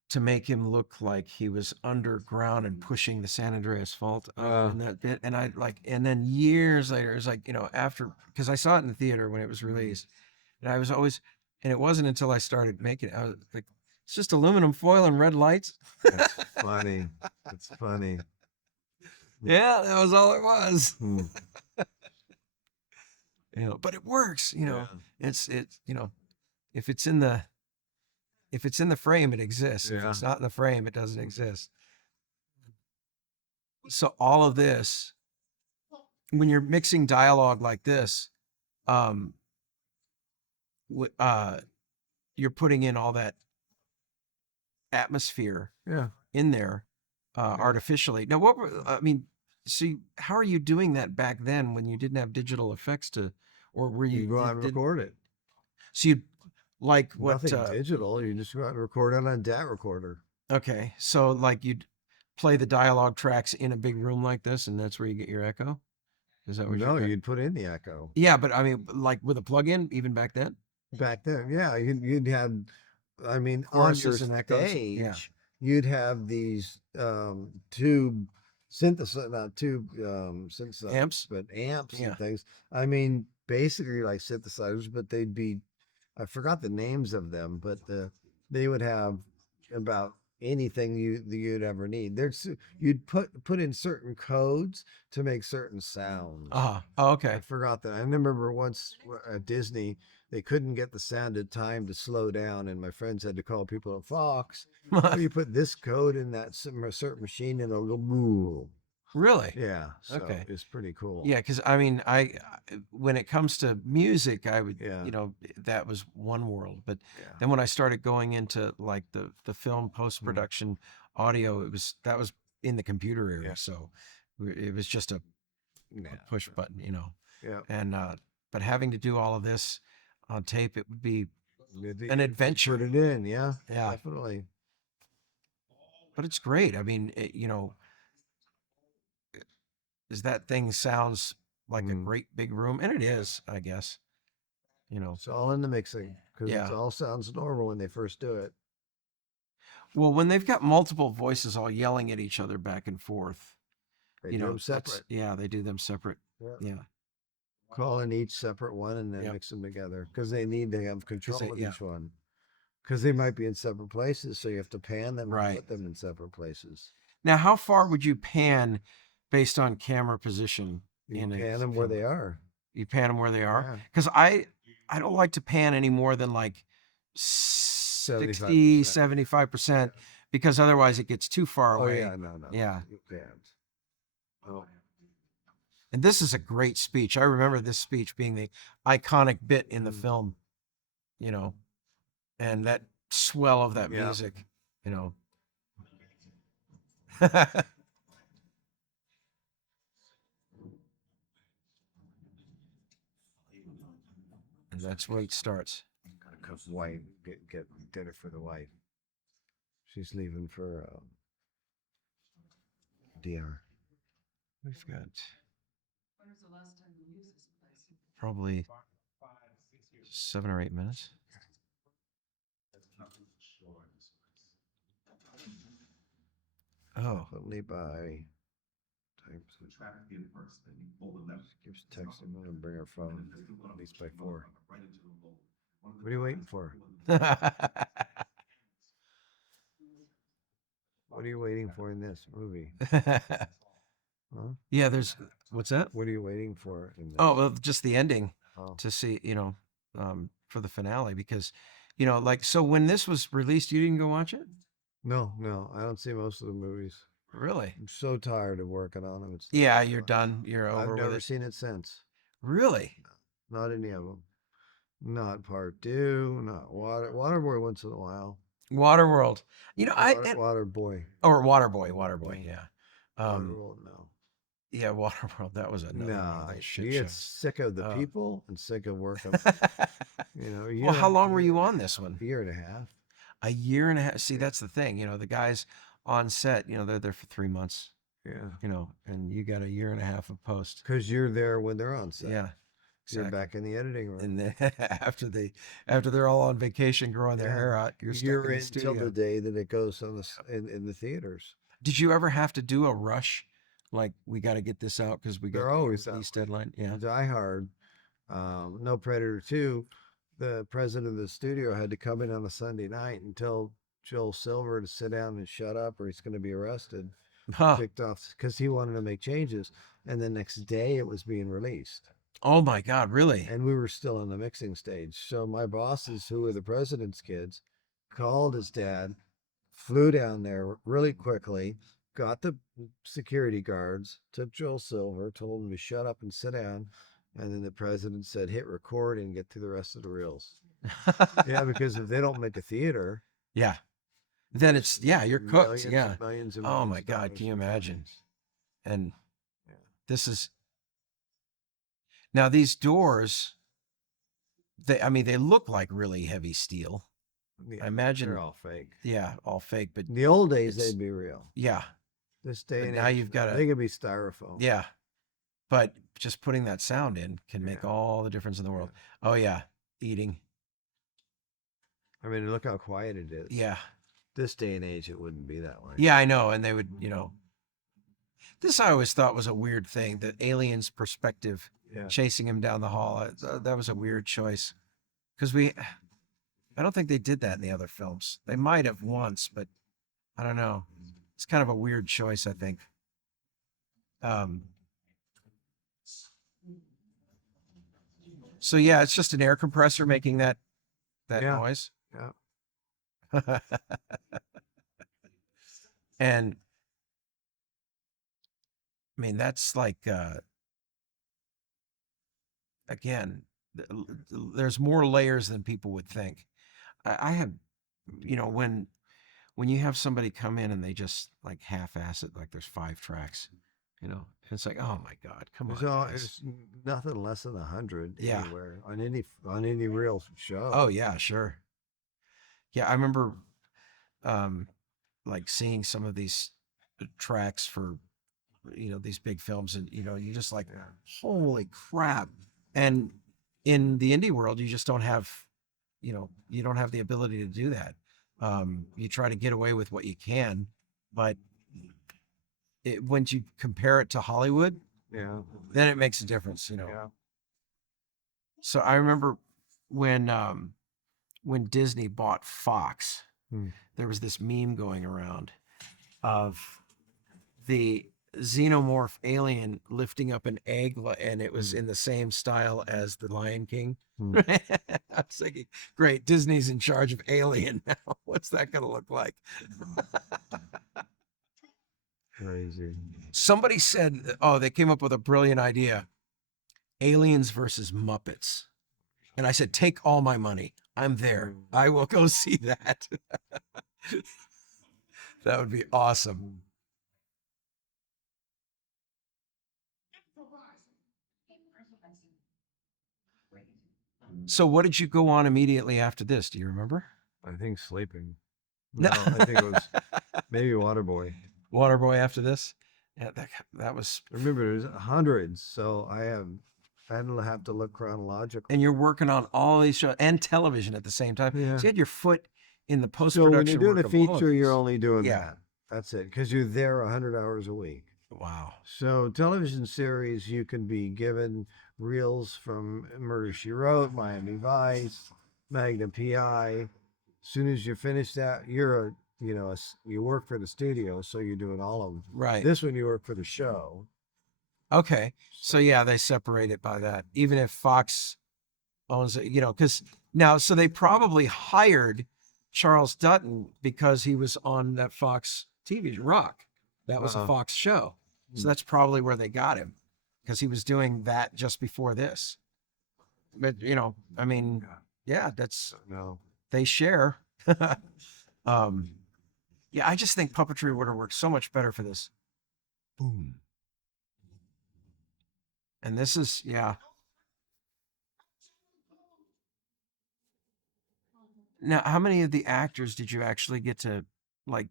to make him look like he was underground and pushing the San Andreas Fault up and that bit. And and then years later, it was like, after, because I saw it in the theater when it was released, and I was always, and it wasn't until I started making it, I was like, it's just aluminum foil and red lights. That's funny. It's funny. Yeah, that was all it was. Hmm. But it works, Yeah. it's if it's in the frame, it exists. If Yeah. it's not in the frame, it doesn't exist. So all of this, when you're mixing dialogue like this, you're putting in all that atmosphere Yeah. in there artificially. Now, see, how are you doing that back then when you didn't have digital effects or were You you go out and record it. So you like what? Nothing digital. You just go out and record on a DAT recorder. Okay, so like you'd play the dialogue tracks in a big room like this, and that's where you get your echo. Is that what No, you're? you'd put in the echo. Yeah, but I mean, like with a plug-in, even back then. Back then, yeah, you'd have, I mean, on your Choruses and echoes, stage, yeah. you'd have these tube synthesizer, not tube synthesizers, Amps? but amps Yeah. and things. I mean, basically like synthesizers, but they'd be, I forgot the names of them, but they would have about anything you'd ever need. You'd put in certain codes to make certain sounds. Oh, I okay. forgot that. I remember once at Disney, they couldn't get the sound at time to slow down, and my friends had to call people at Fox. "Oh, you put this code in that certain machine, and it'll go boo." Really? Yeah. So Okay. it's pretty cool. Yeah, because I mean, when it comes to music, I would, Yeah. that was one world. But Yeah. then when I started going into like the film post-production audio, that was in the computer era. Yeah. So it was just a Yeah. push button, Yeah. And but having to do all of this on tape, it would be An an adventure. Put it in. Yeah. Yeah. Definitely. But it's great. I mean, is that thing sounds like a great big room, and it is, I guess. It's all in the mixing because Yeah. it all sounds normal when they first do it. Well, when they've got multiple voices all yelling at each other back and forth, They do them that's- separate. Yeah, they do them separate. Yeah. Yeah. Call in each separate one and then Yep. mix them together because they need to have control they- of yeah. each one. Because they might be in separate places, so you have to pan them Right. and put them in separate places. Now, how far would you pan based on camera position? You in a pan them where film? they are. You pan them where they are? Yeah. Because I don't like to pan any more than like 60, 75%, because otherwise it gets too far Oh away. yeah, no, Yeah. you can't. Oh, And this is a great speech. I remember this speech being the iconic bit in the film, you know, and that swell of that Yeah. music, you know. And that's where it starts. gotta cook wife, get dinner for the wife. She's leaving for DR. We've got probably 7 or 8 minutes. Oh, Only by times. Keeps texting me and bring her phone at least by 4. What are you waiting for? What are you waiting for in this movie? Huh? yeah. There's what's that? What are you waiting for in this? Oh, well, just the ending Oh. to see, for the finale, because, like, so when this was released, you didn't go watch it? No, I don't see most of the movies. Really? I'm so tired of working on them. It's Yeah, you're done. You're I've over with never it. seen it since. Really? Not any of them. Not Part 2. Not Waterboy once in a while. Waterworld. Waterboy. Or Waterboy. Yeah. Waterworld, no. Yeah, Waterworld. That was another one Nah, of those shit you get shows. sick of the Oh. people and sick of working. Well, how long were you on this one? A year and a half. A year and a half. See, that's the thing. The guys on set, they're there for 3 months, Yeah. and you got a year and a half of post. Because you're there when they're on set. Yeah. You're Exactly. back in the editing room. And then after they're all on vacation growing their Yeah. hair out, you're stuck You're in the in studio. till the day that it goes on in the theaters. Did you ever have to do a rush? Like, we got to get this out because we got They're always release deadline? Yeah. Die Hard, No Predator 2, the president of the studio had to come in on a Sunday night and tell Joel Silver to sit down and shut up or he's going to be arrested. Huh. Kicked off because he wanted to make changes. And the next day it was being released. Oh my God, really? And we were still in the mixing stage. So my bosses, who were the president's kids, called his dad, flew down there really quickly, got the security guards, took Joel Silver, told him to shut up and sit down. And then the president said, hit record and get through the rest of the reels. Yeah, because if they don't make a theater, Yeah. Then it's, you're cooked. millions Yeah. and millions and Oh millions my of God, dollars can you in imagine? fines. And Yeah. this is now these doors, they look like really heavy steel. Yeah, I imagine they're all fake. Yeah, all fake, but In the old days, it's- they'd be real. yeah, This day but and now age, you've got they could be styrofoam. yeah. But just putting that sound in can make Yeah. all the difference in the world. Oh yeah, eating. I mean, look how quiet it is. Yeah. This day and age, it wouldn't be that way. Yeah, I know. And they would, this I always thought was a weird thing, the alien's perspective Yeah. chasing him down the hall. That was a weird choice. Because I don't think they did that in the other films. They might have once, but I don't know. It's kind of a weird choice, I think. So yeah, it's just an air compressor making that Yeah. noise. Yeah. And I mean, that's like, again, there's more layers than people would think. I have, when you have somebody come in and they just like half-ass it, like there's 5 tracks, it's like, oh my God, come on, guys. It's nothing less than 100 Yeah. anywhere on any real show. Oh yeah, sure. Yeah, I remember, like seeing some of these tracks for, these big films, and you just like, Yeah. holy crap. And in the indie world, you just don't have, you don't have the ability to do that. You try to get away with what you can, but once you compare it to Hollywood, Yeah. then it makes a difference, Yeah. So I remember when Disney bought Fox, Hmm. there was this meme going around of the xenomorph alien lifting up an egg, and it was Mm. in the same style as the Lion King. Mm. I was thinking, great, Disney's in charge of Alien now. What's that going to look like? Crazy. Somebody said, oh, they came up with a brilliant idea: Aliens versus Muppets. And I said, take all my money. I'm there. I will go see that. That would be awesome. So, what did you go on immediately after this? Do you remember? I think sleeping. No, I think it was maybe Waterboy. Waterboy after this? Yeah, that was. Remember, there's hundreds, so I don't have to look chronological. And you're working on all these shows and television at the same time. Yeah. So you had your foot in the post So when production. you're doing a work of all of feature, you're these. only doing Yeah. that. That's it, because you're there 100 hours a week. Wow. So television series, you can be given reels from Murder She Wrote, Miami Vice, Magnum PI. As soon as you finish that, you're you work for the studio, so you're doing all of them. Right. This one you work for the show. Okay. So yeah, they separate it by that. Even if Fox owns it, because now, so they probably hired Charles Dutton because he was on that Fox TV Rock. That was a Uh-huh. Fox show. So that's probably where they got him, because he was doing that just before this. But I mean, yeah, that's No. they share. Yeah, I just think puppetry would have worked so much better for this. Boom. And this is, yeah. Now, how many of the actors did you actually get to, like?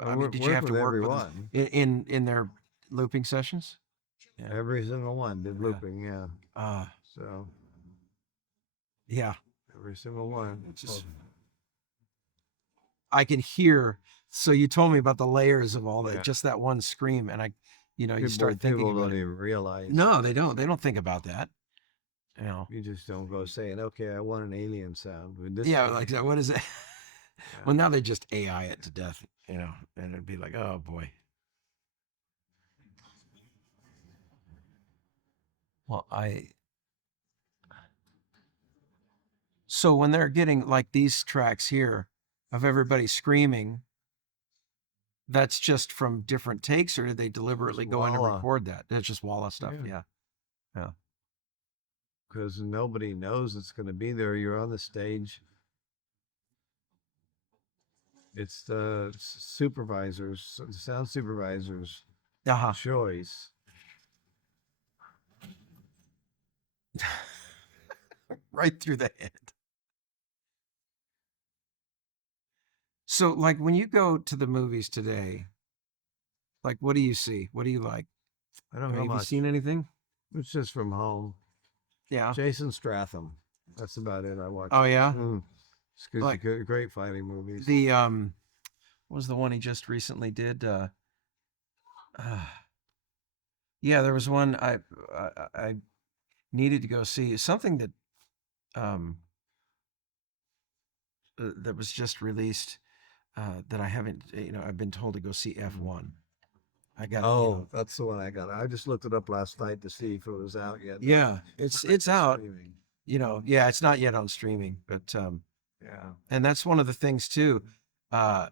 I mean, did you work have to with work with everyone. in their looping sessions? Yeah. Every single one did looping, yeah. So Yeah. every single one. Just I can hear. So you told me about the layers of all that, Yeah. just that one scream, and you People, start thinking people about don't it. even realize. No, they don't. They don't think about that. You just don't go saying, okay, I want an alien sound. With this Yeah, one. like that. What is it? Well, now they just AI it to death, and it'd be like, oh boy. Well, so when they're getting like these tracks here of everybody screaming, that's just from different takes, or did they deliberately go in and Walla. record that? That's just Walla stuff. Yeah. Yeah. Because nobody knows it's going to be there. You're on the stage. It's the supervisors, the sound supervisors' Uh-huh. choice. Right through the head. So, like, when you go to the movies today, like, what do you see? What do you like? I don't Have know you much. seen anything? It's just from home. Yeah. Jason Stratham. That's about it. I watched. Oh yeah. It's good, Like- great fighting movies. The what was the one he just recently did? Yeah, there was one I needed to go see, something that that was just released, that I haven't, I've been told to go see F1. I got. Oh, that's the one I got. I just looked it up last night to see if it was out yet. Yeah, it's out. Streaming. Yeah, it's not yet on streaming, but Yeah. and that's one of the things too. I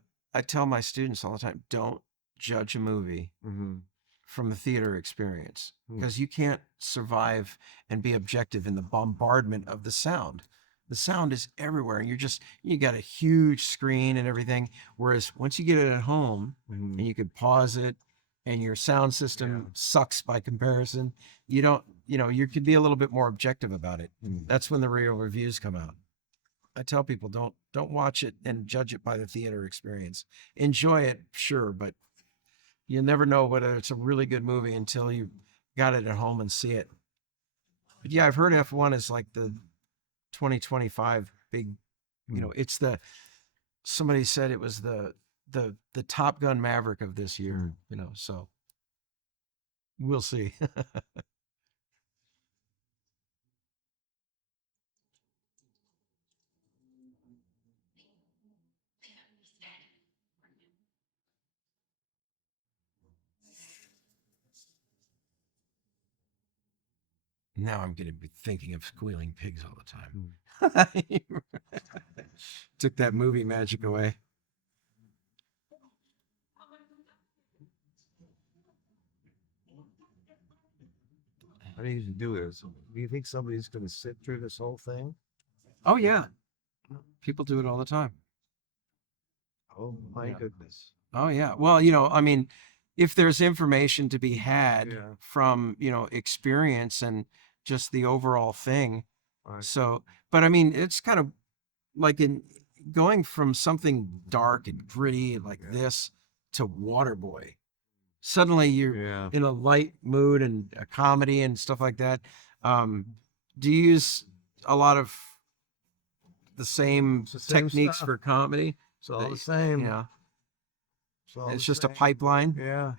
tell my students all the time, don't judge a movie Mm-hmm. from the theater experience, Hmm. because you can't survive and be objective in the bombardment of the sound. The sound is everywhere, and you got a huge screen and everything. Whereas once you get it at home Mm-hmm. and you could pause it, and your sound system sucks by comparison, you don't, you could be a little bit more objective about it. Mm. That's when the real reviews come out. I tell people, don't watch it and judge it by the theater experience. Enjoy it, sure, but you never know whether it's a really good movie until you got it at home and see it. But yeah, I've heard F1 is like the 2025 big, it's somebody said it was the Top Gun Maverick of this year, so we'll see. Now I'm going to be thinking of squealing pigs all the time. Took that movie magic away. How do you do this? Do you think somebody's going to sit through this whole thing? Oh yeah, people do it all the time. Oh my Yeah. goodness. Oh yeah. Well, I mean, if there's information to be had Yeah. from, experience and just the overall thing. Right. So, but I mean, it's kind of like in going from something dark and gritty like Yeah. this to Waterboy. Suddenly you're Yeah. in a light mood and a comedy and stuff like that. Do you use a lot of the same It's the same techniques stuff. for comedy? It's all That- the same. Yeah. It's all It's the just a same. pipeline. Yeah.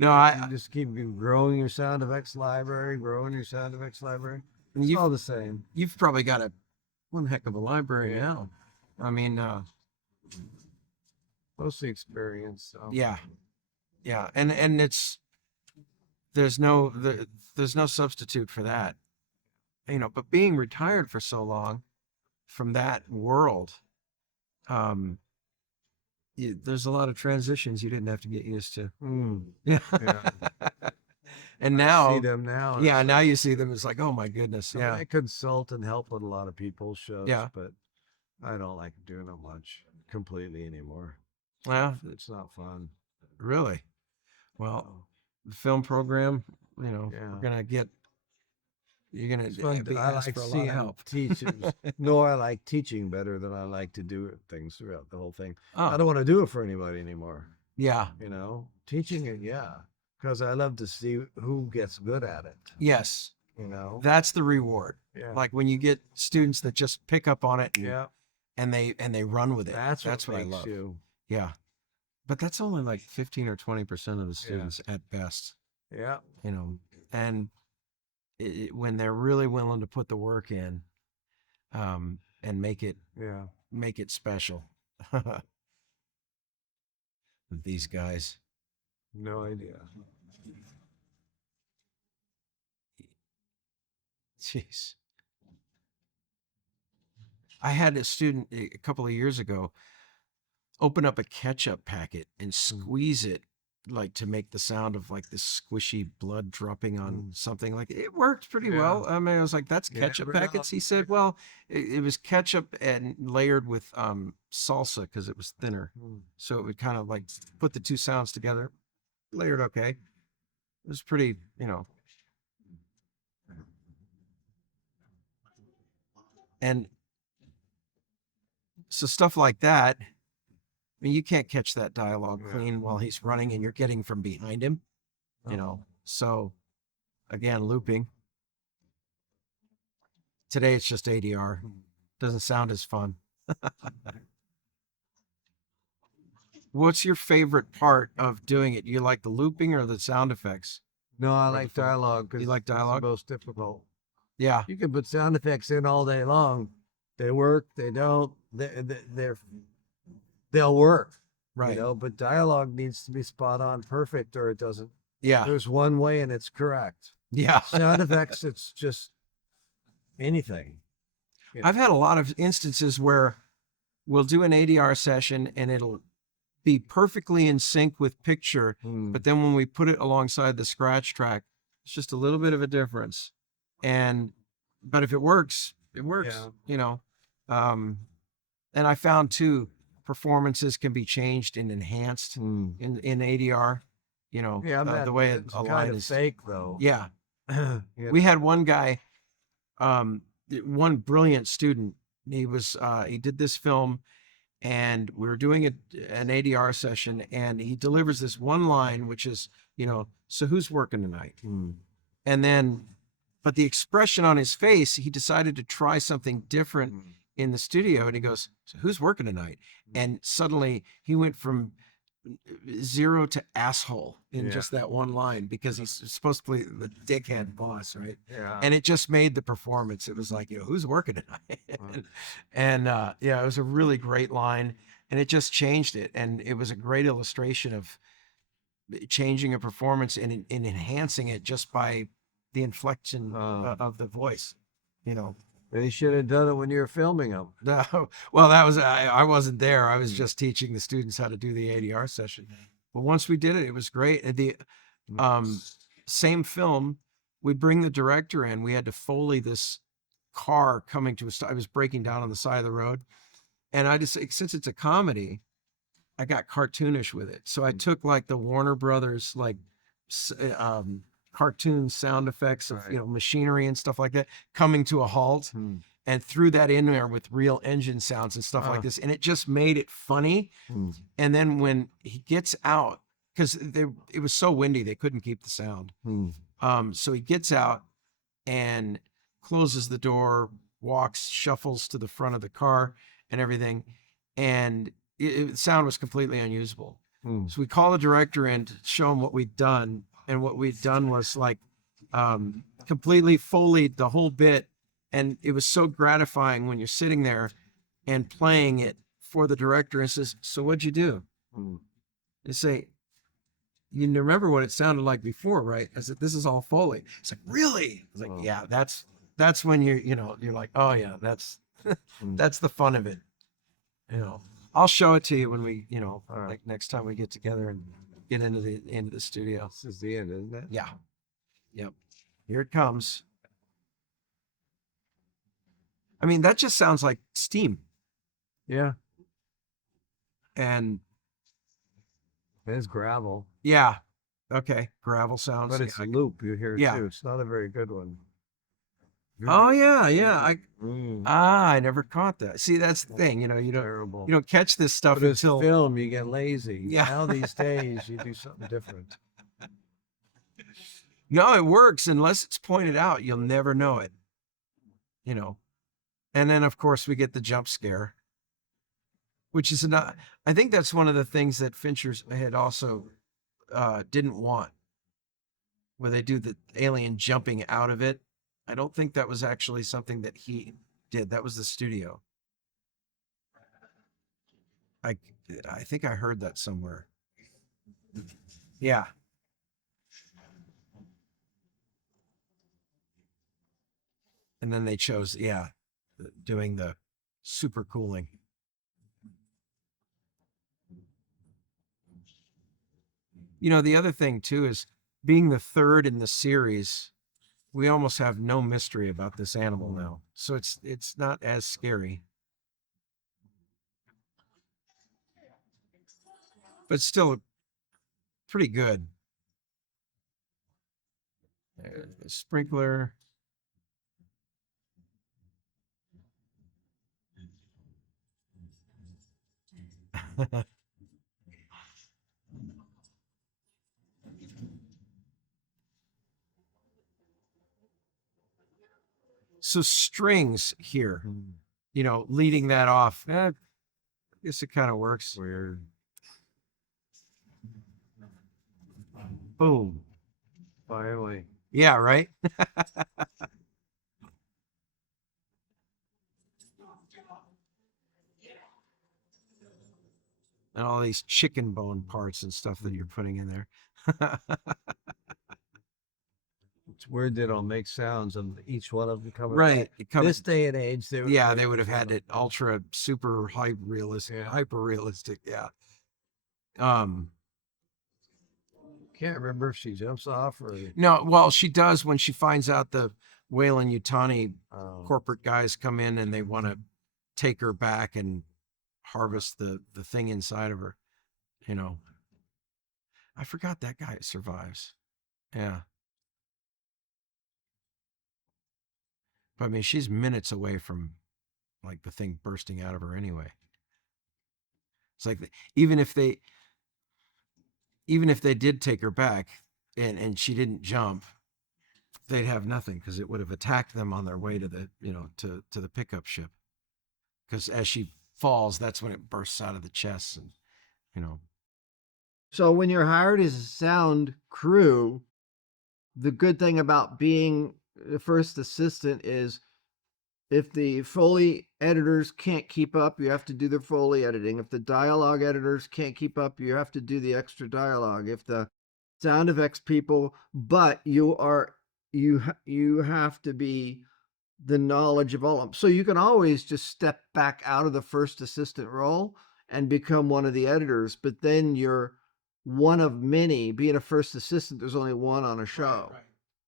No, You just keep growing your sound effects library, growing your sound effects library. and It's all the same. you've probably got one heck of a library Yeah. now. I mean, Mostly experience. So. yeah, and there's no substitute for that, But being retired for so long from that world, there's a lot of transitions you didn't have to get used to. Yeah. Yeah. And I now, see them now. yeah, now you see them. It's like, oh my goodness, I mean, yeah, I consult and help with a lot of people's shows, Yeah. but I don't like doing it much completely anymore. yeah, It's not fun. really. Well, So, the film program, Yeah. we're gonna get. You're gonna it's fun. be I asked like for a lot seeing of help. teachers. No, I like teaching better than I like to do things throughout the whole thing. I Oh, don't want to do it for anybody anymore. yeah, Teaching it, yeah, because I love to see who gets good at it. yes, that's the reward. Yeah. Like when you get students that just pick up on it Yeah. and they run with it. That's what I makes love. you. Yeah. But that's only like 15 or 20% of the students at best, Yeah. and when they're really willing to put the work in, and make it Yeah. special. These guys. No idea. Jeez. I had a student a couple of years ago open up a ketchup packet and squeeze it like to make the sound of like this squishy blood dropping on something. Like it worked pretty Yeah. well. I mean, I was like, that's You ketchup never packets. know. He said, well, it was ketchup and layered with salsa because it was thinner. So it would kind of like put the two sounds together, layered okay. It was pretty, and so stuff like that. I mean, you can't catch that dialogue Yeah. clean while he's running and you're getting from behind him, So again, looping. Today it's just ADR. Doesn't sound as fun. What's your favorite part of doing it? You like the looping or the sound effects? No, I Or the like film. dialogue because You like dialogue? the most difficult. Yeah. You can put sound effects in all day long. They work. They don't. They'll work. Right. But dialogue needs to be spot on, perfect, or it doesn't. Yeah. There's one way and it's correct. Yeah. Sound effects, it's just anything. I've had a lot of instances where we'll do an ADR session and it'll be perfectly in sync with picture, but then when we put it alongside the scratch track, it's just a little bit of a difference. But if it works, it works, and I found too, performances can be changed and enhanced in ADR, the way it's a line kind of is fake though. Yeah. Yeah. We had one guy, one brilliant student. He did this film and we were doing an ADR session and he delivers this one line, which is, so who's working tonight? And then, but the expression on his face, he decided to try something different in the studio and he goes, so who's working tonight? And suddenly he went from 0 to asshole in just that one line because he's supposed to be the dickhead boss, right? Yeah. And it just made the performance. It was like, who's working tonight? and it was a really great line and it just changed it. And it was a great illustration of changing a performance and enhancing it just by the inflection Oh. of the voice, you know. They should have done it when you were filming them. No, well, that was I wasn't there. I was just teaching the students how to do the ADR session. But once we did it, it was great. And the same film, we bring the director in. We had to Foley this car coming to a stop. I was breaking down on the side of the road, and I just, since it's a comedy, I got cartoonish with it. So I took like the Warner Brothers like cartoon sound effects of Right. machinery and stuff like that coming to a halt, and threw that in there with real engine sounds and stuff like this, and it just made it funny. And then when he gets out, because it was so windy they couldn't keep the sound, so he gets out and closes the door, walks, shuffles to the front of the car and everything, and the sound was completely unusable. So we call the director in to show him what we'd done, and what we'd done was like completely Foleyed the whole bit, and it was so gratifying when you're sitting there and playing it for the director and says, "So what'd you do?" And say, "You remember what it sounded like before, right?" I said, "This is all Foley." It's like, "Really?" I was like, "Yeah, that's when you're like, oh yeah, that's that's the fun of it." I'll show it to you when we, right. like next time we get together and get into the studio. This is the end, isn't it? Yeah. Yep. Here it comes. I mean, that just sounds like steam. Yeah. And It's gravel, yeah. Okay. Gravel sounds. but it's a loop you hear Yeah. too. It's not a very good one. Oh yeah, yeah. Mm, I never caught that. See, that's the thing. You terrible. don't catch this stuff But as until film, you get lazy. Yeah. Now these days, you do something different. no, it works unless it's pointed out. You'll never know it. And then of course we get the jump scare, which is not. I think that's one of the things that Fincher's had also didn't want, where they do the alien jumping out of it. I don't think that was actually something that he did. That was the studio. I think I heard that somewhere. Yeah. And then they chose, doing the super cooling. The other thing too is being the third in the series, we almost have no mystery about this animal now. So it's not as scary. But still pretty good. There's the sprinkler. So strings here, leading that off. I guess it kind of works. Weird. Boom. Finally. Yeah, right? And all these chicken bone parts and stuff that you're putting in there. It's weird they don't make sounds and each one of them coming Right. back. This day and age, they would Yeah, make they would those have had sounds. it ultra super hyper realistic. Yeah. Can't remember if she jumps off or No, well, she does when she finds out the Wayland Yutani corporate guys come in and they want to take her back and harvest the thing inside of her. I forgot that guy survives. Yeah. But I mean, she's minutes away from like the thing bursting out of her anyway. It's like even if they did take her back and she didn't jump, they'd have nothing because it would have attacked them on their way to the to the pickup ship. Because as she falls, that's when it bursts out of the chest, and So when you're hired as a sound crew, the good thing about being the first assistant is if the Foley editors can't keep up, you have to do the Foley editing. If the dialogue editors can't keep up, you have to do the extra dialogue. If the sound effects people, but you are you have to be the knowledge of all of them. So you can always just step back out of the first assistant role and become one of the editors, but then you're one of many. Being a first assistant, there's only one on a show. Right.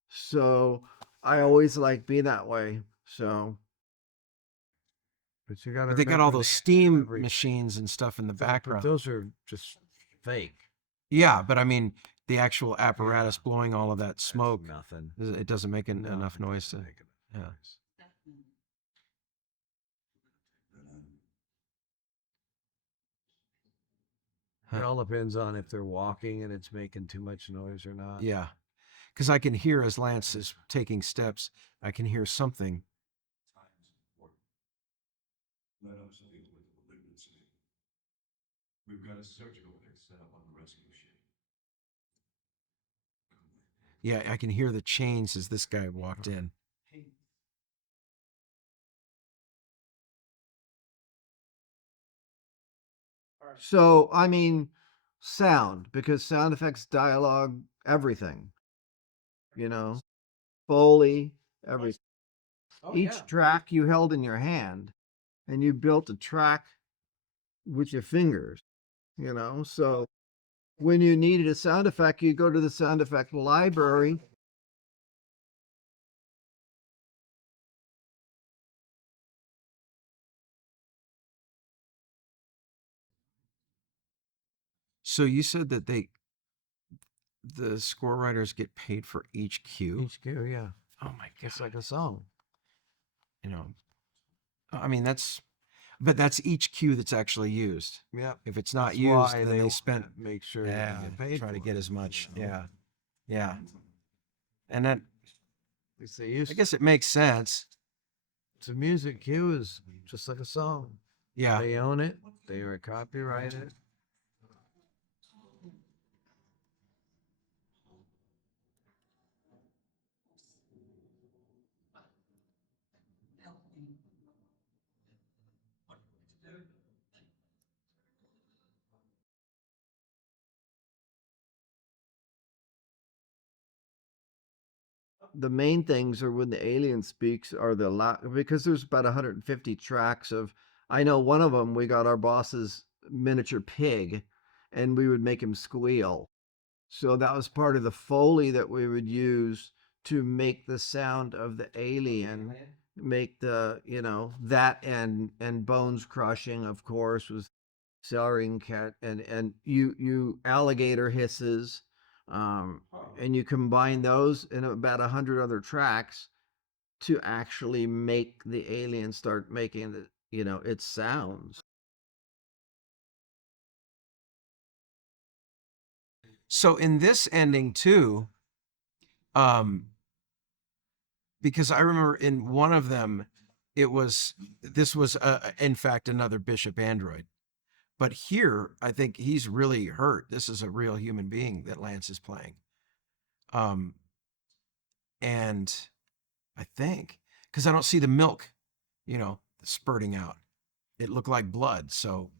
So I always like being that way. So But you got to But they got all those steam machines and stuff in the background. Those are just fake. Yeah, but I mean, the actual apparatus blowing all of that That's smoke, nothing. it doesn't make enough Nothing noise to. doesn't make enough Yeah. noise. It all depends on if they're walking and it's making too much noise or not. Yeah, because I can hear as Lance is taking steps, I can hear something. Let us deal with the malignancy. We've got a surgical fix set up on the rescue ship. Yeah, I can hear the chains as this guy walked in. so I mean sound, because sound effects, dialogue, everything. You know, Foley, everything. Each track you held in your hand, and you built a track with your fingers, you know. So when you needed a sound effect, you go to the sound effect library. So you said that the score writers get paid for each cue. Each cue, yeah. Oh my It's god! like a song. You know, I mean but that's each cue that's actually used. Yeah. If it's not That's used, why then they they wanna spent. make sure Yeah, you get paid try to for get it, as much. you know? Yeah, yeah, and that At least they used I guess it makes sense. to. Music cue is just like a song. Yeah, They own it. They are copyrighted. The main things are when the alien speaks are because there's about 150 tracks of. I know one of them we got our boss's miniature pig, and we would make him squeal. So that was part of the Foley that we would use to make the sound of the alien, make the, that and bones crushing, of course, was celery and cat and you alligator hisses, and you combine those in about 100 other tracks to actually make the alien start making its sounds. so in this ending too, um, because I remember in one of them, this was in fact another Bishop android, but here I think he's really hurt. This is a real human being that Lance is playing, um, and I think because I don't see the milk, spurting out. It looked like blood, so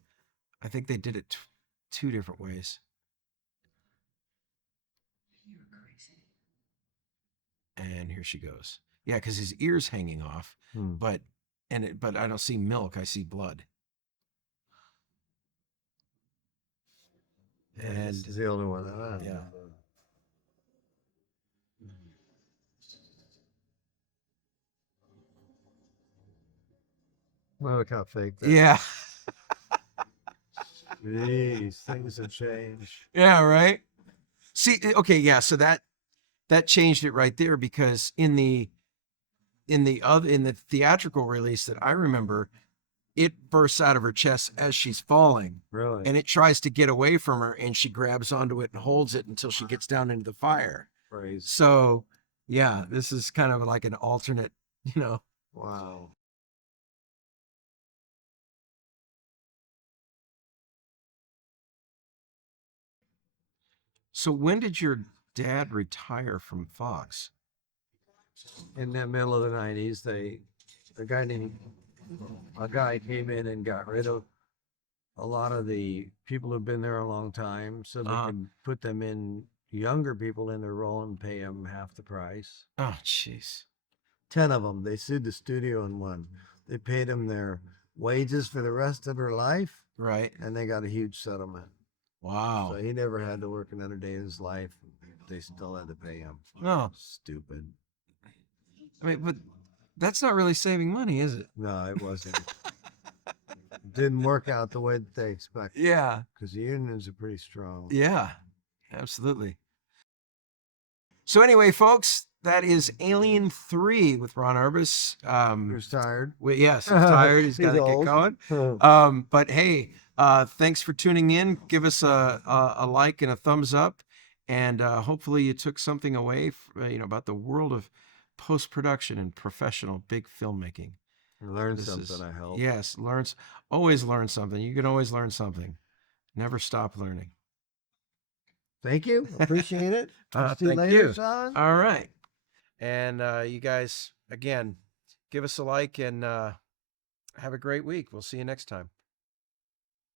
I think they did it two different ways. And here she goes. Yeah, because his ear's hanging off, Hmm. but I don't see milk. I see blood. And this And is the only one. yeah. Well, look how fake that. Yeah. These things have changed. Yeah, right. See, okay, yeah, so that changed it right there, because in the theatrical release that I remember, it bursts out of her chest as she's falling, Really? and it tries to get away from her, and she grabs onto it and holds it until she gets down into the fire. Crazy. So, yeah, this is kind of like an alternate, Wow. So when did your dad retire from Fox? In the middle of the 90s, a guy came in and got rid of a lot of the people who've been there a long time, so they Uh-huh. could put them in younger people in their role and pay them half the price. Oh, jeez. 10 of them, they sued the studio and won. They paid them their wages for the rest of their life, Right. and they got a huge settlement. Wow. So he never had to work another day in his life. They still had to pay him. No, Stupid. I mean, but that's not really saving money, is it? No, it wasn't. Didn't work out the way that they expected Yeah. because the unions are pretty strong. Yeah, absolutely. So anyway, folks, that is Alien 3 with Ron Urbis. Who's tired? Yes, he's tired. He's got to He's get old. going. But hey, thanks for tuning in. Give us a like and a thumbs up, and hopefully you took something away, about the world of post-production and professional big filmmaking. Learn This something, is- I hope. Yes, always learn something. You can always learn something. Never stop learning. Thank you. Appreciate it. See you Thank later, you. Sean. All right. And you guys, again, give us a like and have a great week. We'll see you next time.